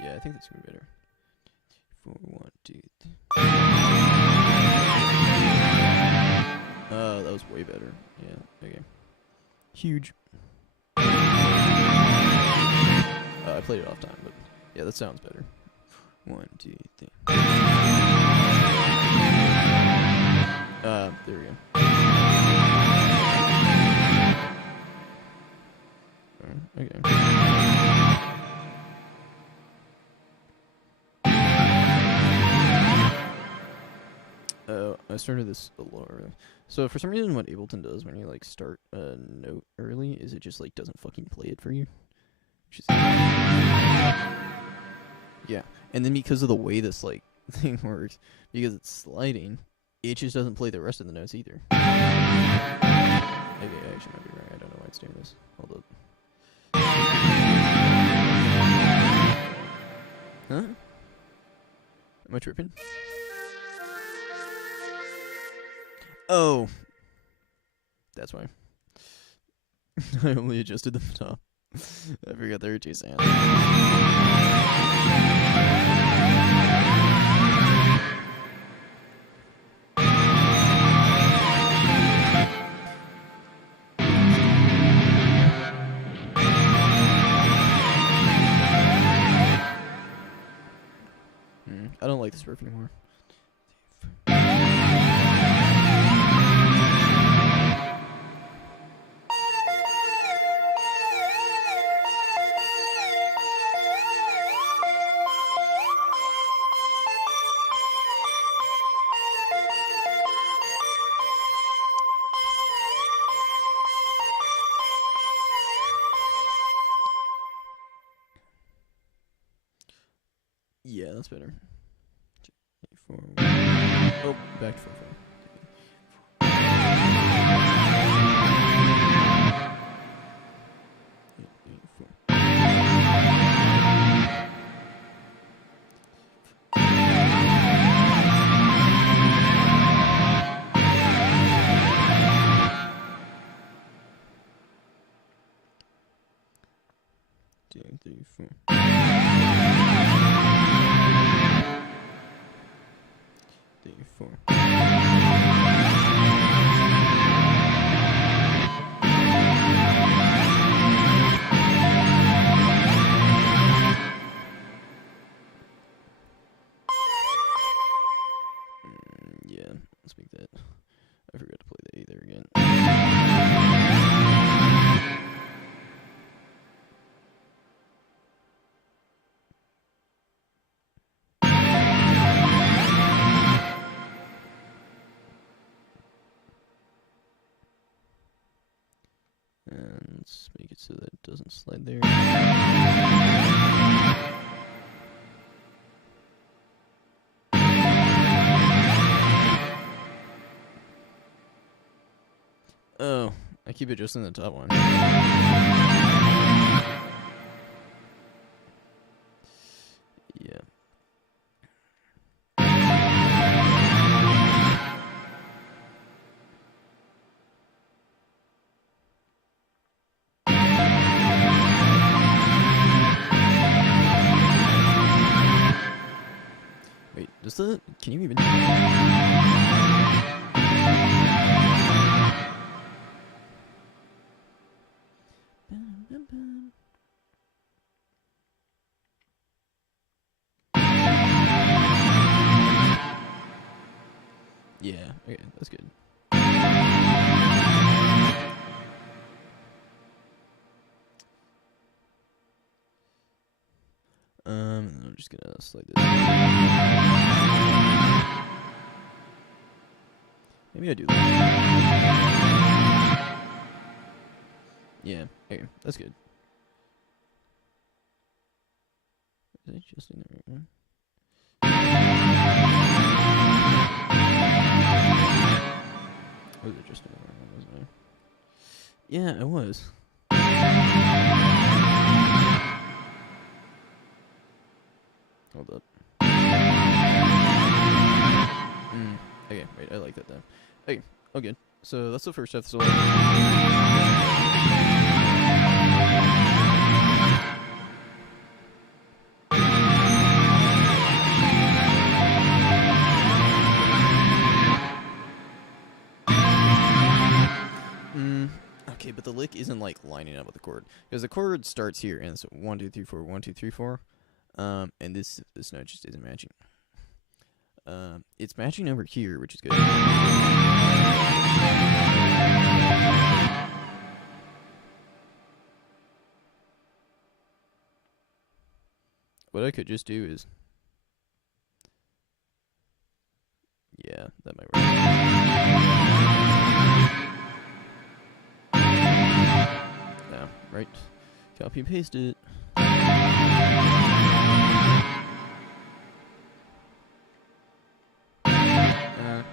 Yeah, I think that's gonna be better. 4, 1, 2, 3. Oh, that was way better. Yeah, okay. Huge. I played it off time, but yeah, that sounds better. 1, 2, 3. There we go. Okay. I started this a little early. So for some reason, what Ableton does when you like start a note early is it just like doesn't fucking play it for you. Which is yeah, and then because of the way this like thing works, because it's sliding, it just doesn't play the rest of the notes either. Okay, I actually might be right. I don't know why it's doing this. Hold up. Huh? Am I tripping? Oh. That's why. I only adjusted the top. I forgot there were 2 sounds. I don't like this riff anymore. Yeah, that's better. 4, 1. Oh, back to 4, 4. Yeah, let's make that. I forgot to play the A there again. And let's make it so that it doesn't slide there. Oh, I keep adjusting the top one. Yeah. Wait, can you even... Yeah, okay, that's good. I'm just gonna slide this. Maybe I do that. Yeah, okay, that's good. Is I just in the right one? Was it just in the right one, wasn't I? Yeah, it was. Hold up. Okay, wait, I like that then. Okay, oh good. So that's the first half of the solo. Okay, but the lick isn't like lining up with the chord because the chord starts here and it's 1 2 3 4 1 2 3 4, and this note just isn't matching. It's matching over here, which is good. What I could just do is, yeah, that might work. Yeah, right. Copy and paste it. I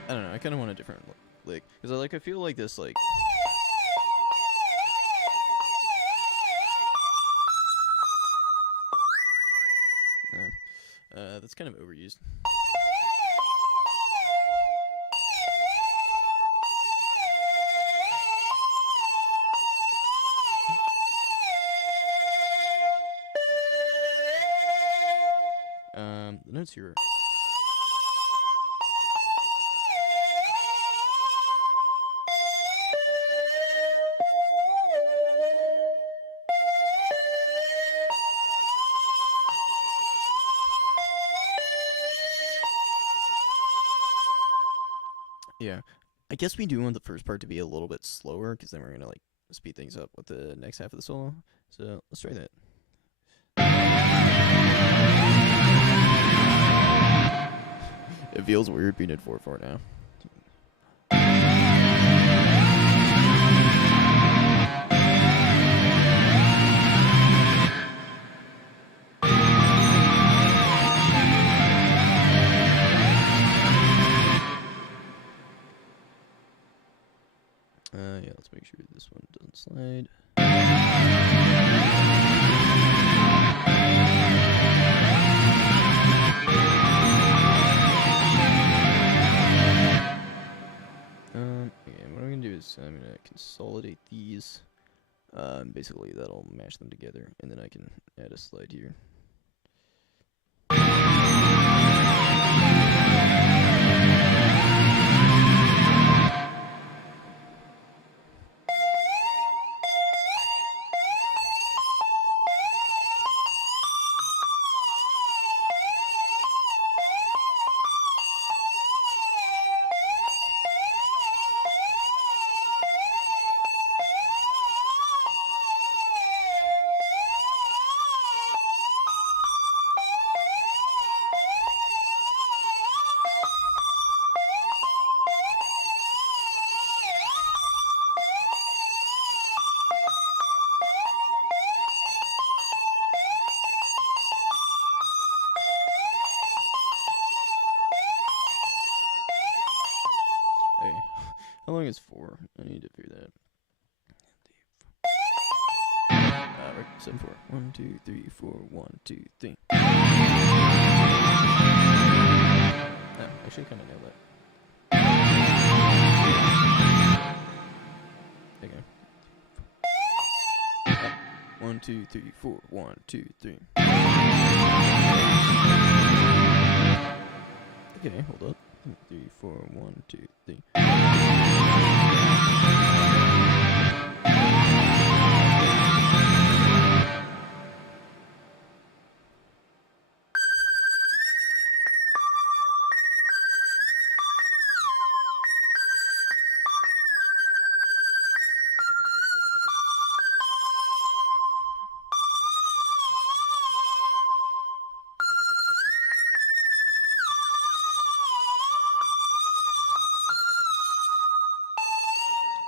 don't know. I kind of want a different lick because I feel like this like. That's kind of overused. The notes here. Yeah, I guess we do want the first part to be a little bit slower because then we're gonna like speed things up with the next half of the solo. So let's try that. It feels weird being at 4/4 now. Yeah, let's make sure this one doesn't slide. Okay, what I'm gonna do is I'm gonna consolidate these. Basically that'll mash them together, and then I can add a slide here. Okay, how long is 4? I need to figure that out. 7/4. 1, 2, 3, 4. 1, 2, 3. Oh, actually, kind of nailed that. Okay. 1, 2, 3, 4. 1, 2, 3. Okay, hold up. 3, 4. 1, 2, 3.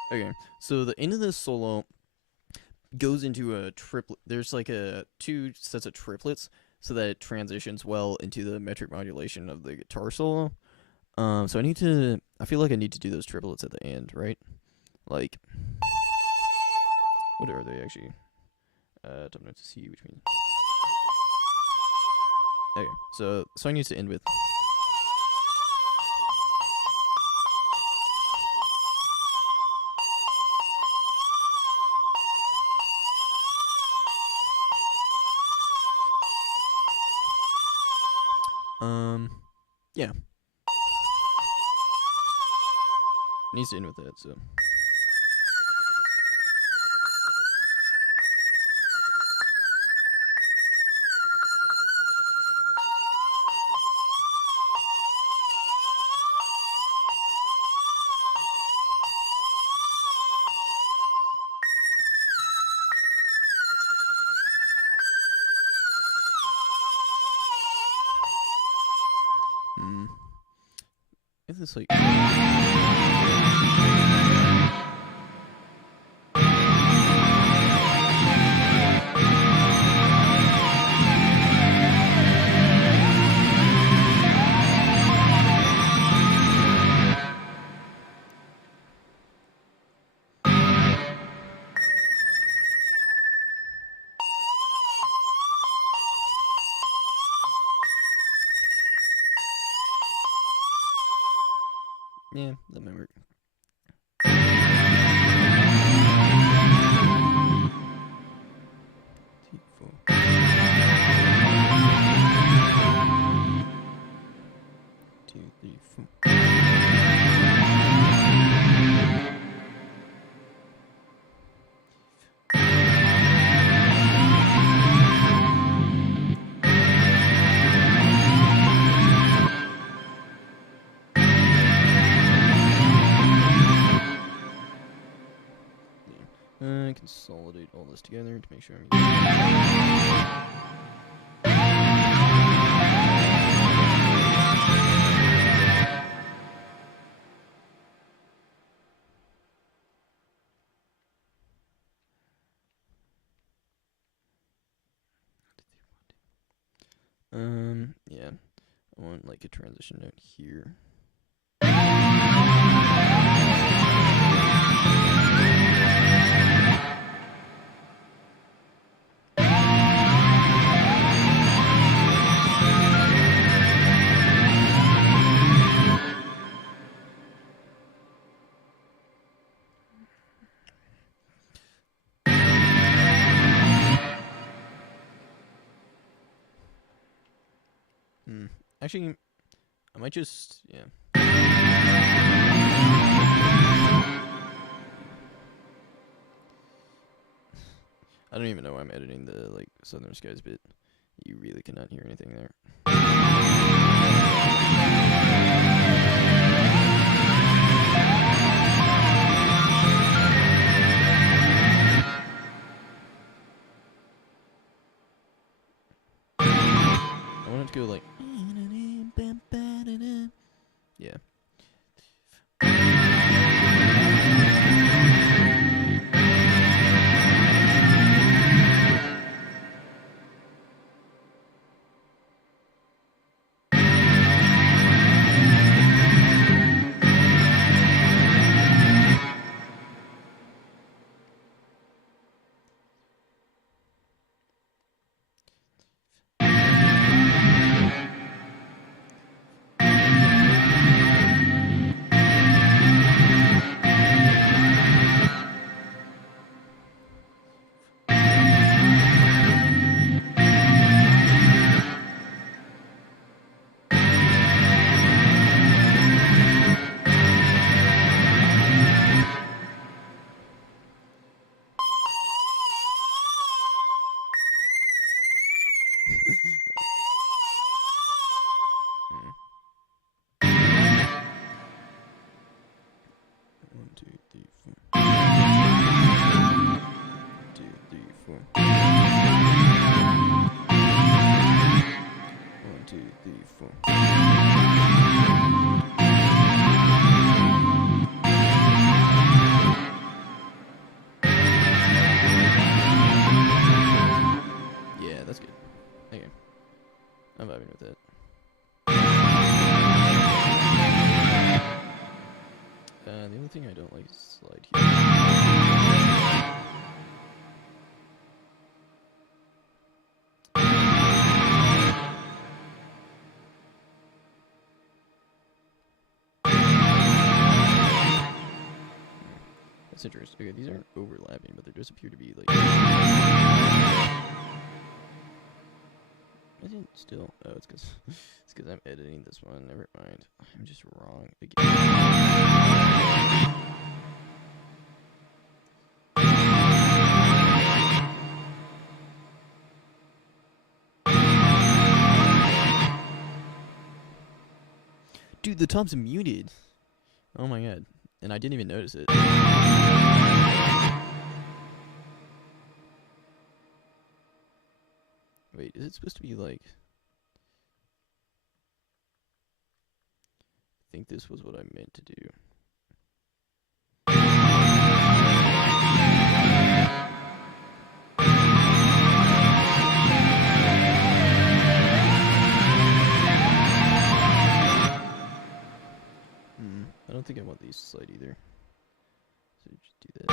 Okay, so the end of this solo goes into a triplet. There's like a 2 sets of triplets, so that it transitions well into the metric modulation of the guitar solo. So I feel like I need to do those triplets at the end, right? Like, what are they actually? Top note to C, which means. Okay, so the song needs to end with. Yeah. It needs to end with that, so. If this like. Yeah, that might work. Two, three, four. Consolidate all this together to make sure yeah. I want like a transition note here. Actually, I might just, yeah. I don't even know why I'm editing the, like, Southern Skies bit. You really cannot hear anything there. I want it to go, like... Yeah. thing I don't like is slide here. That's interesting. Okay, these aren't overlapping, but they just appear to be like. I didn't still. Oh, it's because I'm editing this one. Never mind. I'm just wrong again. Dude, the top's muted. Oh my god. And I didn't even notice it. Wait, is it supposed to be like... I think this was what I meant to do. I don't think I want these to slide either. So just do that.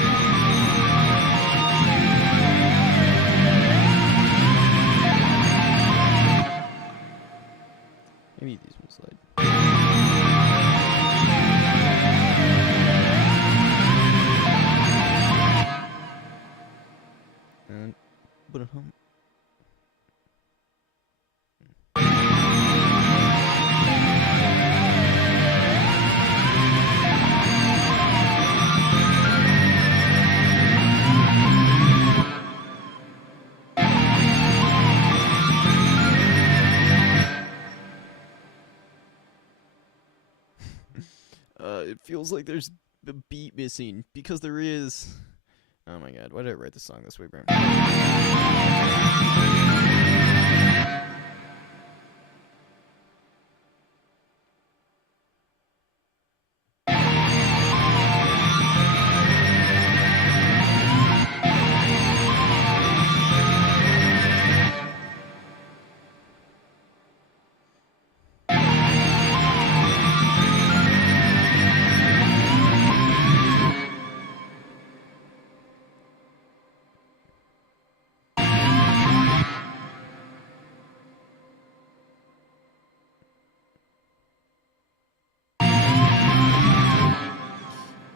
Maybe these will slide. And put it home. It feels like there's a beat missing, because there is. Oh my god, why did I write the song this way, Bram?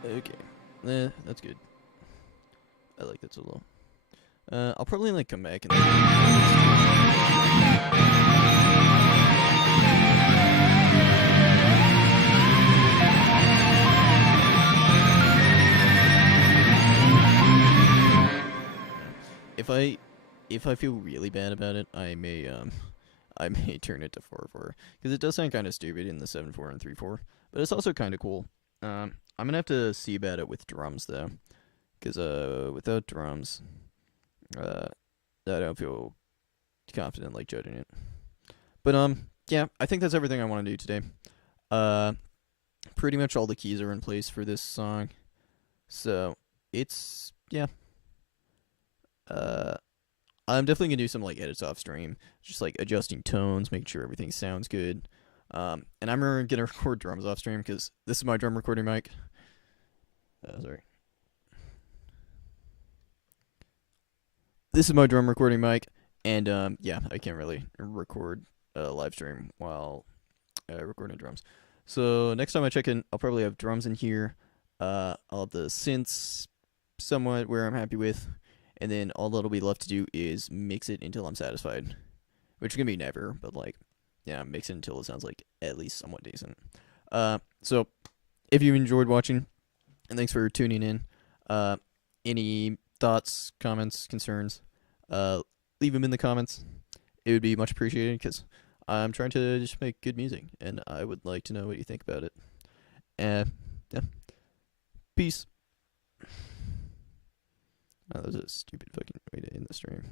Okay. That's good. I like that solo. I'll probably like come back and if I feel really bad about it, I may turn it to 4/4, because it does sound kind of stupid in the 7/4 and 3/4, but it's also kind of cool. I'm gonna have to see about it with drums though, because without drums, I don't feel confident like judging it. But yeah, I think that's everything I want to do today. Pretty much all the keys are in place for this song, so it's yeah. I'm definitely gonna do some like edits off stream, just like adjusting tones, making sure everything sounds good. And I'm gonna record drums off stream, because this is my drum recording mic. Sorry. This is my drum recording mic, and yeah, I can't really record live stream while recording drums. So next time I check in, I'll probably have drums in here. I'll have the synths somewhat where I'm happy with, and then all that'll be left to do is mix it until I'm satisfied, which is gonna be never, but like, yeah, mix it until it sounds like at least somewhat decent. So if you enjoyed watching, and thanks for tuning in. Any thoughts, comments, concerns, leave them in the comments. It would be much appreciated, because I'm trying to just make good music, and I would like to know what you think about it. Yeah. Peace. Oh, that was a stupid fucking way to end the stream.